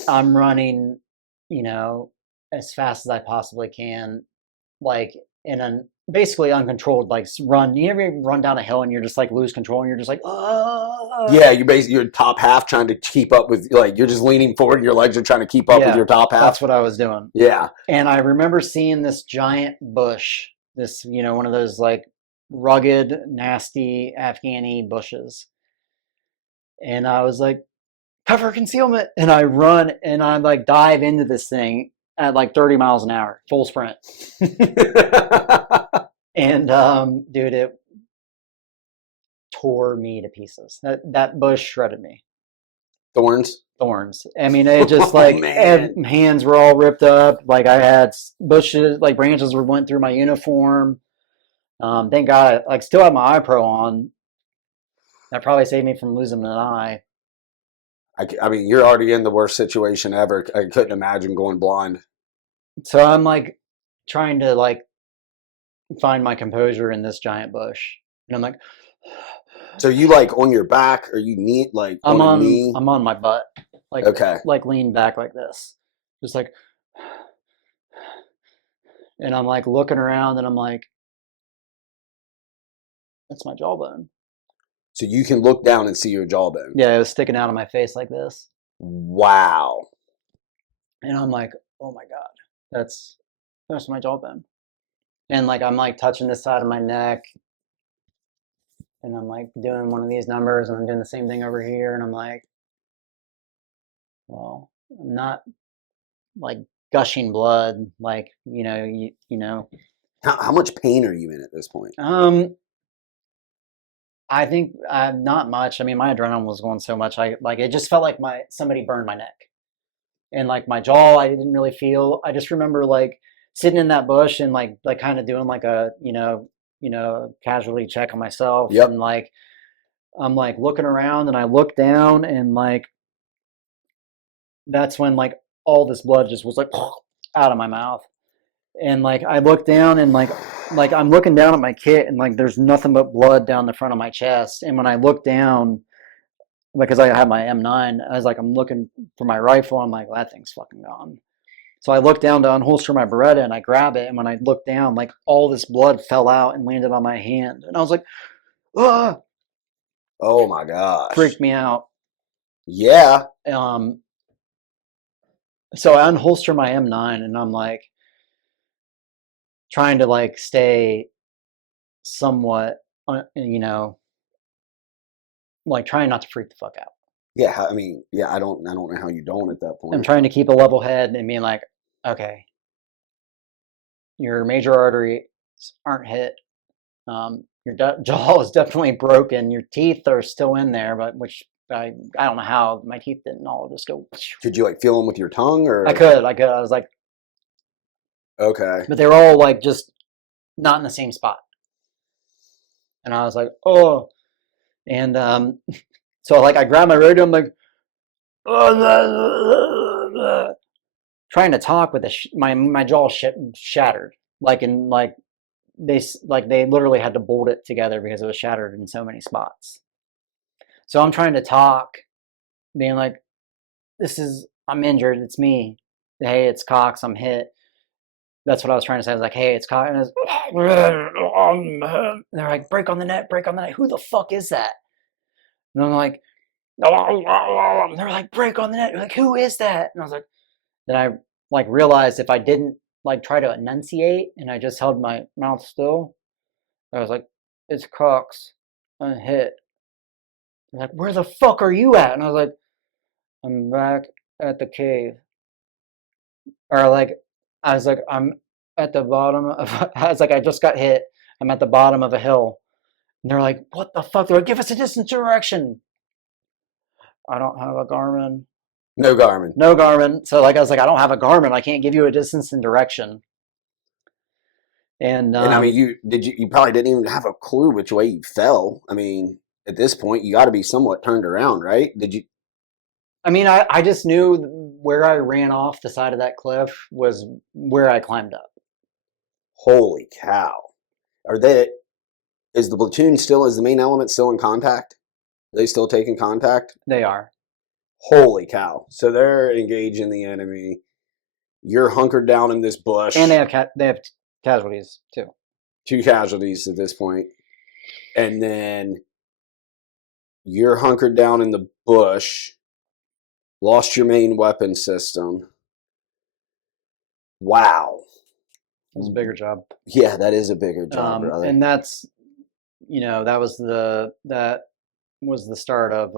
I'm running, as fast as I possibly can, like in an basically uncontrolled run. You ever run down a hill and you're just like lose control and you're just like, oh yeah, you're basically your top half trying to keep up with, like, you're just leaning forward and your legs are trying to keep up with your top half. That's what I was doing. Yeah. And I remember seeing this giant bush, this one of those like rugged, nasty Afghani bushes, and I was like, cover concealment, and I run and I like dive into this thing at like 30 miles an hour, full sprint. And dude, it tore me to pieces. That bush shredded me. Thorns. I mean, it just like hands were all ripped up. Like I had bushes, like branches went through my uniform. Thank God, I still have my eye pro on. That probably saved me from losing an eye. I mean, you're already in the worst situation ever. I couldn't imagine going blind. So I'm like trying to like find my composure in this giant bush, and I'm like, so you like on your back, or you knee, like I'm on a knee? I'm on my butt, like okay, like lean back like this, just like, and I'm like looking around, and I'm like, that's my jawbone. So you can look down and see your jawbone. Yeah, it was sticking out of my face like this. Wow. And I'm like, oh my God, that's my jawbone. And like I'm like touching this side of my neck, and I'm like doing one of these numbers, and I'm doing the same thing over here, and I'm like, well, I'm not like gushing blood, like you know. How much pain are you in at this point? I think not much. I mean, my adrenaline was going so much. It just felt like somebody burned my neck, and like my jaw, I didn't really feel. I just remember like sitting in that bush and like kind of doing like a casualty check on myself. Yep. And like I'm like looking around, and I look down, and like that's when like all this blood just was like out of my mouth. And like I look down, and like I'm looking down at my kit, and like there's nothing but blood down the front of my chest. And when I look down, because I have my M9, I was like, I'm looking for my rifle. I'm like, well, that thing's fucking gone. So I look down to unholster my Beretta, and I grab it. And when I look down, like all this blood fell out and landed on my hand. And I was like, ah! Oh my gosh. Freaked me out. Yeah. So I unholster my M9, and I'm like trying to like stay somewhat, like trying not to freak the fuck out. Yeah, I mean, yeah, I don't know how you don't at that point. I'm trying to keep a level head and being like, okay, your major arteries aren't hit. Your jaw is definitely broken. Your teeth are still in there, but which I don't know how my teeth didn't all just go. Could you like feel them with your tongue, or? I could. I was like, okay, but they were all like just not in the same spot. And I was like, oh, and so like I grabbed my radio. I'm like, trying to talk with my jaw shattered, like they literally had to bolt it together because it was shattered in so many spots. So I'm trying to talk, being like, I'm injured, it's me. Hey, it's Cox, I'm hit. That's what I was trying to say. I was like, hey, it's Cox. And they're like, break on the net, break on the net. Who the fuck is that? And I'm like, they're like, break on the net. Like, who is that? And I was like, then I like realized if I didn't like try to enunciate and I just held my mouth still, I was like, it's Cox. I'm hit. They're like, where the fuck are you at? And I was like, I'm back at the cave. Or like, I was like, I'm at the bottom of, I was like, I just got hit. I'm at the bottom of a hill. And they're like, what the fuck? They're like, give us a distance direction. I don't have a Garmin. No Garmin. No Garmin. So like, I was like, I don't have a Garmin. I can't give you a distance and direction. And And I mean, you probably didn't even have a clue which way you fell. I mean, at this point, you got to be somewhat turned around, right? Did you? I mean, I just knew where I ran off the side of that cliff was where I climbed up. Holy cow! Are they? Is the platoon still? Is the main element still in contact? Are they still taking contact? They are. Holy cow! So they're engaging the enemy. You're hunkered down in this bush. And they have casualties too. 2 casualties at this point. And then you're hunkered down in the bush. Lost your main weapon system. Wow. It was a bigger job. Yeah, that is a bigger job, brother. And that's, that was the start of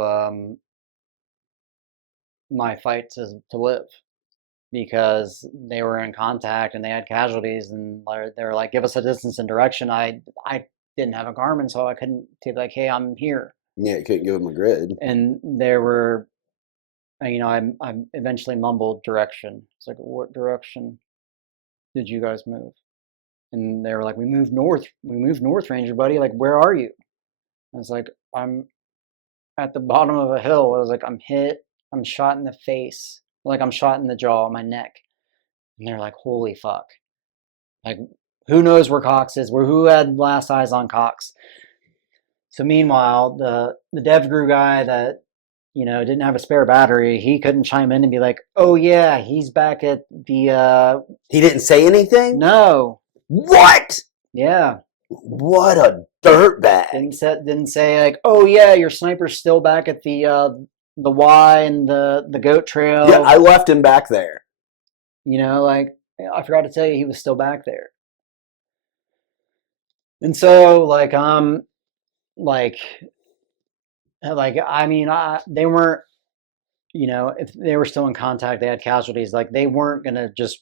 my fight to live, because they were in contact and they had casualties, and they were like, give us a distance and direction. I didn't have a Garmin, so I couldn't be like, hey, I'm here. Yeah, you couldn't give them a grid. And there were, I eventually mumbled direction. It's like, what direction did you guys move? And they were like, we moved north, Ranger buddy. Like, where are you? I was like, I'm at the bottom of a hill. I was like, I'm hit. I'm shot in the face. Like, I'm shot in the jaw, my neck. And they're like, holy fuck. Like, who knows where Cox is? Who had last eyes on Cox? So meanwhile, the DevGru guy that, didn't have a spare battery, he couldn't chime in and be like, oh yeah, he's back at the... He didn't say anything? No. What? Yeah. What a dirtbag. Didn't say like, oh yeah, your sniper's still back at the Y and the goat trail. Yeah, I left him back there. Like, I forgot to tell you, he was still back there. And so like, I mean, they weren't, if they were still in contact, they had casualties, like they weren't gonna just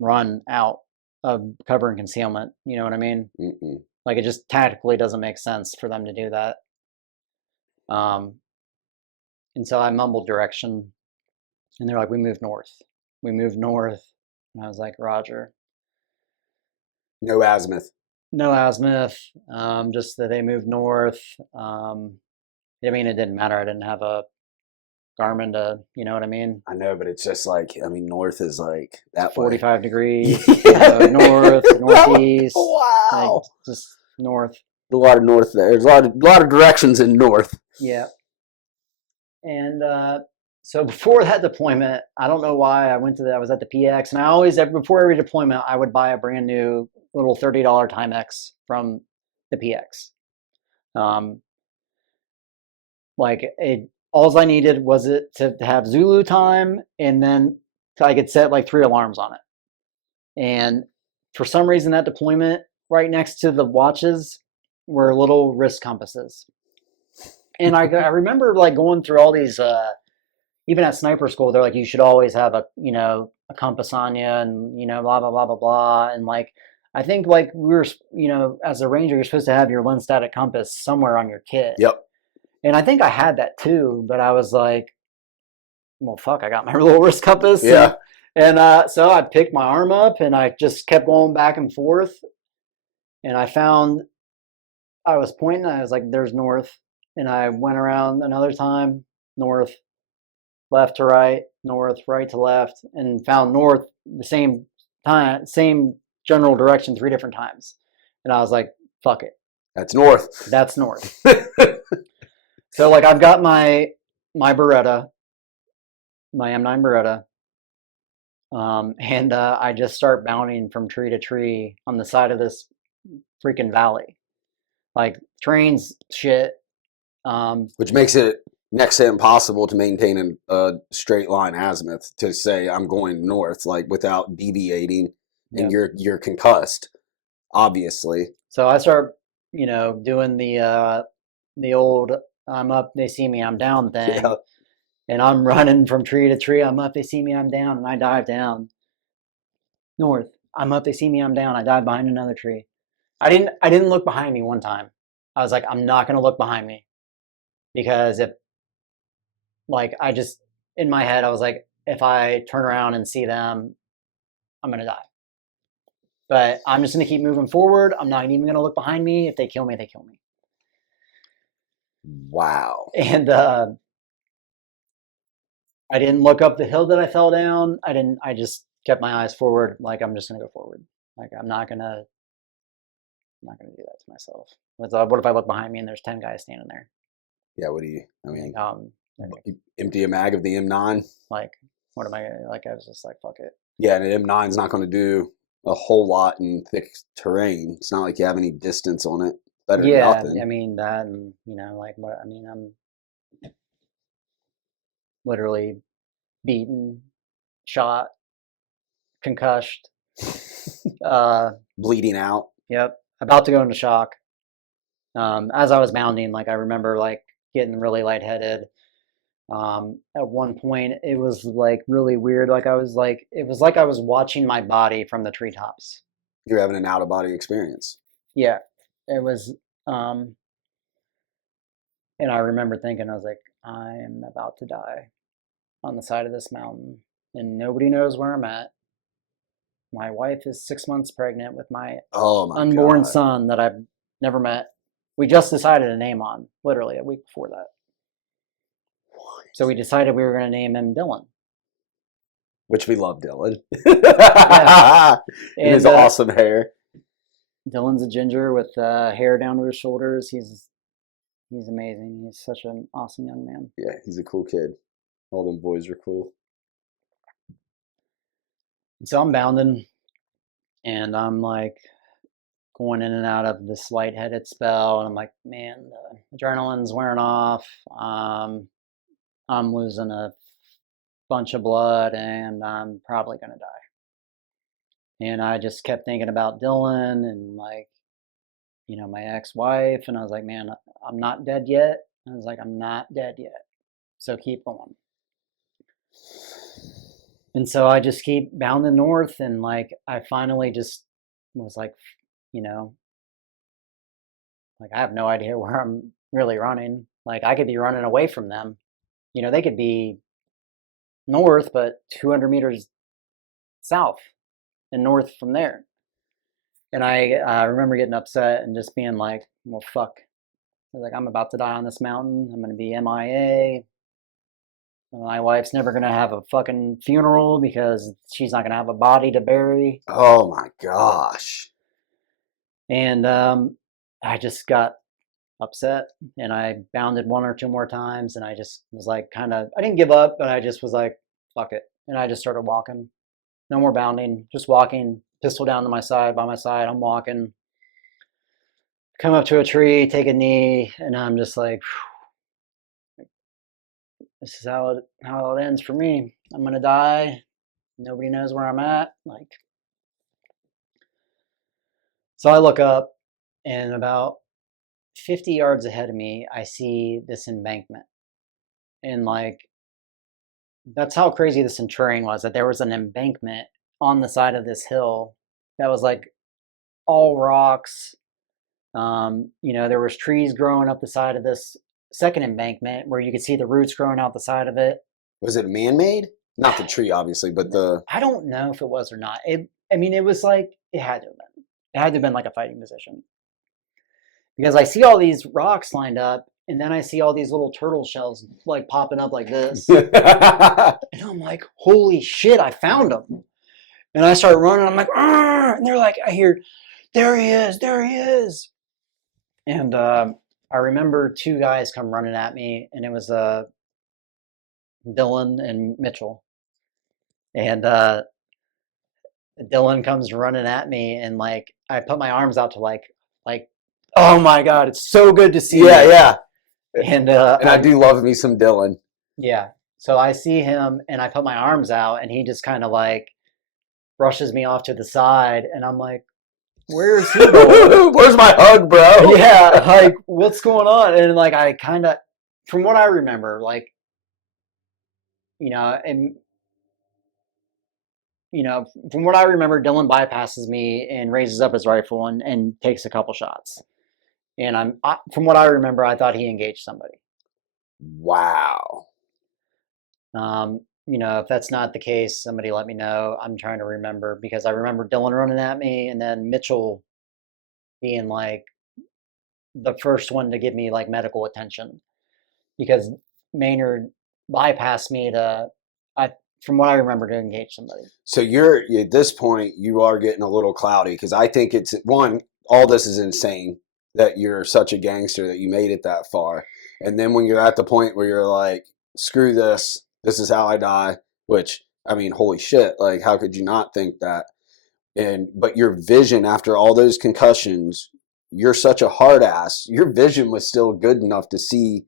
run out of cover and concealment. You know what I mean? Mm-mm. Like, it just tactically doesn't make sense for them to do that. And so I mumbled direction, and they're like, we moved north. And I was like, Roger. No azimuth. No azimuth. Just that they moved north. I mean, it didn't matter. I didn't have a Garmin to, you know what I mean? I know, but it's just like, I mean, north is like that 45 way. degrees, north, northeast. Wow. Like, just north. A lot of north there. There's a lot of directions in north. Yeah. And so before that deployment, I don't know why I was at the PX, and I always, before every deployment, I would buy a brand new little $30 Timex from the PX. All I needed was it to have Zulu time, and then I could set like 3 alarms on it. And for some reason, that deployment, right next to the watches were little wrist compasses. And I remember like going through all these, even at sniper school, they're like, you should always have a compass on you, and, blah, blah, blah, blah, blah. And like, I think like we were, as a Ranger, you're supposed to have your lens static compass somewhere on your kit. Yep. And I think I had that too, but I was like, well, fuck, I got my little wrist compass. Yeah. And so I picked my arm up, and I just kept going back and forth. And I found, I was pointing, I was like, there's north. And I went around another time, north. left to right, north, right to left, and found north the same time, same general direction 3 different times. And I was like, fuck it, That's north. that's north. So like I've got my Beretta, my M9 Beretta, and I just start bounding from tree to tree on the side of this freaking valley, like trains, shit. Which makes it next to impossible to maintain a straight line azimuth to say I'm going north, like without deviating, and Yeah. you're concussed, obviously. So I start, doing the old "I'm up, they see me, I'm down" thing, Yeah. and I'm running from tree to tree. I'm up, they see me, I'm down, and I dive down north. I'm up, they see me, I'm down. I dive behind another tree. I didn't look behind me one time. I was like, I'm not gonna look behind me because if like I just in my head I was like, if I turn around and see them, I'm gonna die. But I'm just gonna keep moving forward. I'm not even gonna look behind me. If they kill me, they kill me. Wow. And I didn't look up the hill that I fell down. I just kept my eyes forward. Like I'm just gonna go forward. Like I'm not gonna do that to myself. What if I look behind me and there's 10 guys standing there? Yeah, what do you, I mean, Okay, empty a mag of the M9? like what am I gonna like? I was just like, fuck it. Yeah, and an M9's not going to do a whole lot in thick terrain. It's not like you have any distance on it. Better than Yeah, nothing. I mean that, and like what I mean, I'm literally beaten, shot, concussed. Bleeding out. Yep, about to go into shock. As I was bounding, like I remember like getting really lightheaded. At one point, it was like really weird. Like it was like I was watching my body from the treetops. You're having an out of body experience. Yeah, it was. And I remember thinking, I was like, I'm about to die on the side of this mountain, and nobody knows where I'm at. My wife is 6 months pregnant with my Oh my unborn God. son that I've never met. We just decided a name on, literally a week before that. So we decided we were going to name him Dylan. Which we love Dylan. Yeah. And his awesome hair. Dylan's a ginger with hair down to his shoulders. He's amazing. He's such an awesome young man. Yeah, he's a cool kid. All them boys are cool. So I'm bounding, and I'm like going in and out of this lightheaded spell, and I'm like, man, the adrenaline's wearing off. I'm losing a bunch of blood, and I'm probably gonna die. And I just kept thinking about Dylan and like, my ex-wife, and I was like, man, I'm not dead yet. I was like, I'm not dead yet. So keep going. And so I just keep bounding north, and like I finally just was like, like I have no idea where I'm really running. Like I could be running away from them. They could be north, but 200 meters south and north from there. And I remember getting upset and just being like, well, fuck. I was like, I'm about to die on this mountain. I'm going to be MIA. My wife's never going to have a fucking funeral because she's not going to have a body to bury. Oh my gosh. And I just got upset, and I bounded 1 or 2 more times, and I just was like I didn't give up, but I just was like, fuck it. And I just started walking. No more bounding, just walking, pistol down to my side, by my side. I'm walking. Come up to a tree, take a knee, and I'm just like, this is how it ends for me. I'm gonna die. Nobody knows where I'm at. Like, so I look up, and about 50 yards ahead of me, I see this embankment, and like, that's how crazy this terrain was. That there was an embankment on the side of this hill that was like all rocks. There was trees growing up the side of this second embankment where you could see the roots growing out the side of it. Was it man-made? Not the tree, obviously, but the... I don't know if it was or not. It was like, it had to have been. It had to have been like a fighting position. Because I see all these rocks lined up, and then I see all these little turtle shells like popping up like this, and I'm like, holy shit, I found them. And I start running. I'm like, "Arr!" And they're like, I hear, there he is, there he is. And I remember two guys come running at me, and it was Dylan and Mitchell. And Dylan comes running at me, and like I put my arms out to like, oh my god, it's so good to see you. yeah. And I do love me some Dylan. yeah. So I see him, and I put my arms out, and he just kind of like brushes me off to the side, and I'm like, where's he going? Where's my hug, bro? Yeah, like what's going on? And like I kind of, from what I remember, like, and from what I remember, Dylan bypasses me and raises up his rifle and takes a couple shots. And from what I remember, I thought he engaged somebody. Wow. If that's not the case, somebody let me know. I'm trying to remember, because I remember Dylan running at me, and then Mitchell being like the first one to give me like medical attention, because Maynard bypassed me from what I remember, to engage somebody. So you're at this point, you are getting a little cloudy, because I think it's all this is insane that you're such a gangster that you made it that far, and then when you're at the point where you're like, screw this, this is how I die. Which, I mean, holy shit! Like, how could you not think that? But your vision after all those concussions, you're such a hard ass. Your vision was still good enough to see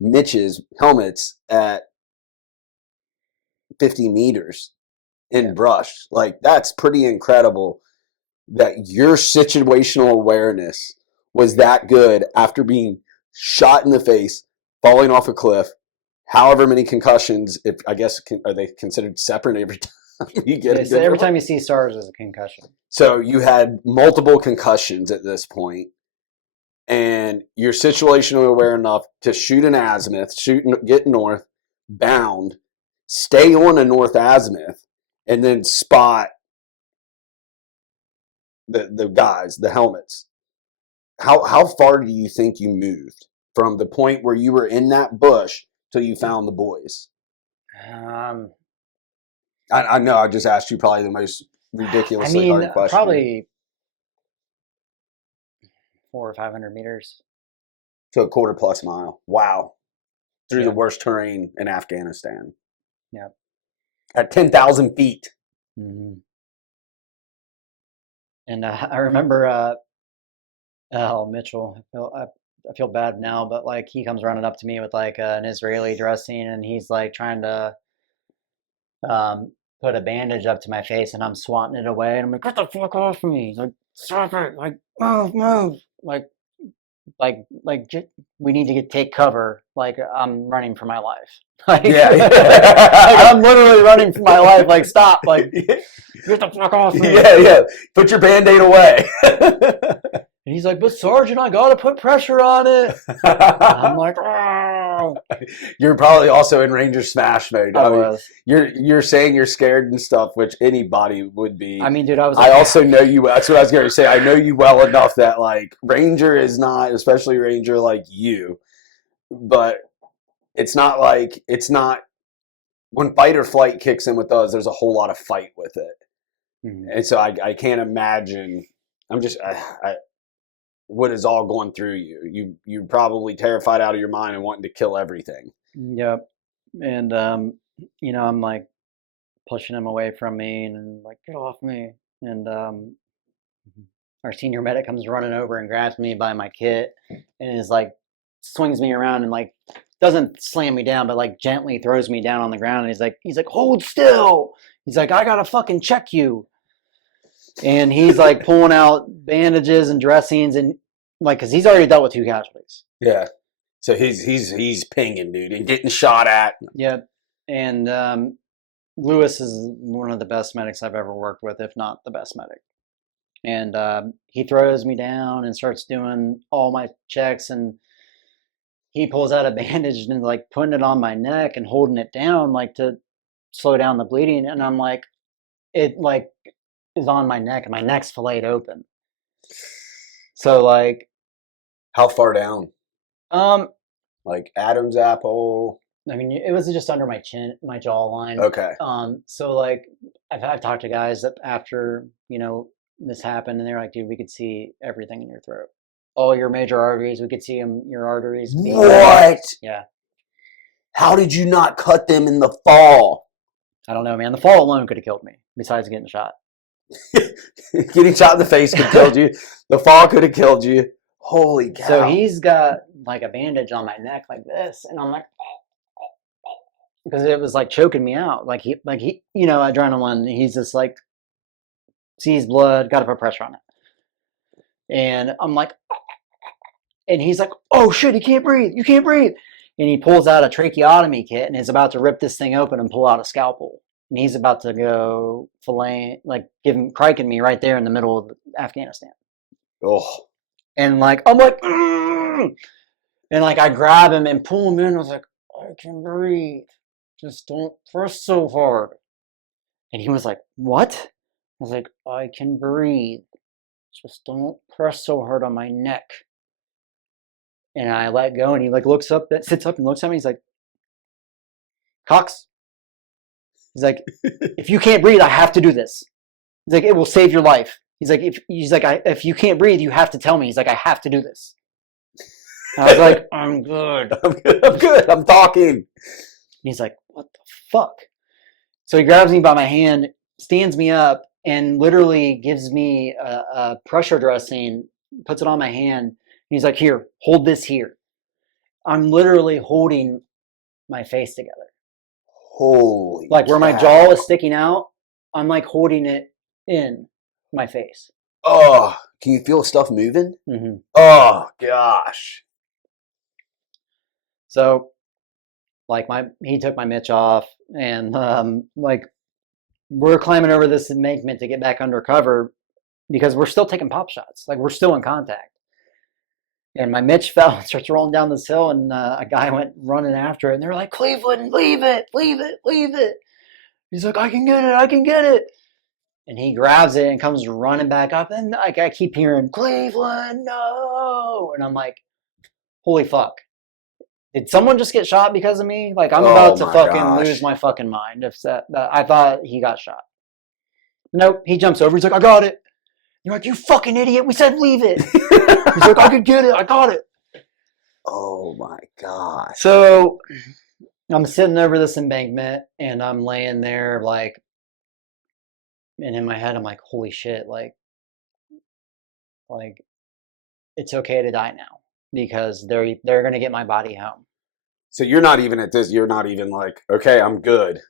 Mitch's helmets at 50 meters in brush. Like, that's pretty incredible that your situational awareness was that good after being shot in the face, falling off a cliff, however many concussions, if I guess, are they considered separate every time you get Yeah, a so good every one? time you see stars is a concussion. So you had multiple concussions at this point, and you're situationally aware enough to shoot an azimuth, get north, bound, stay on a north azimuth, and then spot the guys, the helmets. How far do you think you moved from the point where you were in that bush till you found the boys? Um, I know I just asked you probably the most ridiculously hard question. Probably 400 or 500 meters. To a quarter plus mile. Wow. Through the Yeah. worst terrain in Afghanistan. Yeah. At 10,000 feet. Mm-hmm. And I remember, Mitchell. I feel bad now, but like he comes running up to me with like an Israeli dressing, and he's like trying to put a bandage up to my face, and I'm swatting it away, and I'm like, get the fuck off me! He's like, stop it! Like, move! We need to take cover. Like, I'm running for my life. Like, I'm literally running for my life. Like, stop! Like, get the fuck off me! Yeah. Put your Band-Aid away. And he's like, but Sergeant, I gotta put pressure on it. I'm like, oh. You're probably also in Ranger Smash mode. I mean, was. You're saying you're scared and stuff, which anybody would be. I mean, dude, I was. I also know you. That's what I was going to say. I know you well enough that like Ranger is not, especially Ranger like you, but it's not when fight or flight kicks in with us. There's a whole lot of fight with it, and so I can't imagine. I'm just what is all going through you. You're probably terrified out of your mind and wanting to kill everything. Yep. And I'm like pushing him away from me, and like, get off me. And our senior medic comes running over and grabs me by my kit, and is like swings me around and like doesn't slam me down, but like gently throws me down on the ground. And he's like, hold still. He's like, I gotta fucking check you. And he's like pulling out bandages and dressings, and like, cause he's already dealt with 2 casualties. Yeah. So he's pinging, dude, and getting shot at. Yep. And Lewis is one of the best medics I've ever worked with, if not the best medic. And he throws me down and starts doing all my checks, and he pulls out a bandage and like putting it on my neck and holding it down like to slow down the bleeding. And I'm like, it like is on my neck, and my neck's filleted open. So like, how far down? Like Adam's apple. I mean, it was just under my chin, my jawline. Okay. So like, I've talked to guys that after this happened, and they're like, dude, we could see everything in your throat, all your major arteries. We could see them, your arteries. What? Yeah. How did you not cut them in the fall? I don't know, man. The fall alone could have killed me. Besides getting shot. Getting shot in the face could have killed you. The fall could have killed you. Holy cow. So he's got like a bandage on my neck like this, and I'm like, because it was like choking me out. Like he, adrenaline. He's just like, sees blood, got to put pressure on it. And I'm like, and he's like, oh shit, he can't breathe. You can't breathe. And he pulls out a tracheotomy kit and is about to rip this thing open and pull out a scalpel. And he's about to go fillet, like criking me right there in the middle of Afghanistan. Oh. And like, I'm like, and like I grab him and pull him in. I was like, I can breathe. Just don't press so hard. And he was like, what? I was like, I can breathe. Just don't press so hard on my neck. And I let go, and he like sits up and looks at me. He's like, Cox. He's like, if you can't breathe, I have to do this. He's like, it will save your life. He's like, if you can't breathe, you have to tell me. He's like, I have to do this. And I was like, I'm good. I'm good. I'm talking. And he's like, what the fuck? So he grabs me by my hand, stands me up, and literally gives me a pressure dressing, puts it on my hand. He's like, here, hold this here. I'm literally holding my face together. Holy Like where my cow. jaw is sticking out, I'm like holding it in my face. Oh, can you feel stuff moving? Mm-hmm. Oh, gosh. So, like he took my mitch off, and like we're climbing over this embankment to get back under cover because we're still taking pop shots. Like we're still in contact. And my mitch fell and starts rolling down this hill, and a guy went running after it, and they're like, Cleveland, leave it, leave it, leave it. He's like, I can get it, I can get it. And he grabs it and comes running back up, and like I keep hearing, Cleveland, no. And I'm like, holy fuck. Did someone just get shot because of me? Like I'm about to fucking lose my fucking mind. If that I thought he got shot. Nope, he jumps over, he's like, I got it. You're like, you fucking idiot, we said leave it. He's like, I could get it, I got it. Oh my gosh. So I'm sitting over this embankment, and I'm laying there like, and in my head I'm like, holy shit, like it's okay to die now because they're gonna get my body home. So you're not even at this. You're not even like, okay, I'm good.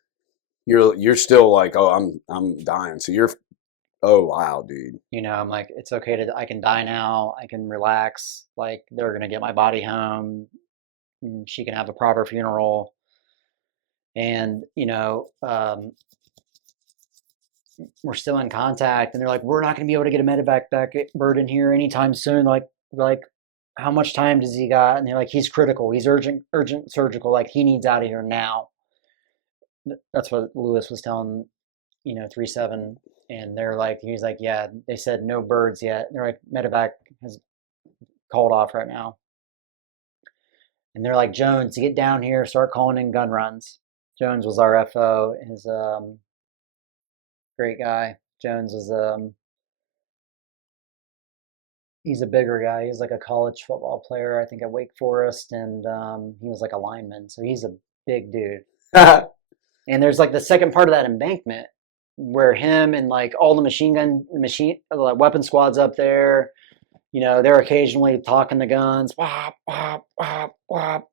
You're still like, oh, I'm dying. So you're, oh wow, dude. I'm like, it's okay I can die now. I can relax. Like they're gonna get my body home. She can have a proper funeral. And we're still in contact, and they're like, we're not going to be able to get a medevac bird in here anytime soon. Like how much time does he got? And they're like, he's critical, he's urgent surgical, like he needs out of here now. That's what Lewis was telling 3-7. And they're like, he's like, yeah, they said no birds yet. And they're like, medevac has called off right now. And they're like, Jones, to get down here, start calling in gun runs. Jones was our FO. His great guy. Jones was he's a bigger guy. He's like a college football player, I think at Wake Forest, and he was like a lineman. So he's a big dude. And there's like the second part of that embankment where him and like all the weapon squads up there, they're occasionally talking the guns. Wop, wop, wop, wop.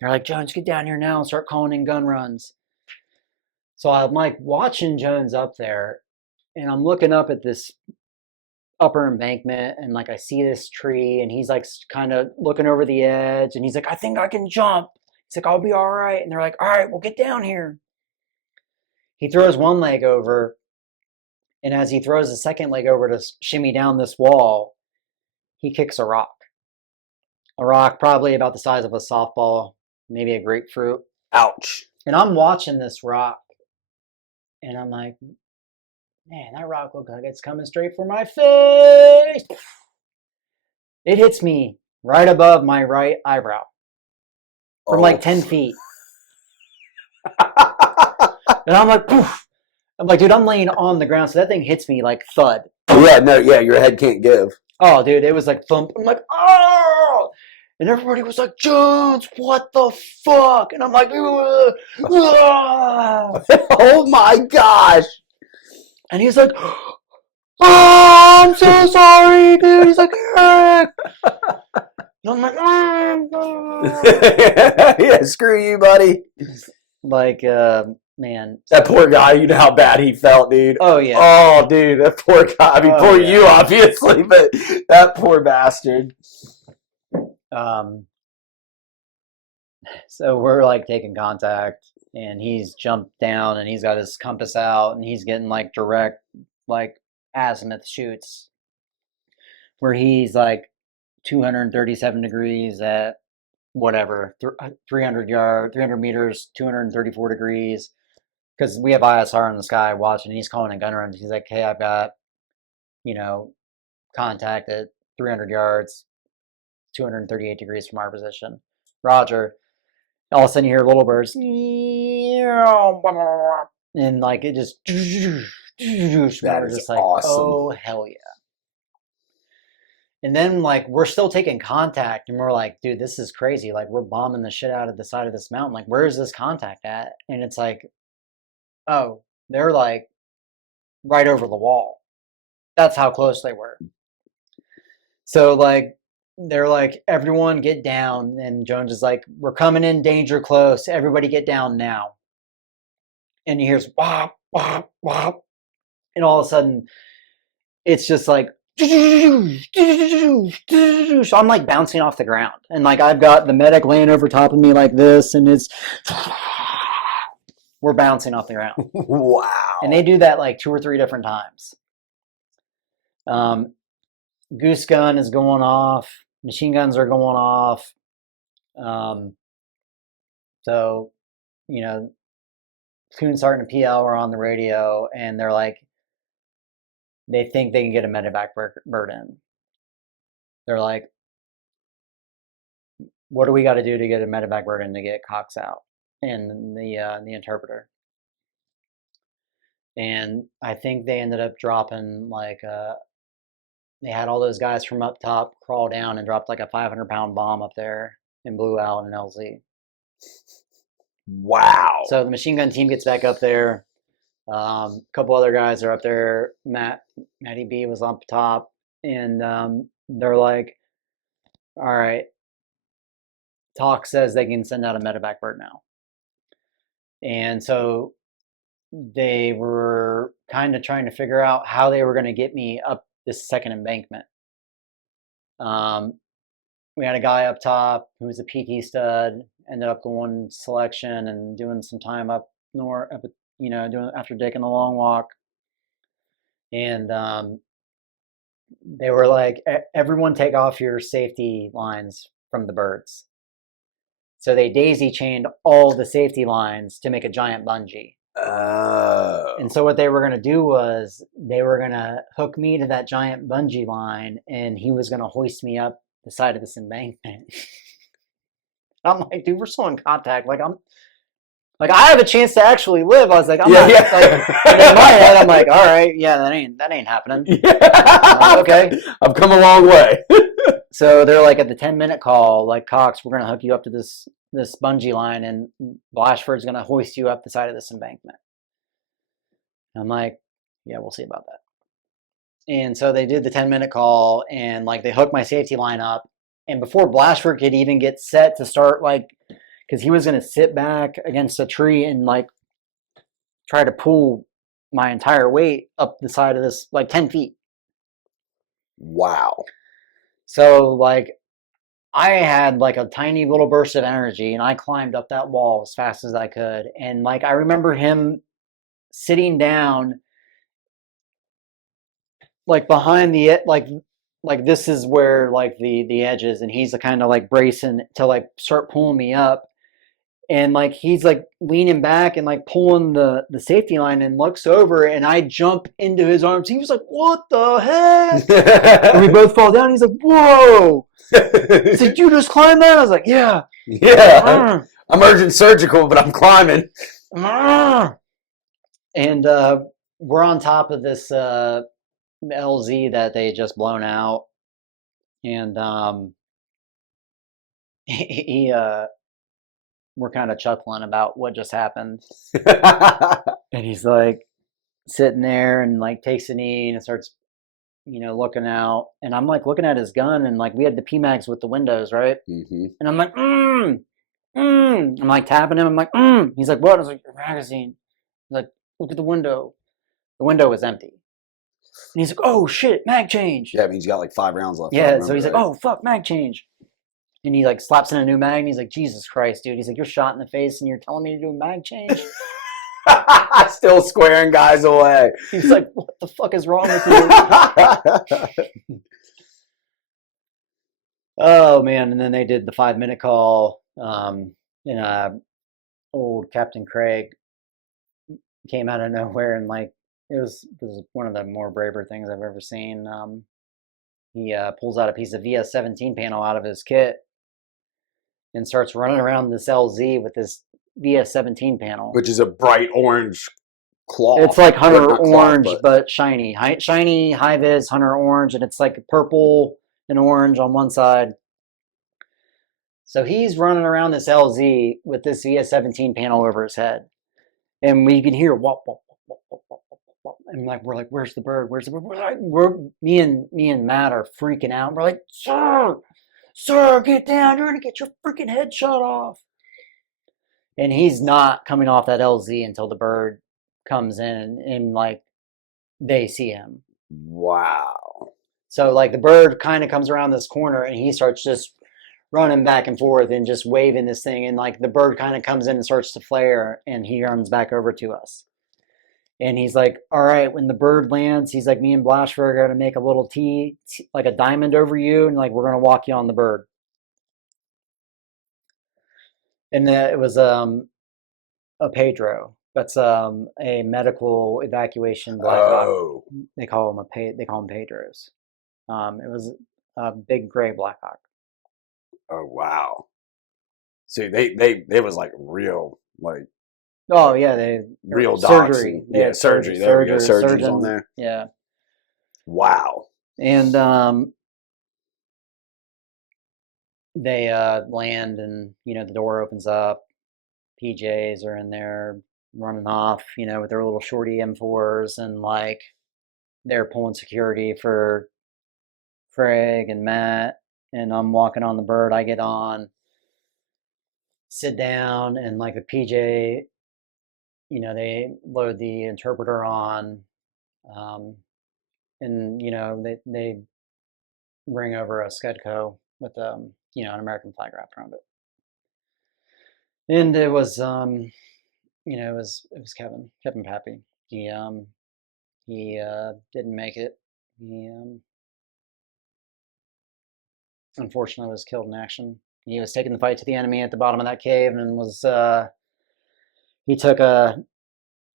They're like, Jones, get down here now and start calling in gun runs. So I'm like watching Jones up there, and I'm looking up at this upper embankment, and like I see this tree, and he's like kind of looking over the edge, and he's like, I think I can jump. He's like, I'll be all right. And they're like, all right, we'll get down here. He throws one leg over, and as he throws the second leg over to shimmy down this wall, he kicks a rock. A rock probably about the size of a softball, maybe a grapefruit. Ouch. And I'm watching this rock, and I'm like, man, that rock looks like it's coming straight for my face. It hits me right above my right eyebrow. from like 10 feet. And I'm like, poof. I'm like, dude, I'm laying on the ground, so that thing hits me like thud. Yeah, no, yeah, your head can't give. Oh, dude, it was like thump. I'm like, oh! And everybody was like, Jones, what the fuck? And I'm like, ugh, ugh. Oh my gosh. And he's like, oh, I'm so sorry, dude. He's like, Eric. And I'm like, Yeah, screw you, buddy. like, man. That poor guy, you know how bad he felt, dude. Oh, yeah. Oh, dude, that poor guy. I mean, Oh, poor yeah. you, obviously, but that poor bastard. So we're like taking contact, and he's jumped down, and he's got his compass out, and he's getting like direct, like azimuth shoots, where he's like 237 degrees at whatever 300 meters, 234 degrees, because we have ISR in the sky watching. And he's calling a gunner, and he's like, "Hey, I've got, contact at 300 yards, 238 degrees from our position. Roger." All of a sudden you hear little birds, and like it just, That is just like, awesome. oh hell yeah. And then like we're still taking contact, and we're like, dude, this is crazy. Like we're bombing the shit out of the side of this mountain. Like where is this contact at? And it's like, oh, they're like right over the wall. That's how close they were. So like they're like, everyone get down, and Jones is like, we're coming in danger close, everybody get down now. And he hears wop wop wop, and all of a sudden it's just like, so I'm like bouncing off the ground, and like I've got the medic laying over top of me like this, and it's we're bouncing off the ground. Wow. And they do that like 2 or 3 different times. Goose gun is going off, machine guns are going off. So, Coon Sergeant and PL are on the radio, and they're like, they think they can get a medevac bird in. They're like, what do we got to do to get a medevac bird in to get Cox out and the interpreter? And I think they ended up dropping like they had all those guys from up top crawl down and dropped like a 500-pound bomb up there and blew out an LZ. Wow. So the machine gun team gets back up there. A couple other guys are up there. Matty B was up top, and they're like, all right, Talk says they can send out a medevac bird now. And so they were kind of trying to figure out how they were going to get me up this second embankment. We had a guy up top who was a PT stud, ended up going selection and doing some time up north, doing after taking a long walk. And they were like, everyone take off your safety lines from the birds. So they daisy chained all the safety lines to make a giant bungee. Oh. And so what they were going to do was they were going to hook me to that giant bungee line, and he was going to hoist me up the side of this embankment. I'm like, dude, we're still in contact. Like I have a chance to actually live. I was like, I'm not. Yeah. Like, and in my head, I'm like, all right, yeah, that ain't happening. I'm like, okay, I've come a long way. So they're like at the 10-minute call, like, Cox, we're gonna hook you up to this bungee line, and Blashford's gonna hoist you up the side of this embankment. And I'm like, yeah, we'll see about that. And so they did the 10-minute call, and like they hooked my safety line up, and before Blashford could even get set to start, like, because he was gonna sit back against a tree and like try to pull my entire weight up the side of this, like 10 feet. Wow. So like I had like a tiny little burst of energy, and I climbed up that wall as fast as I could. And like I remember him sitting down like behind the like this is where like the edge is, and he's kind of like bracing to like start pulling me up. And like he's like leaning back and like pulling the safety line and looks over and I jump into his arms. He was like, "What the heck?" And we both fall down. He's like, "Whoa!" He said, "You just climb that?" I was like, "Yeah." Yeah. I'm urgent surgical, but I'm climbing. And we're on top of this LZ that they just blown out, and he we're kind of chuckling about what just happened, and he's like sitting there and like takes a knee and starts looking out, and I'm like looking at his gun, and like we had the PMags with the windows, right? Mm-hmm. And I'm like, I'm like tapping him. I'm like, He's like, what? I was like, your magazine. He's like, look at the window. The window was empty. And he's like, oh shit, mag change. Yeah, it means you got like 5 rounds left. Yeah, so he's like, oh fuck, mag change. And he like slaps in a new mag and he's like, Jesus Christ, dude. He's like, you're shot in the face and you're telling me to do a mag change? Still squaring guys away. He's like, what the fuck is wrong with you? Oh man, and then they did the 5-minute call. And old Captain Craig came out of nowhere and like it was one of the more braver things I've ever seen. He pulls out a piece of VS-17 panel out of his kit and starts running around this LZ with this VS-17 panel, which is a bright orange cloth. It's like Hunter Not cloth, orange, but shiny, shiny high vis Hunter orange, and it's like purple and orange on one side. So he's running around this LZ with this VS-17 panel over his head, and we can hear wop wop wop wop wop wop wop wop. And we're like, "Where's the bird? Where's the bird?" Me and Matt are freaking out. We're like, "Sir, get down! You're gonna get your freaking head shot off!" And he's not coming off that LZ until the bird comes in, and like they see him. Wow. So like the bird kind of comes around this corner, and he starts just running back and forth and just waving this thing, and like the bird kind of comes in and starts to flare, and he runs back over to us, and he's like, all right, when the bird lands, he's like, me and Blashford are going to make a little T like a diamond over you, and like we're going to walk you on the bird. And it was a Pedro. That's a medical evacuation Black Hawk. They call them Pedros. It was a big gray Black Hawk. Oh wow! So they was like real like. Oh yeah, they real surgery. They had surgery. There we go. Surgeons on there. Yeah. Wow. And they land, and the door opens up. PJs are in there running off, with their little shorty M4s, and like they're pulling security for Craig and Matt. And I'm walking on the bird. I get on, sit down, and like the PJ, they load the interpreter on, and they bring over a Skedco with an American flag wrapped around it. And it was it was Kevin Pappy. He didn't make it. He unfortunately was killed in action. He was taking the fight to the enemy at the bottom of that cave, and was he took a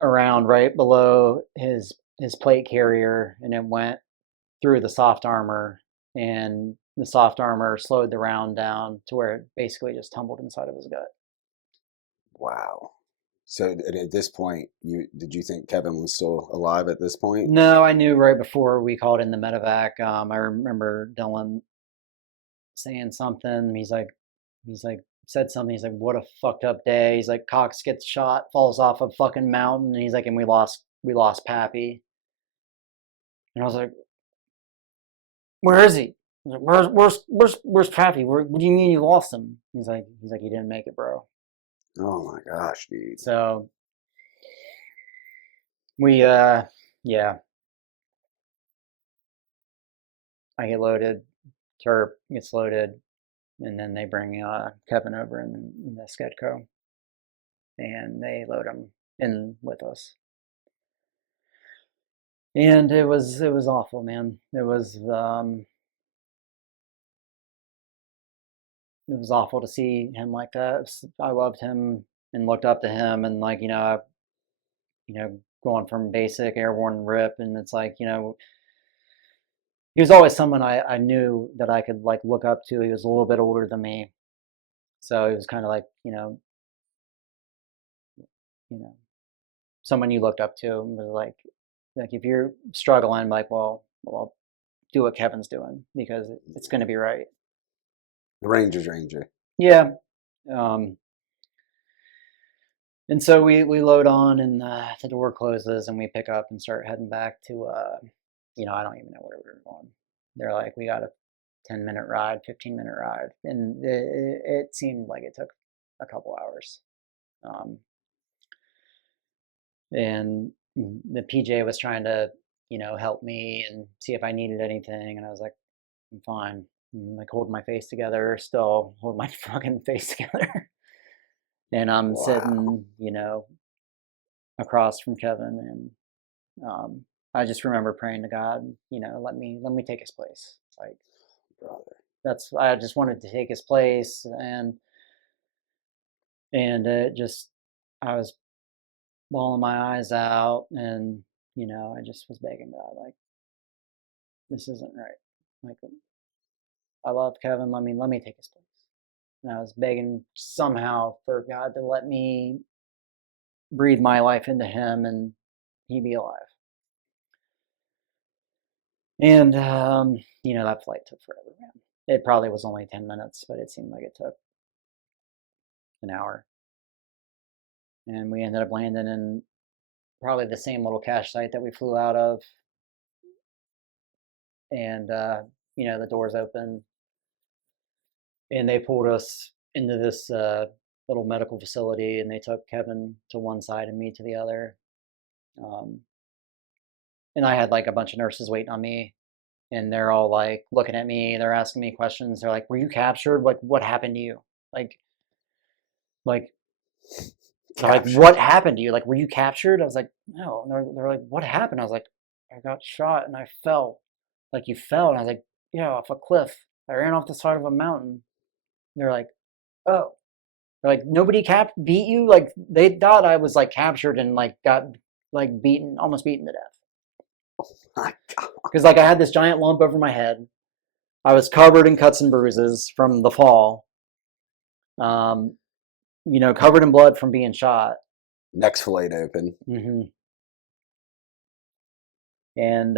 round right below his plate carrier, and it went through the soft armor, and the soft armor slowed the round down to where it basically just tumbled inside of his gut. Wow. So at this point, did you think Kevin was still alive at this point? No, I knew right before we called in the medevac. I remember Dylan saying something. He's like said something. He's like, what a fucked up day. He's like, Cox gets shot, falls off a fucking mountain. And he's like, and we lost Pappy. And I was like, where is he? I was like, where's Pappy? What do you mean you lost him? He's like, he didn't make it, bro. Oh my gosh, dude. So we yeah. I get loaded, Terp gets loaded, and then they bring Kevin over in the Skedco, and they load him in with us. And it was awful, man. It was it was awful to see him like that. I loved him and looked up to him, and like going from basic airborne rip, and it's like he was always someone I knew that I could like look up to. He was a little bit older than me, so it was kind of like you know someone you looked up to and was like if you're struggling, like well, do what Kevin's doing because it's going to be right. The Ranger's Ranger. Yeah. And so we load on and the door closes and we pick up and start heading back to I don't even know where we were going. They're like, we got a 10-minute ride, 15-minute ride, and it seemed like it took a couple hours. And the PJ was trying to help me and see if I needed anything, and I was like, I'm fine. I'm like holding my face together, still holding my fucking face together. And I'm sitting, across from Kevin, and I just remember praying to God, let me take his place. Like, Brother. I just wanted to take his place, and it just, I was bawling my eyes out, and I just was begging God, like, this isn't right. Like, I love Kevin. Let me take his place. And I was begging somehow for God to let me breathe my life into him and he be alive. And that flight took forever, man. It probably was only 10 minutes, but it seemed like it took an hour. And we ended up landing in probably the same little cache site that we flew out of. And the doors open, and they pulled us into this little medical facility, and they took Kevin to one side and me to the other. And I had like a bunch of nurses waiting on me, and they're all like looking at me. They're asking me questions. They're like, "Were you captured? Like, what happened to you? Like, what happened to you? Like, were you captured?" I was like, "No." And they're like, "What happened?" I was like, "I got shot and I fell." Like, "You fell?" And I was like, "Yeah, off a cliff. I ran off the side of a mountain." And they're like, "Oh." They're like, "Nobody beat you?" Like, they thought I was like captured and like got like almost beaten to death. My God. Because like I had this giant lump over my head. I was covered in cuts and bruises from the fall. Covered in blood from being shot. Neck's filleted open. Mm-hmm. And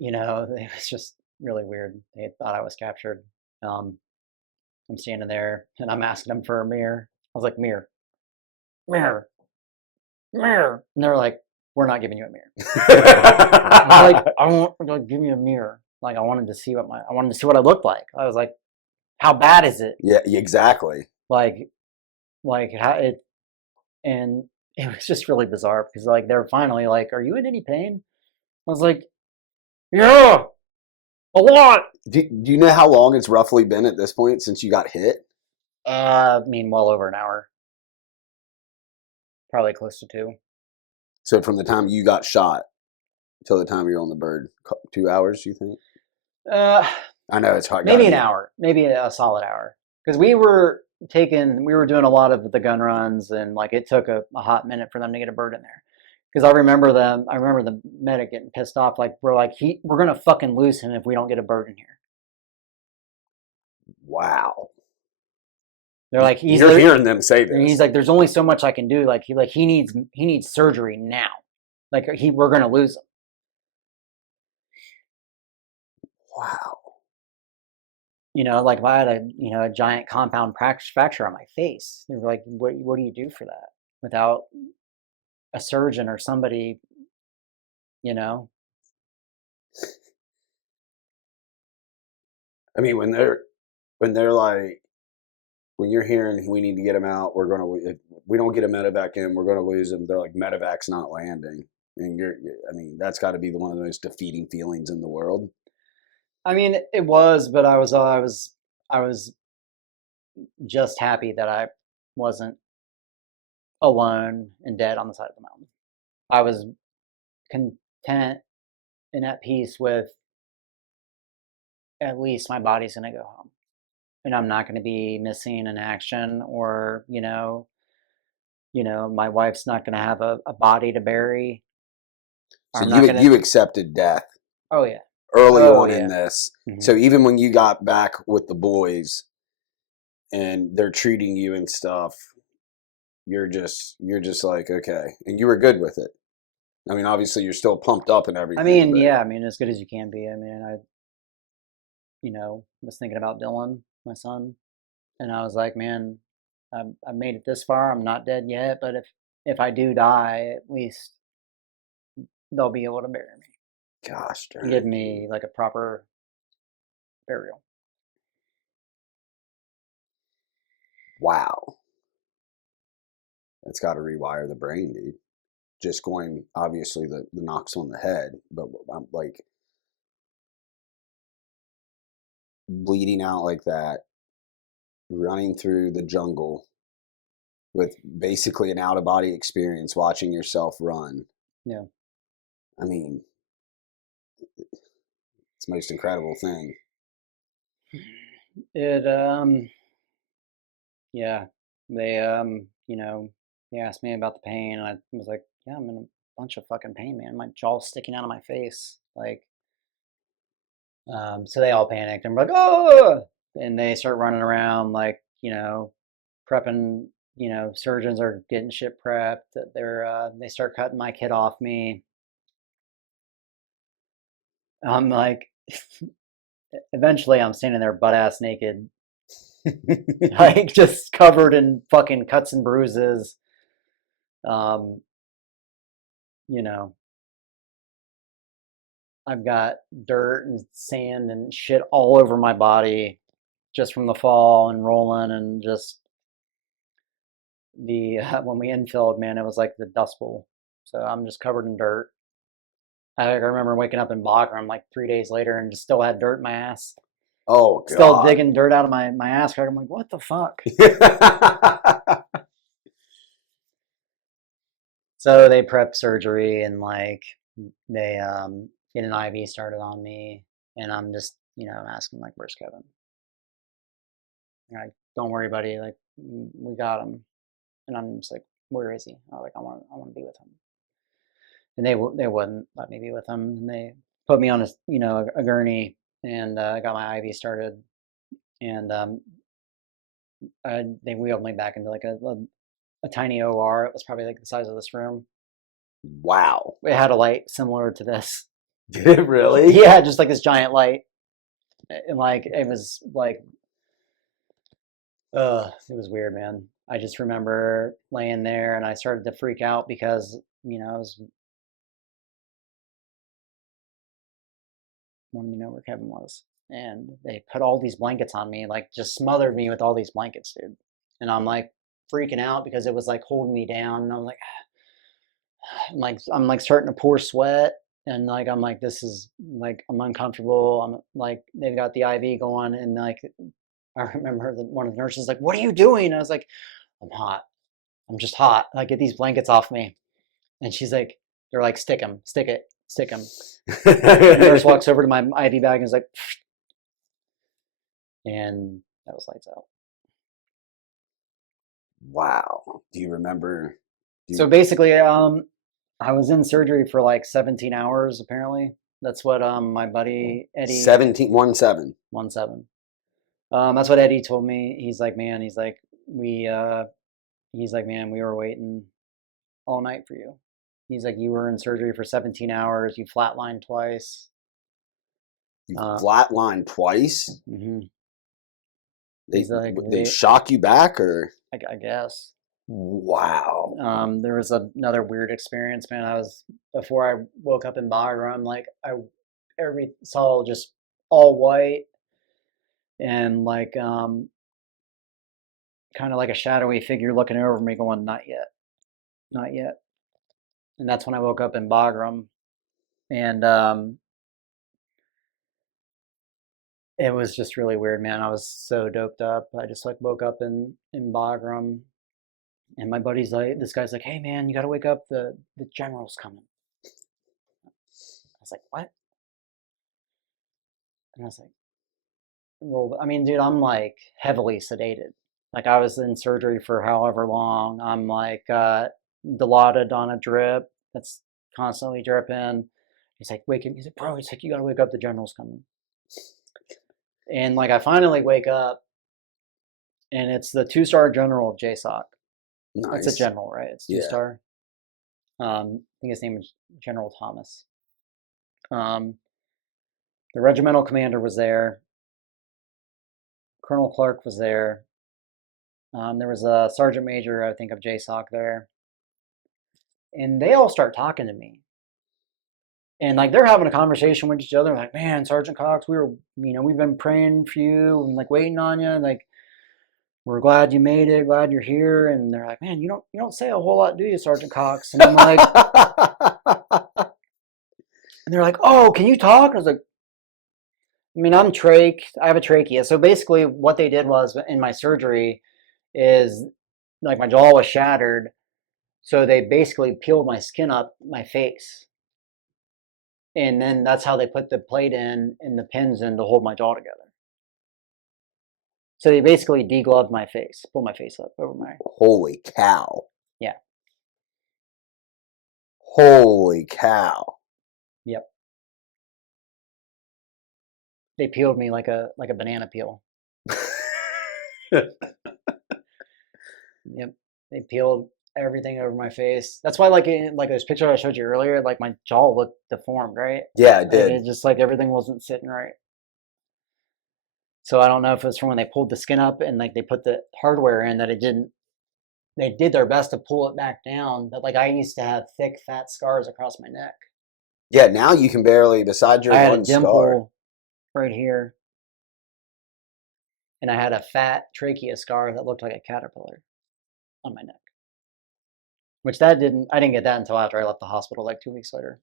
it was just really weird. They thought I was captured. I'm standing there and I'm asking them for a mirror. I was like, "Mirror, mirror, mirror," and they're like, "We're not giving you a mirror." I was like, "I want, like, give me a mirror." Like, I wanted to see what I looked like. I was like, "How bad is it?" Yeah, exactly. Like how it, and it was just really bizarre because like they're finally like, "Are you in any pain?" I was like, "Yeah, a lot." Do you know how long it's roughly been at this point since you got hit? I mean, well over an hour, probably close to 2. So from the time you got shot till the time you're on the bird, 2 hours, you think? I know it's hard. Maybe an hour, maybe a solid hour, because we were doing a lot of the gun runs, and like it took a hot minute for them to get a bird in there. Because I remember the medic getting pissed off, like we're gonna fucking lose him if we don't get a bird in here. Wow. They're like, you're hearing them say this. He's like, "There's only so much I can do." Like he needs surgery now. Like we're gonna lose him. Wow. Like if I had a giant compound fracture on my face, they were like, what do you do for that without a surgeon or somebody, I mean, when they're like, when you're hearing we need to get him out, if we don't get a medevac in, we're gonna lose him. They're like, medevac's not landing, and that's got to be one of the most defeating feelings in the world. I mean, it was, but I was just happy that I wasn't alone and dead on the side of the mountain. I was content and at peace with, at least my body's gonna go home. and I'm not going to be missing in action, or my wife's not going to have a body to bury. So I'm not going to. you accepted death Oh yeah. early Oh on in yeah. this. Hmm. So even when you got back with the boys and they're treating you and stuff, you're just like, okay, and you were good with it. I mean, obviously you're still pumped up and I everything, mean, but yeah. I mean, as good as you can be. I mean, I was thinking about Dylan, my son, and I was like, man, I made it this far. I'm not dead yet, but if I do die, at least they'll be able to bury me gosh and darn, give dude. me like a proper burial. Wow, that's got to rewire the brain, dude. Just going, obviously the knocks on the head, but I'm like bleeding out like that, running through the jungle with basically an out of body experience, watching yourself run. Yeah. I mean, it's the most incredible thing. It yeah. They they asked me about the pain, and I was like, yeah, I'm in a bunch of fucking pain, man. My jaw's sticking out of my face. Like, so they all panicked and were like, oh, and they start running around like, prepping, surgeons are getting shit prepped. That they start cutting my kid off me. I'm like, eventually I'm standing there butt ass naked, like just covered in fucking cuts and bruises. Um, you know, I've got dirt and sand and shit all over my body just from the fall and rolling, and just the when we infilled, man, it was like the Dust Bowl. So I'm just covered in dirt. I remember waking up in Bagram like 3 days later and just still had dirt in my ass. Oh Still God. digging dirt out of my ass crack. I'm like, what the fuck? So they prep surgery, and like they get an IV started on me, and I'm just asking like, where's Kevin? And like, don't worry, buddy. Like, we got him. And I'm just like, where is he? I was like, I want to be with him. And they wouldn't let me be with him. And they put me on a gurney, and got my IV started, and they wheeled me back into like a tiny OR. It was probably like the size of this room. Wow. It had a light similar to this. Did it really? Yeah, just like this giant light, and like it was like, it was weird, man. I just remember laying there, and I started to freak out because I was wanting to know where Kevin was. And they put all these blankets on me, like just smothered me with all these blankets, dude. And I'm like freaking out because it was like holding me down. And I'm like, I'm like starting to pour sweat. And like, I'm like, this is like, I'm uncomfortable. I'm like, they've got the IV going. And like, I remember that one of the nurses like, what are you doing? I was like, I'm hot. I'm just hot. Like, get these blankets off me. And she's like, they're like, stick them, stick it, stick them. The nurse walks over to my IV bag and is like, and that was lights out. Wow. Do you remember? So basically, I was in surgery for like 17 hours. Apparently, that's what my buddy Eddie 17. 17. That's what Eddie told me. He's like, man, he's like, man, we were waiting all night for you. He's like, you were in surgery for 17 hours. You flatlined twice. You flatlined twice? Mhm. They He's like, they shock you back, or? I guess. Wow. There was another weird experience, man. Before I woke up in Bagram, like everybody saw just all white, and like kind of like a shadowy figure looking over me, going, "Not yet, not yet." And that's when I woke up in Bagram, and it was just really weird, man. I was so doped up. I just like woke up in Bagram, and my buddy's like, this guy's like, "Hey, man, you got to wake up. The general's coming." I was like, "What?" And I was like, I mean, dude, I'm like heavily sedated. Like I was in surgery for however long. I'm like dilaudid on a drip that's constantly dripping. He's like, wake him. He's like, bro, he's like, you gotta wake up. The general's coming. And like I finally wake up, and it's the 2-star general of JSOC. Nice. It's a general, right? It's Yeah. 2-star. I think his name is General Thomas. The regimental commander was there. Colonel Clark was there. There was a sergeant major, I think, of JSOC there. And they all start talking to me. And like they're having a conversation with each other, like, man, Sergeant Cox, we've been praying for you and like waiting on you, and like we're glad you made it, glad you're here. And they're like, man, you don't say a whole lot, do you, Sergeant Cox? And I'm like, and they're like, oh, can you talk? And I was like, I mean, I have a trachea. So basically what they did was in my surgery is like my jaw was shattered. So they basically peeled my skin up my face. And then that's how they put the plate in and the pins in to hold my jaw together. So they basically degloved my face, pulled my face up over my. Holy cow. Yeah. Holy cow. Yep. They peeled me like a banana peel. Yep. They peeled everything over my face. That's why like those pictures I showed you earlier, like my jaw looked deformed, right? Yeah, it did. It just like everything wasn't sitting right. So I don't know if it was from when they pulled the skin up and like they put the hardware in that it didn't. They did their best to pull it back down, but like I used to have thick, fat scars across my neck. Yeah, now you can barely, besides your I had one a dimple scar. right here, and I had a fat trachea scar that looked like a caterpillar on my neck. Which I didn't get that until after I left the hospital, like 2 weeks later.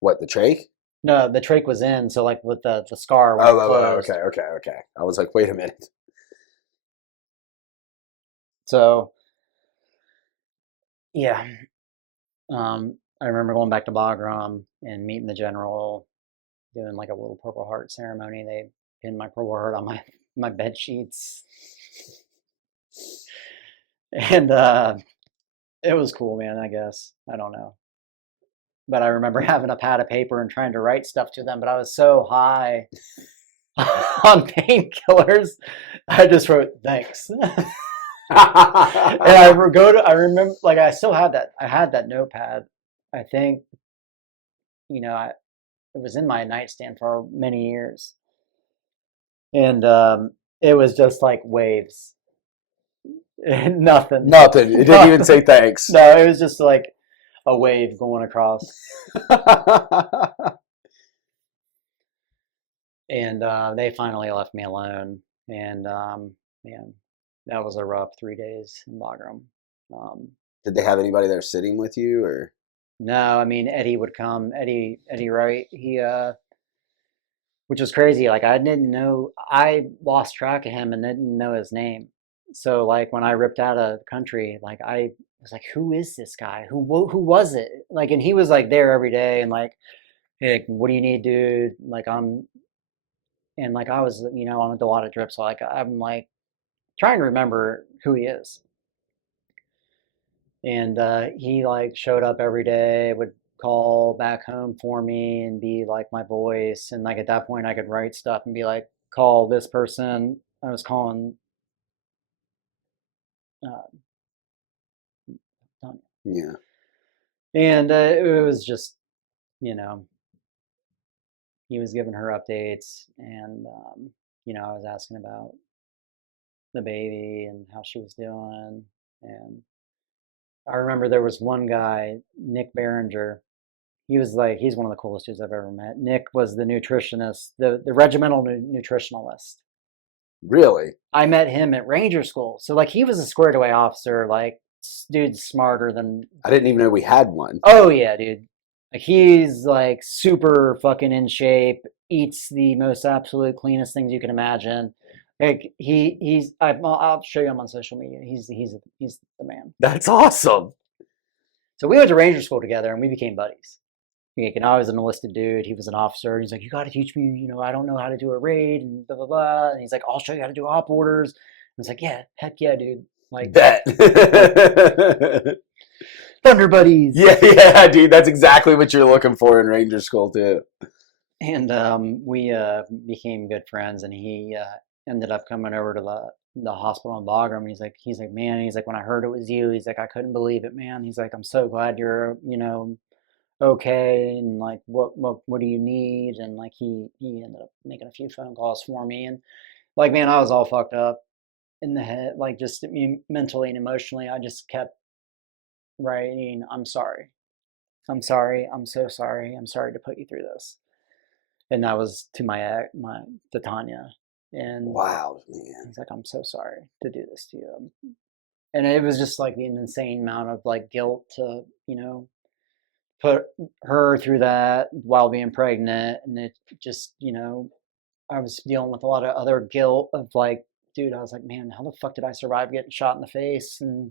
What, the trach? No, the trach was in, so like with the scar. When it closed. Okay. I was like, wait a minute. So, yeah. I remember going back to Bagram and meeting the general, doing like a little Purple Heart ceremony. They pinned my Purple Heart on my bed sheets. And it was cool, man, I guess. I don't know. But I remember having a pad of paper and trying to write stuff to them, but I was so high on painkillers, I just wrote thanks. And I remember, like, I still had that. I had that notepad. I think, it was in my nightstand for many years. And it was just like waves. Nothing. Nothing. It didn't even say thanks. No, it was just like a wave going across. And they finally left me alone. And man, that was a rough 3 days in Bagram. Did they have anybody there sitting with you, or? No, I mean Eddie would come. Eddie Wright. He which was crazy. Like I didn't know. I lost track of him and didn't know his name. So like when I ripped out of the country, like I was like, who is this guy? Who was it? Like, and he was like there every day and like, hey, what do you need, dude? Like and like I was, on a lot of drip. So like I'm like trying to remember who he is. And he like showed up every day, would call back home for me and be like my voice. And like at that point I could write stuff and be like, call this person. I was calling Yeah. And it was just, he was giving her updates, and I was asking about the baby and how she was doing. And I remember there was one guy, Nick Behringer. He's one of the coolest dudes I've ever met. Nick was the nutritionist, the regimental nutritionalist. Really? I met him at Ranger School. So like he was a squared away officer, like dude's smarter than. I didn't even know we had one. Oh yeah, dude. Like he's like super fucking in shape, eats the most absolute cleanest things you can imagine. Like I'll show you him on social media. He's the man. That's awesome. So we went to Ranger School together and we became buddies. and I was an enlisted dude. He was an officer. He's like, you got to teach me. You know, I don't know how to do a raid and blah blah blah. And he's like, I'll show you how to do op orders. I was like, yeah, heck yeah, dude. Like Bet. Thunder Buddies. Yeah, dude. That's exactly what you're looking for in Ranger School too. And we became good friends, and he ended up coming over to the hospital in Bagram. And he's like, man, he's like, when I heard it was you, he's like, I couldn't believe it, man. He's like, I'm so glad you're, you know, okay, and like, what do you need? And like, he ended up making a few phone calls for me, and like, man, I was all fucked up in the head, like just mentally and emotionally. I just kept writing, I'm sorry, I'm sorry, I'm so sorry, I'm sorry to put you through this. And that was to to Tanya. And Wow, man. he's like, I'm so sorry to do this to you. And it was just like an insane amount of like guilt to, you know, put her through that while being pregnant. And it just, you know, I was dealing with a lot of other guilt of like, dude, I was like, man, how the fuck did I survive getting shot in the face? And,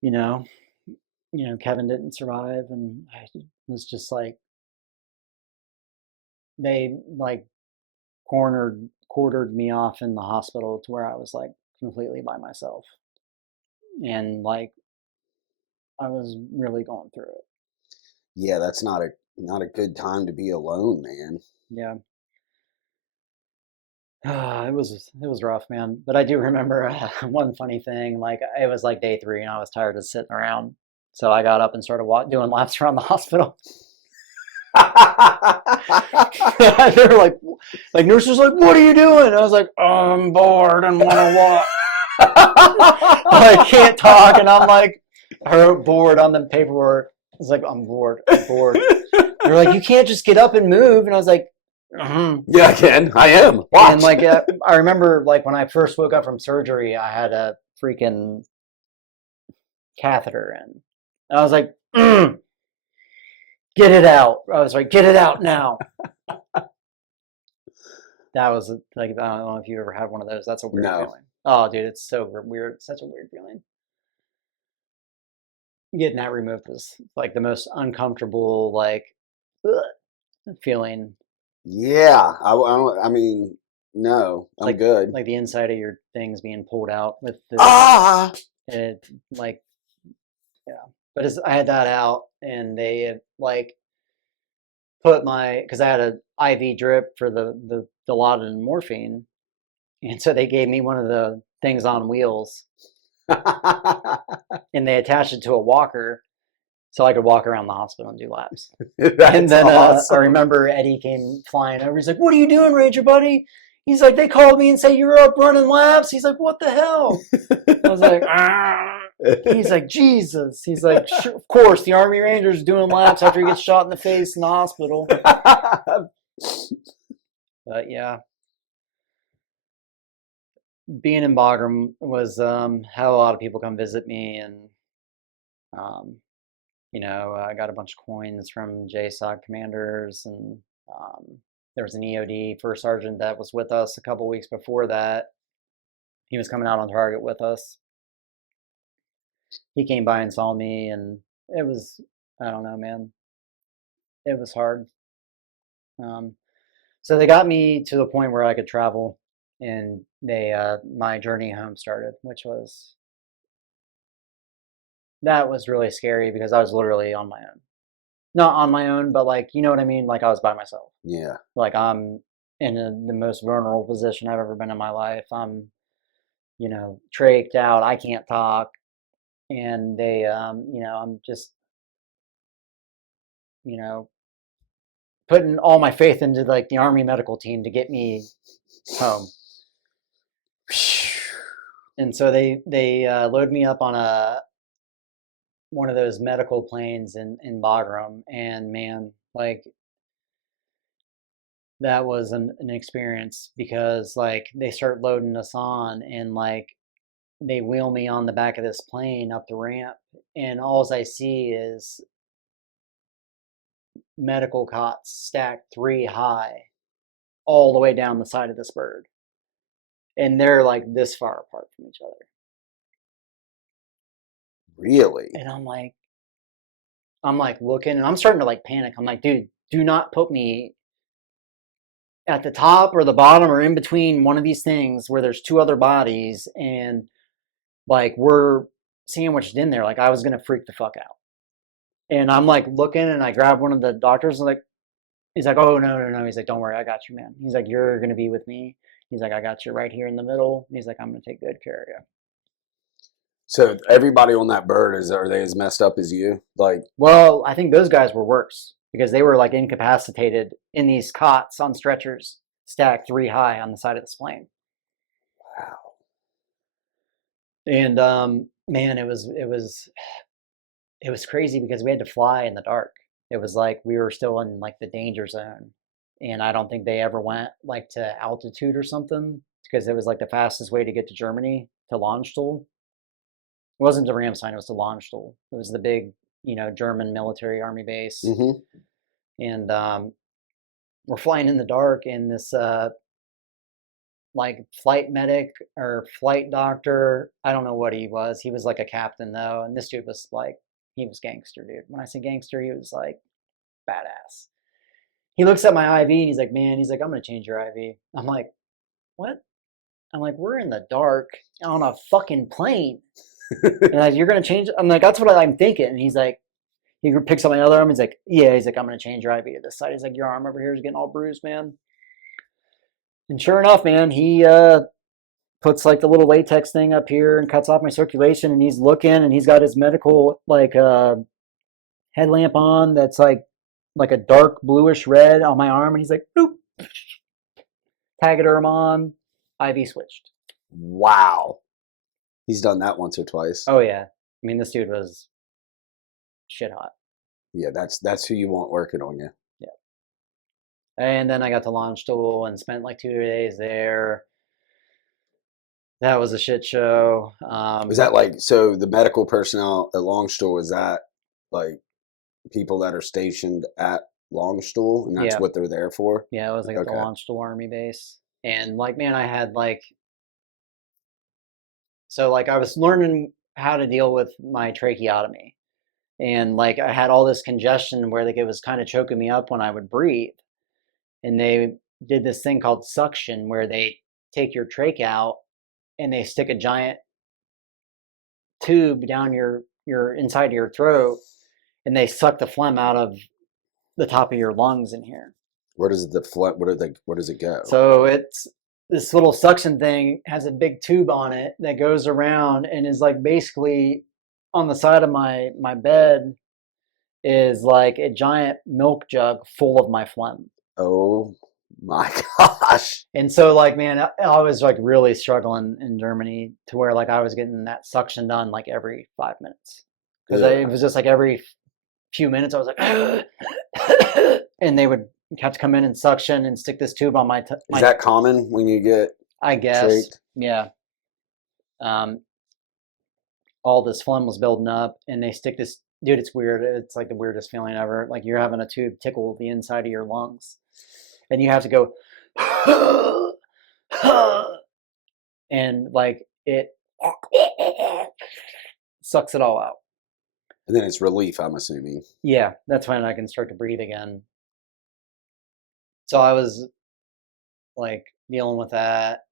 you know, Kevin didn't survive. And I was just like, they like quartered me off in the hospital to where I was like completely by myself, and like I was really going through it. Yeah, that's not a good time to be alone, man. Yeah. It was rough, man. But I do remember one funny thing. Like it was like day 3, and I was tired of sitting around, so I got up and started doing laps around the hospital. They were like nurses like, what are you doing? I was like, I'm bored and want to walk. I can't talk, and I'm like, I wrote bored on the paperwork. I was like, I'm bored. They're like, you can't just get up and move, and I was like, yeah, I can. I am. Watch. And like I remember like when I first woke up from surgery, I had a freaking catheter in. And I was like, get it out. I was like, get it out now. That was like, I don't know if you ever had one of those. That's a weird feeling. Oh, dude, it's so weird. It's such a weird feeling. Getting that removed was like the most uncomfortable, like, feeling. Yeah, I mean, no, I'm like, good. Like the inside of your things being pulled out with the it, like, yeah. But I had that out, and they like put because I had an IV drip for the Dilaudid and morphine, and so they gave me one of the things on wheels, and they attached it to a walker, so I could walk around the hospital and do laps. And then awesome. I remember Eddie came flying over. He's like, "What are you doing, Ranger buddy?" He's like, "They called me and say you were up running laps." He's like, "What the hell?" I was like, "Ah." He's like, "Jesus." He's like, sure, "Of course, the Army Ranger's doing laps after he gets shot in the face in the hospital." But yeah, being in Bagram was had a lot of people come visit me, and you know, I got a bunch of coins from JSOC commanders, and there was an EOD first sergeant that was with us a couple weeks before that. He was coming out on target with us. He came by and saw me, and it was, I don't know, man. It was hard. So they got me to the point where I could travel, and my journey home started, which was, that was really scary because I was literally on my own. Not on my own, but like, you know what I mean? Like I was by myself. Yeah. Like I'm in the most vulnerable position I've ever been in my life. I'm, you know, trached out. I can't talk. And they, you know, I'm just, you know, putting all my faith into like the Army medical team to get me home. And so they load me up on one of those medical planes in Bagram, and man, like that was an experience, because like they start loading us on, and like they wheel me on the back of this plane up the ramp, and all I see is medical cots stacked 3 high all the way down the side of this bird, and they're like this far apart from each other. Really? And I'm like, I'm like looking and I'm starting to like panic. I'm like, dude, do not put me at the top or the bottom or in between one of these things where there's two other bodies and like we're sandwiched in there. Like I was gonna freak the fuck out. And I'm like looking and I grab one of the doctors and like he's like, oh no, no, no. He's like, don't worry, I got you, man. He's like, you're gonna be with me. He's like, I got you right here in the middle. And he's like, I'm gonna take good care of you. So everybody on that bird are they as messed up as you? Like, Well, I think those guys were worse because they were like incapacitated in these cots on stretchers, stacked 3 high on the side of this plane. wow. And man, it was crazy because we had to fly in the dark. It was like we were still in like the danger zone. And I don't think they ever went like to altitude or something because it was like the fastest way to get to Germany to Landstuhl. It wasn't to Ramstein, it was to Landstuhl. It was the big, German military army base. Mm-hmm. And we're flying in the dark and this like flight medic or flight doctor, I don't know what he was. He was like a captain though. And this dude was like, he was gangster, dude. When I say gangster, he was like badass. He looks at my IV and he's like, man, he's like, I'm going to change your IV. I'm like, what? I'm like, we're in the dark on a fucking plane. And like, you're going to change? I'm like, that's what I'm thinking. And he's like, he picks up my other arm. He's like, yeah. He's like, I'm going to change your IV to this side. He's like, your arm over here is getting all bruised, man. And sure enough, man, he puts like the little latex thing up here and cuts off my circulation. And he's looking and he's got his medical like headlamp on that's like a dark bluish red on my arm. And he's like, boop. Tagoderm on, IV switched. Wow. He's done that once or twice. Oh yeah. I mean, this dude was shit hot. Yeah, that's who you want working on you. Yeah. And then I got to Landstuhl and spent like 2 days there. That was a shit show. Is that like, so the medical personnel at Longstool, is that like people that are stationed at Longstool and that's Yeah. what they're there for? Yeah, it was like at the Okay. Landstuhl Army base. And like, man, I had like, so like I was learning how to deal with my tracheotomy. And like I had all this congestion where like it was kind of choking me up when I would breathe. And they did this thing called suction where they take your trach out and they stick a giant tube down your inside of your throat and they suck the phlegm out of the top of your lungs in here. Where does where does it go? So it's this little suction thing has a big tube on it that goes around and is like basically on the side of my bed is like a giant milk jug full of my phlegm. Oh my gosh. And so like, man, I was like really struggling in Germany to where like I was getting that suction done like every 5 minutes. Because it was just like every few minutes I was like, and they would have to come in and suction and stick this tube on my. Is that common when you get? I guess, trached? yeah. All this phlegm was building up, and they stick this. Dude, it's weird. It's like the weirdest feeling ever. Like you're having a tube tickle the inside of your lungs, and you have to go, and like it sucks it all out. And then it's relief, I'm assuming. Yeah, that's when I can start to breathe again. So I was like dealing with that.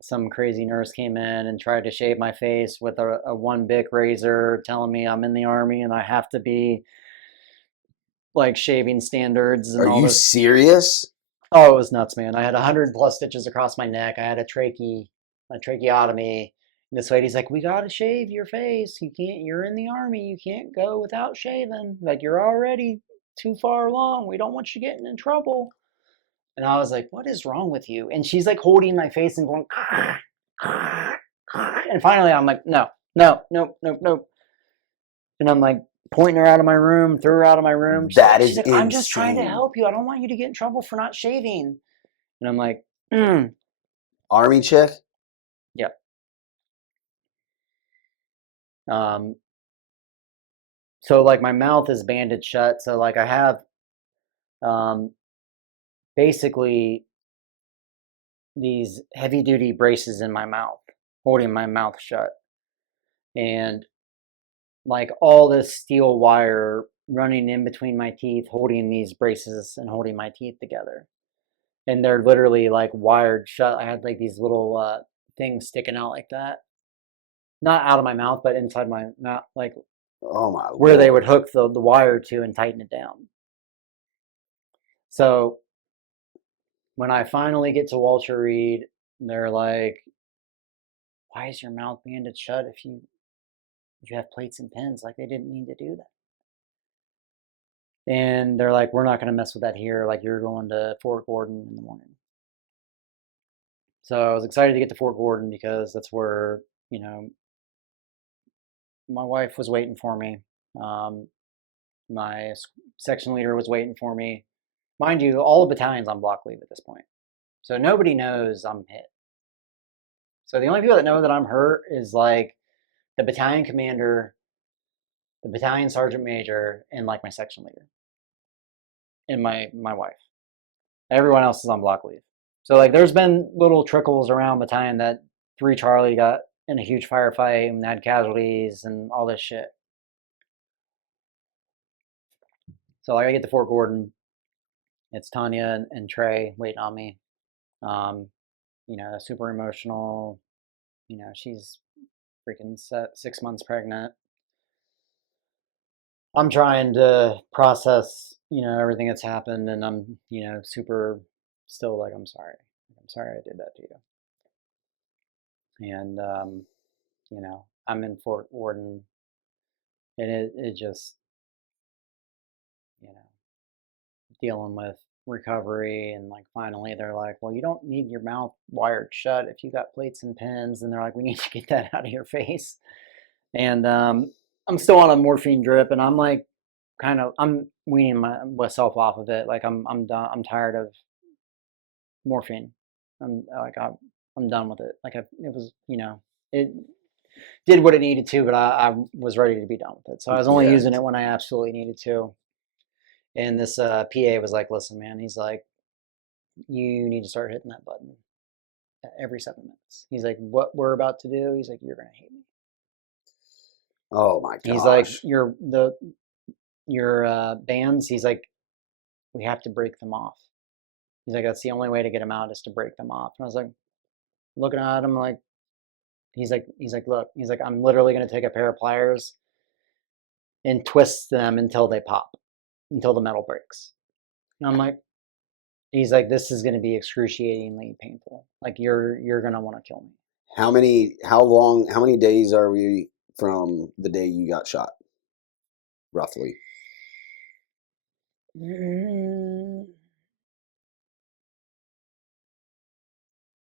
Some crazy nurse came in and tried to shave my face with a one Bic razor, telling me I'm in the army and I have to be like shaving standards and Are all you this. serious? Oh, it was nuts, man. I had 100+ stitches across my neck. I had a tracheotomy. And this lady's like, we gotta shave your face. You're in the army. You can't go without shaving. Like you're already too far along. We don't want you getting in trouble. And I was like, what is wrong with you? And she's like holding my face and going, and finally I'm like, no. And I'm like pointing her out of my room, threw her out of my room. She's like, I'm just trying to help you. I don't want you to get in trouble for not shaving. And I'm like, Army chick? Yep. So like my mouth is banded shut. So like I have basically these heavy duty braces in my mouth, holding my mouth shut. And like all this steel wire running in between my teeth, holding these braces and holding my teeth together. And they're literally like wired shut. I had like these little things sticking out like that. Not out of my mouth, but inside my mouth, like Oh my where they would Lord. hook the wire to and tighten it down. So when I finally get to Walter Reed, they're like, why is your mouth banded shut if you have plates and pins? Like, they didn't need to do that. And they're like, we're not going to mess with that here. Like, you're going to Fort Gordon in the morning. So I was excited to get to Fort Gordon because that's where, you know, my wife was waiting for me. My section leader was waiting for me. Mind you, all the battalion's on block leave at this point. So nobody knows I'm hit. So the only people that know that I'm hurt is like the battalion commander, the battalion sergeant major, and like my section leader and my wife. Everyone else is on block leave. So like there's been little trickles around battalion that 3 Charlie got in a huge firefight and had casualties and all this shit. So like I get to Fort Gordon, it's Tanya and Trey waiting on me. You know, super emotional. You know, she's freaking 6 months pregnant. I'm trying to process, you know, everything that's happened, and I'm, you know, super still like, I'm sorry. I'm sorry I did that to you. And, you know, I'm in Fort Gordon, and it just, you know, dealing with recovery. And like finally they're like, well, you don't need your mouth wired shut if you got plates and pins. And they're like, we need to get that out of your face. And I'm still on a morphine drip, and I'm like, I'm weaning myself off of it. Like I'm done. I'm tired of morphine. I'm done with it. Like it was, you know, it did what it needed to, but I was ready to be done with it. So I was only Yeah. using it when I absolutely needed to. And this PA was like, listen, man, he's like, you need to start hitting that button every 7 minutes. He's like, what we're about to do, he's like, you're going to hate me. Oh my gosh. He's like, your bands, he's like, we have to break them off. He's like, that's the only way to get them out is to break them off. And I was like, looking at him like, he's like, look, he's like, I'm literally going to take a pair of pliers and twist them until they pop, until the metal breaks. And I'm like, he's like, this is going to be excruciatingly painful. Like you're going to want to kill me. how many days are we from the day you got shot? Roughly.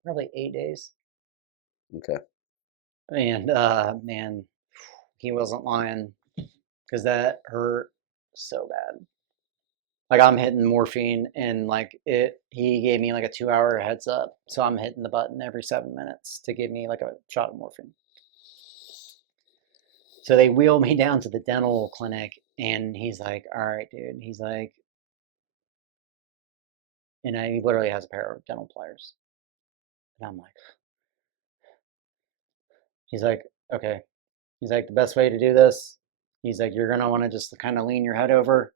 Probably 8 days. Okay. And man, he wasn't lying, because that hurt so bad. Like I'm hitting morphine, and like he gave me like a 2-hour heads up. So I'm hitting the button every 7 minutes to give me like a shot of morphine. So they wheel me down to the dental clinic, and he's like, all right, dude. He's like, and he literally has a pair of dental pliers. And I'm like, he's like, okay. He's like, the best way to do this, he's like, you're going to want to just kind of lean your head over.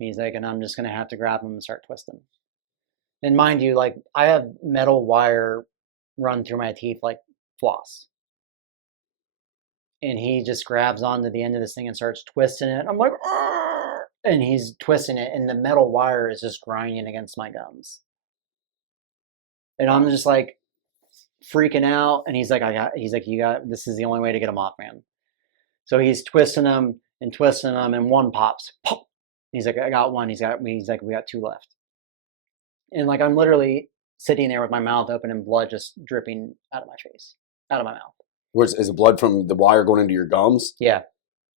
He's like, and I'm just going to have to grab him and start twisting. And mind you, like I have metal wire run through my teeth like floss. And he just grabs onto the end of this thing and starts twisting it. I'm like, argh! And he's twisting it, and the metal wire is just grinding against my gums. And I'm just like freaking out. And he's like, this is the only way to get him off, man. So he's twisting them, and one pops. Pop! He's like, I got one. He's like, we got 2 left. And like, I'm literally sitting there with my mouth open and blood just dripping out of my face, out of my mouth. Is it blood from the wire going into your gums? Yeah.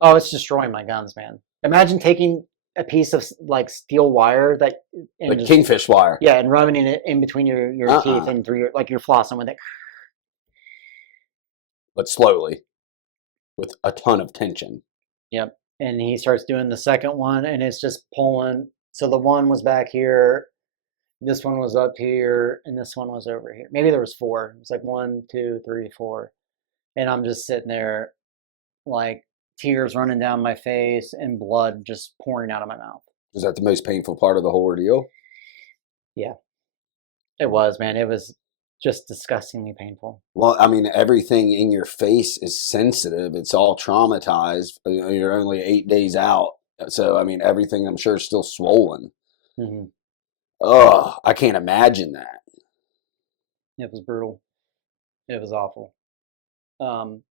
Oh, it's destroying my gums, man. Imagine taking a piece of like steel wire Like kingfish wire. Yeah, and rubbing it in between your teeth and through you're flossing with it. But slowly, with a ton of tension. Yep. And he starts doing the second one, and it's just pulling. So the one was back here, this one was up here, and this one was over here. Maybe there was 4. It's like 1, 2, 3, 4. And I'm just sitting there like tears running down my face and blood just pouring out of my mouth. Was that the most painful part of the whole ordeal? Yeah, it was, man. It was just disgustingly painful. Well, I mean, everything in your face is sensitive. It's all traumatized. You're only 8 days out. So, I mean, everything I'm sure is still swollen. Hmm. Oh, I can't imagine that. It was brutal. It was awful. Um,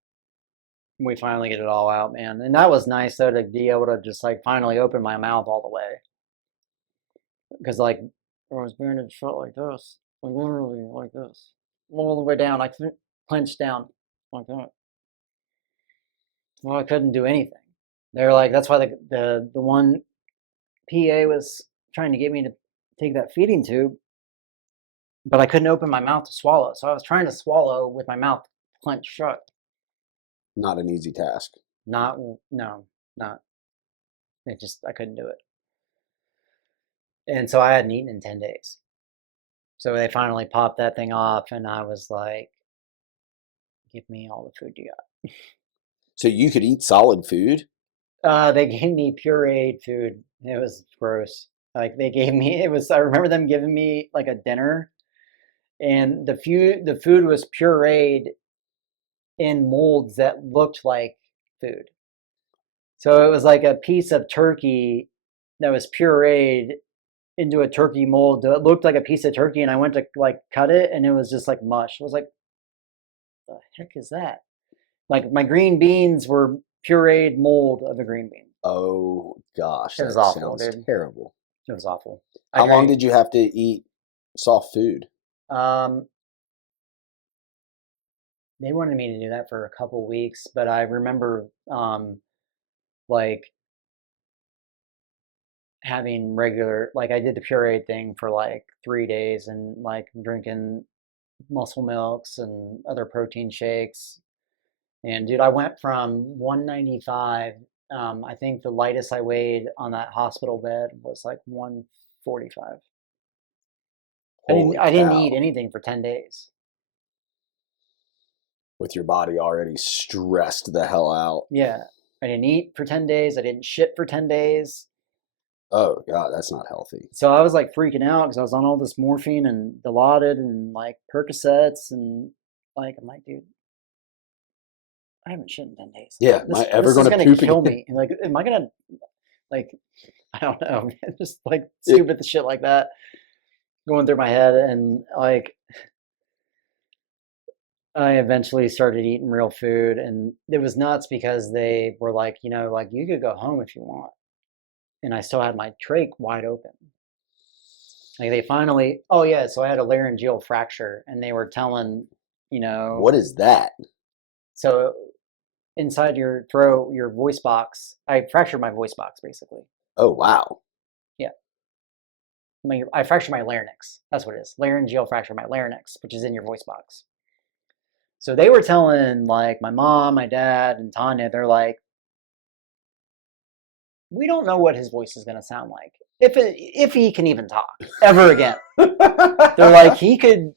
we finally get it all out, man. And that was nice, though, to be able to just like finally open my mouth all the way. Because, like, I was being in shot like this, like literally like this, all the way down. I couldn't clench down like that. Well, I couldn't do anything. They're like, that's why the one PA was trying to get me to take that feeding tube, but I couldn't open my mouth to swallow. So I was trying to swallow with my mouth clenched shut. Not an easy task. Not, no, not. It just, I couldn't do it. And so I hadn't eaten in 10 days. So they finally popped that thing off, and I was like, give me all the food you got. So you could eat solid food? They gave me pureed food. It was gross. Like they gave me, it was, I remember them giving me like a dinner, and the food was pureed in molds that looked like food. So it was like a piece of turkey that was pureed into a turkey mold that looked like a piece of turkey, and I went to like cut it, and it was just like mush. I was like, the heck is that? Like my green beans were pureed mold of a green bean. Oh gosh, It was that awful, sounds dude. terrible. It was awful. How long did you have to eat soft food? They wanted me to do that for a couple weeks, but I remember like having regular, like I did the pureed thing for like 3 days, and like drinking muscle milks and other protein shakes. And dude, I went from 195. I think the lightest I weighed on that hospital bed was like 145. Holy I didn't cow. eat anything for 10 days. With your body already stressed the hell out. Yeah. I didn't eat for 10 days. I didn't shit for 10 days. Oh god, that's not healthy. So I was like freaking out because I was on all this morphine and Dilaudid and like Percocets, and like I'm like, dude, I haven't shit in 10 days. Yeah, am I ever this is gonna gonna poop kill again? me. And like, am I gonna like, I don't know, man, just like It- stupid shit like that going through my head. And like I eventually started eating real food, and it was nuts because they were like, you know, like you could go home if you want. And I still had my trach wide open. Like they finally, oh yeah, so I had a laryngeal fracture, and they were telling, you know, What is that? so inside your throat, your voice box, I fractured my voice box basically. Oh wow. Yeah. I fractured my larynx. That's what it is. Laryngeal fracture, my larynx, which is in your voice box. So they were telling like my mom, my dad, and Tanya, they're like, we don't know what his voice is going to sound like if he can even talk ever again. They're like, he could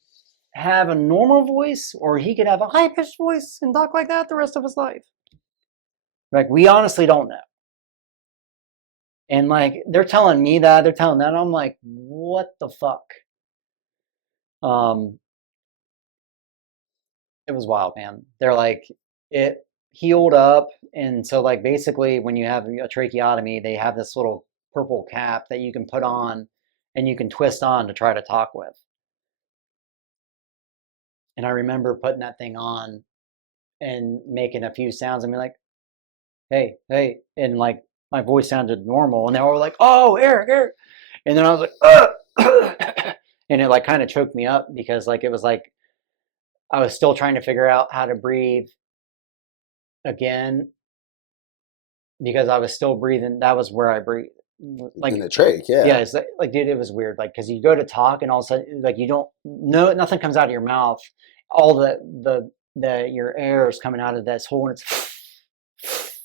have a normal voice, or he could have a high pitched voice and talk like that the rest of his life. Like, we honestly don't know. And like, they're telling me that, they're telling that, and I'm like, what the fuck? It was wild, man. They're like, it healed up, and so like basically, when you have a tracheotomy, they have this little purple cap that you can put on, and you can twist on to try to talk with. And I remember putting that thing on and making a few sounds and be like, hey, hey. And like my voice sounded normal. And they were like, oh, Eric, Eric. And then I was like, and it like kind of choked me up because like it was like I was still trying to figure out how to breathe again because I was still breathing. That was where I breathe. Like in the trach, yeah. yeah, it's like dude, it was weird. Like, because you go to talk and all of a sudden, like you don't know, nothing comes out of your mouth. All the your air is coming out of this hole, and it's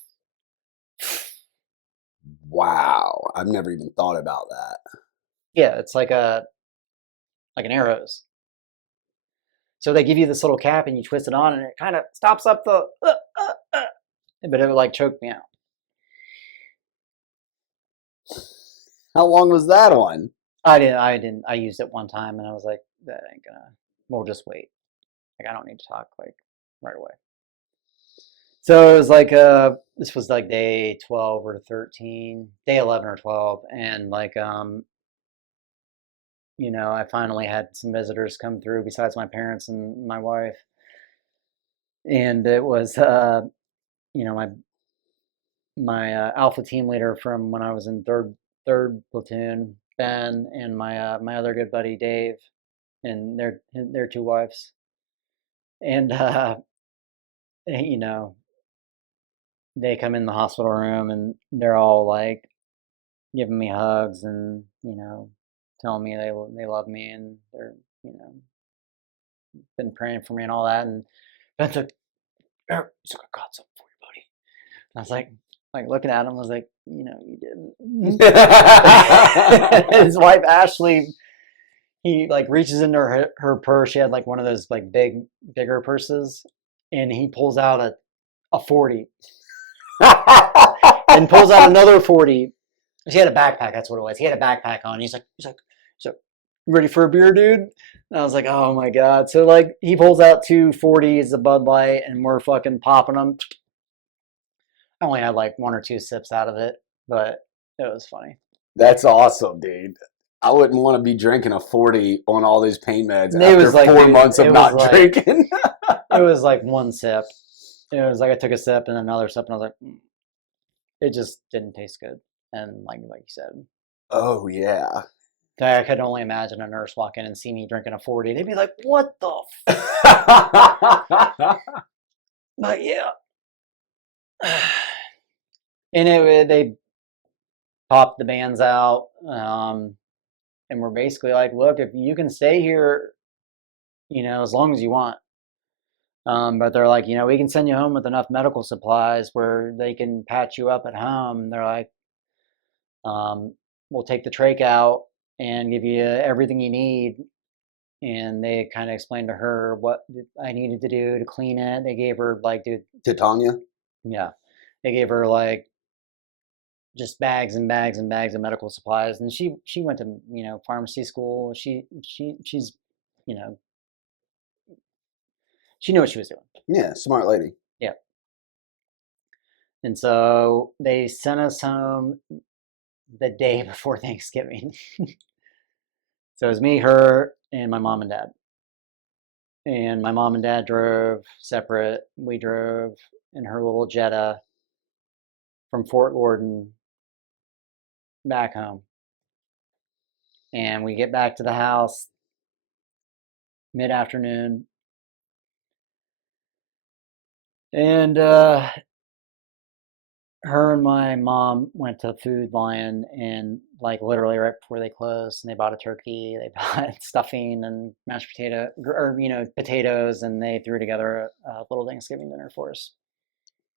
Wow. I've never even thought about that. yeah, it's like an arrows. So they give you this little cap and you twist it on, and it kind of stops up the but it would like choke me out. How long was that on? I used it one time and I was like, that ain't gonna, we'll just wait. Like, I don't need to talk like right away. So it was like, this was like day 12 or 13, day 11 or 12. And like, you know, I finally had some visitors come through besides my parents and my wife. And it was, you know, my alpha team leader from when I was in third platoon, Ben, and my other good buddy Dave, and their two wives, and you know, they come in the hospital room and they're all like giving me hugs and you know telling me they love me and they're you know been praying for me and all that, and Ben's like, "Eric, he's like, I got something for you, buddy." I was like looking at him, I was like, you know, you didn't. His wife Ashley, he like reaches into her purse. She had like one of those like bigger purses, and he pulls out a 40 and pulls out another 40. He had a backpack. That's what it was. He had a backpack on. So you ready for a beer, dude? And I was like, oh my god. So like he pulls out two 40s, a Bud Light, and we're fucking popping them. I only had like one or two sips out of it, but it was funny. That's awesome, dude. I wouldn't want to be drinking a 40 on all these pain meds It after was like, 4 dude, months of it was not like- drinking. It was like one sip. It was like I took a sip and another sip, and I was like, it just didn't taste good. And like you said, Oh, yeah. I could only imagine a nurse walk in and see me drinking a 40. They'd be like, what the But yeah. And they popped the bands out. And we're basically like, look, if you can stay here, you know, as long as you want. But they're like, you know, we can send you home with enough medical supplies where they can patch you up at home. They're like, we'll take the trach out and give you everything you need. And they kind of explained to her what I needed to do to clean it. They gave her like, dude, Titania? yeah, they gave her like just bags and bags and bags of medical supplies. And she went to you know pharmacy school. She's you know she knew what she was doing. Yeah, smart lady. Yeah. And so they sent us home the day before Thanksgiving. So it was me, her, and my mom and dad. And my mom and dad drove separate. We drove in her little Jetta from Fort Gordon back home. And we get back to the house mid-afternoon. And her and my mom went to Food Lion and like literally right before they closed, and they bought a turkey, they bought stuffing and mashed potato or you know potatoes, and they threw together a little Thanksgiving dinner for us.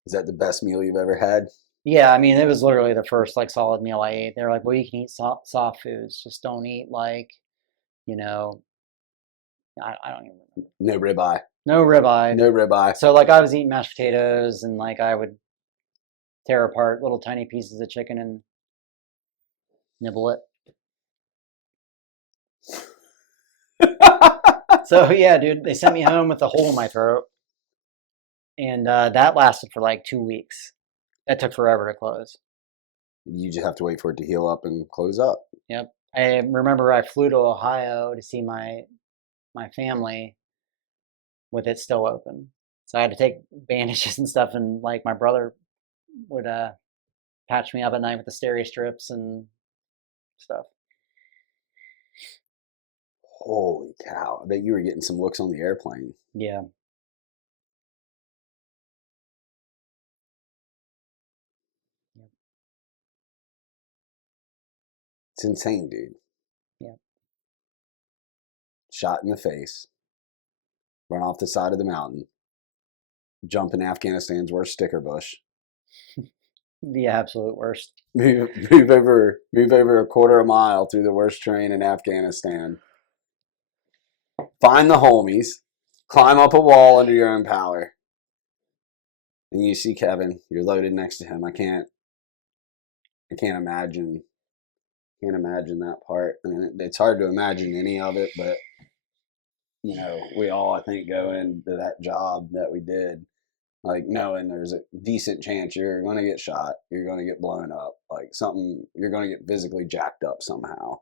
Is that the best meal you've ever had? Yeah, I mean it was literally the first like solid meal I ate. They were like, well, you can eat soft foods, just don't eat like you know I don't even remember. No ribeye. No ribeye. No ribeye. So like I was eating mashed potatoes and like I would tear apart little tiny pieces of chicken and nibble it. So yeah, dude, they sent me home with a hole in my throat, and that lasted for like 2 weeks. That took forever to close. You just have to wait for it to heal up and close up. Yep. I remember I flew to Ohio to see my family with it still open. So I had to take bandages and stuff, and like my brother would patch me up at night with the steri strips and stuff. Holy cow. I bet you were getting some looks on the airplane. Yeah. It's insane, dude. Yeah. Shot in the face. Run off the side of the mountain. Jump in Afghanistan's worst sticker bush. The absolute worst. Move over a quarter of a mile through the worst terrain in Afghanistan. Find the homies. Climb up a wall under your own power. and you see Kevin, you're loaded next to him. I can't imagine that part. I mean, it's hard to imagine any of it, but you know, we all, I think, go into that job that we did, like knowing there's a decent chance you're going to get shot, you're going to get blown up, like something, you're going to get physically jacked up somehow.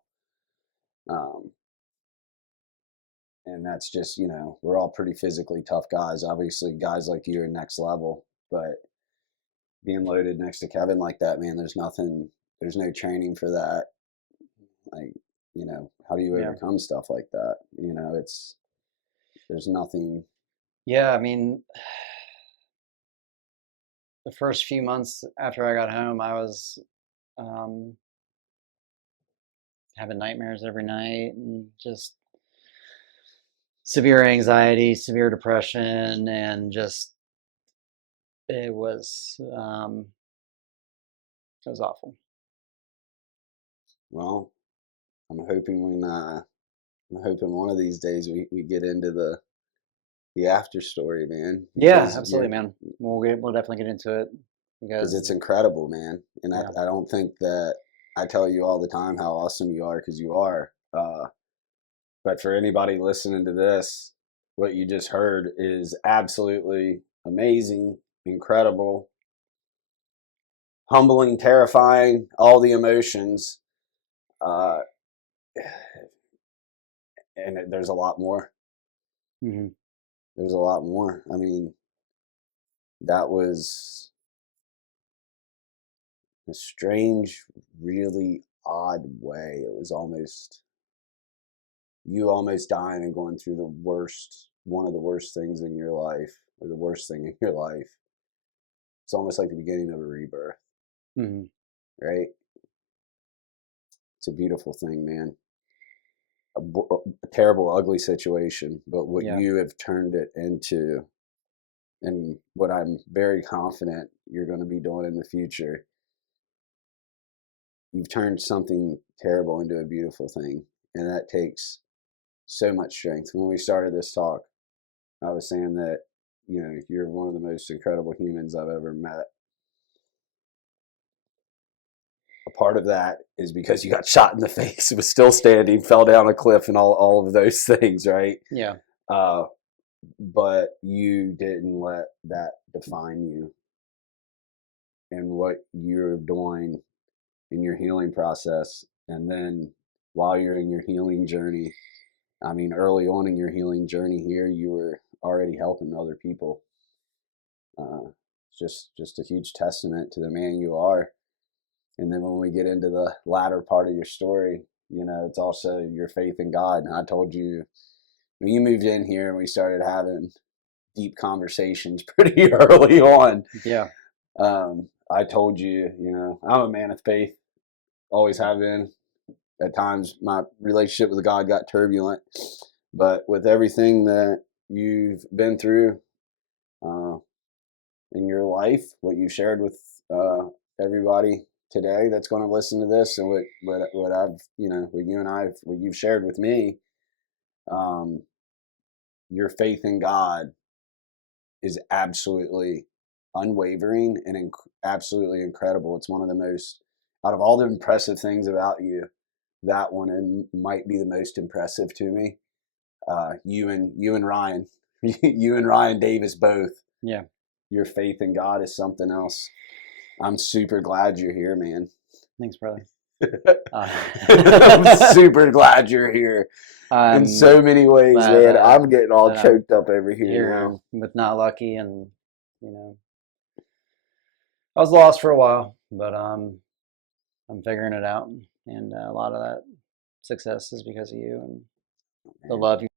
And that's just, you know, we're all pretty physically tough guys. Obviously, guys like you are next level, but being loaded next to Kevin like that, man, there's no training for that. Like, you know, how do you overcome stuff like that? You know, there's nothing. Yeah, I mean, the first few months after I got home, I was having nightmares every night and just severe anxiety, severe depression, and just it was awful. Well, I'm hoping one of these days we get into the after story, man. Yeah, absolutely, man. We'll definitely get into it Because it's incredible, man. And Yeah. I don't think that I tell you all the time how awesome you are, because you are. But for anybody listening to this, what you just heard is absolutely amazing, incredible, humbling, terrifying, all the emotions. And there's a lot more. hmm There's a lot more. I mean, that was a strange, really odd way. It was almost you almost dying and going through one of the worst things in your life, or the worst thing in your life. It's almost like the beginning of a rebirth, hmm right? It's a beautiful thing, man. A terrible, ugly situation, but what Yeah. you have turned it into, and what I'm very confident you're going to be doing in the future, you've turned something terrible into a beautiful thing. And that takes so much strength. When we started this talk, I was saying that, you know, you're one of the most incredible humans I've ever met. A part of that is because you got shot in the face, was still standing, fell down a cliff, and all of those things, right? Yeah. But you didn't let that define you. And what you're doing in your healing process, and then while you're in your healing journey, I mean, early on in your healing journey here, you were already helping other people. Just a huge testament to the man you are. And then when we get into the latter part of your story, you know, it's also your faith in God. And I told you when you moved in here and we started having deep conversations pretty early on. Yeah. I told you, you know, I'm a man of faith, always have been. At times, my relationship with God got turbulent, but with everything that you've been through in your life, what you shared with everybody today that's going to listen to this, and what I've, you know, what you and I, what you've shared with me, your faith in God is absolutely unwavering and absolutely incredible. It's one of the most, out of all the impressive things about you, that one might be the most impressive to me. You and Ryan, you and Ryan Davis both. Yeah. Your faith in God is something else. I'm super glad you're here, man. Thanks, brother. I'm super glad you're here in so many ways, man. I'm getting all choked up over here now. With Not Lucky, and you know, I was lost for a while, but I'm figuring it out, and a lot of that success is because of you and the love you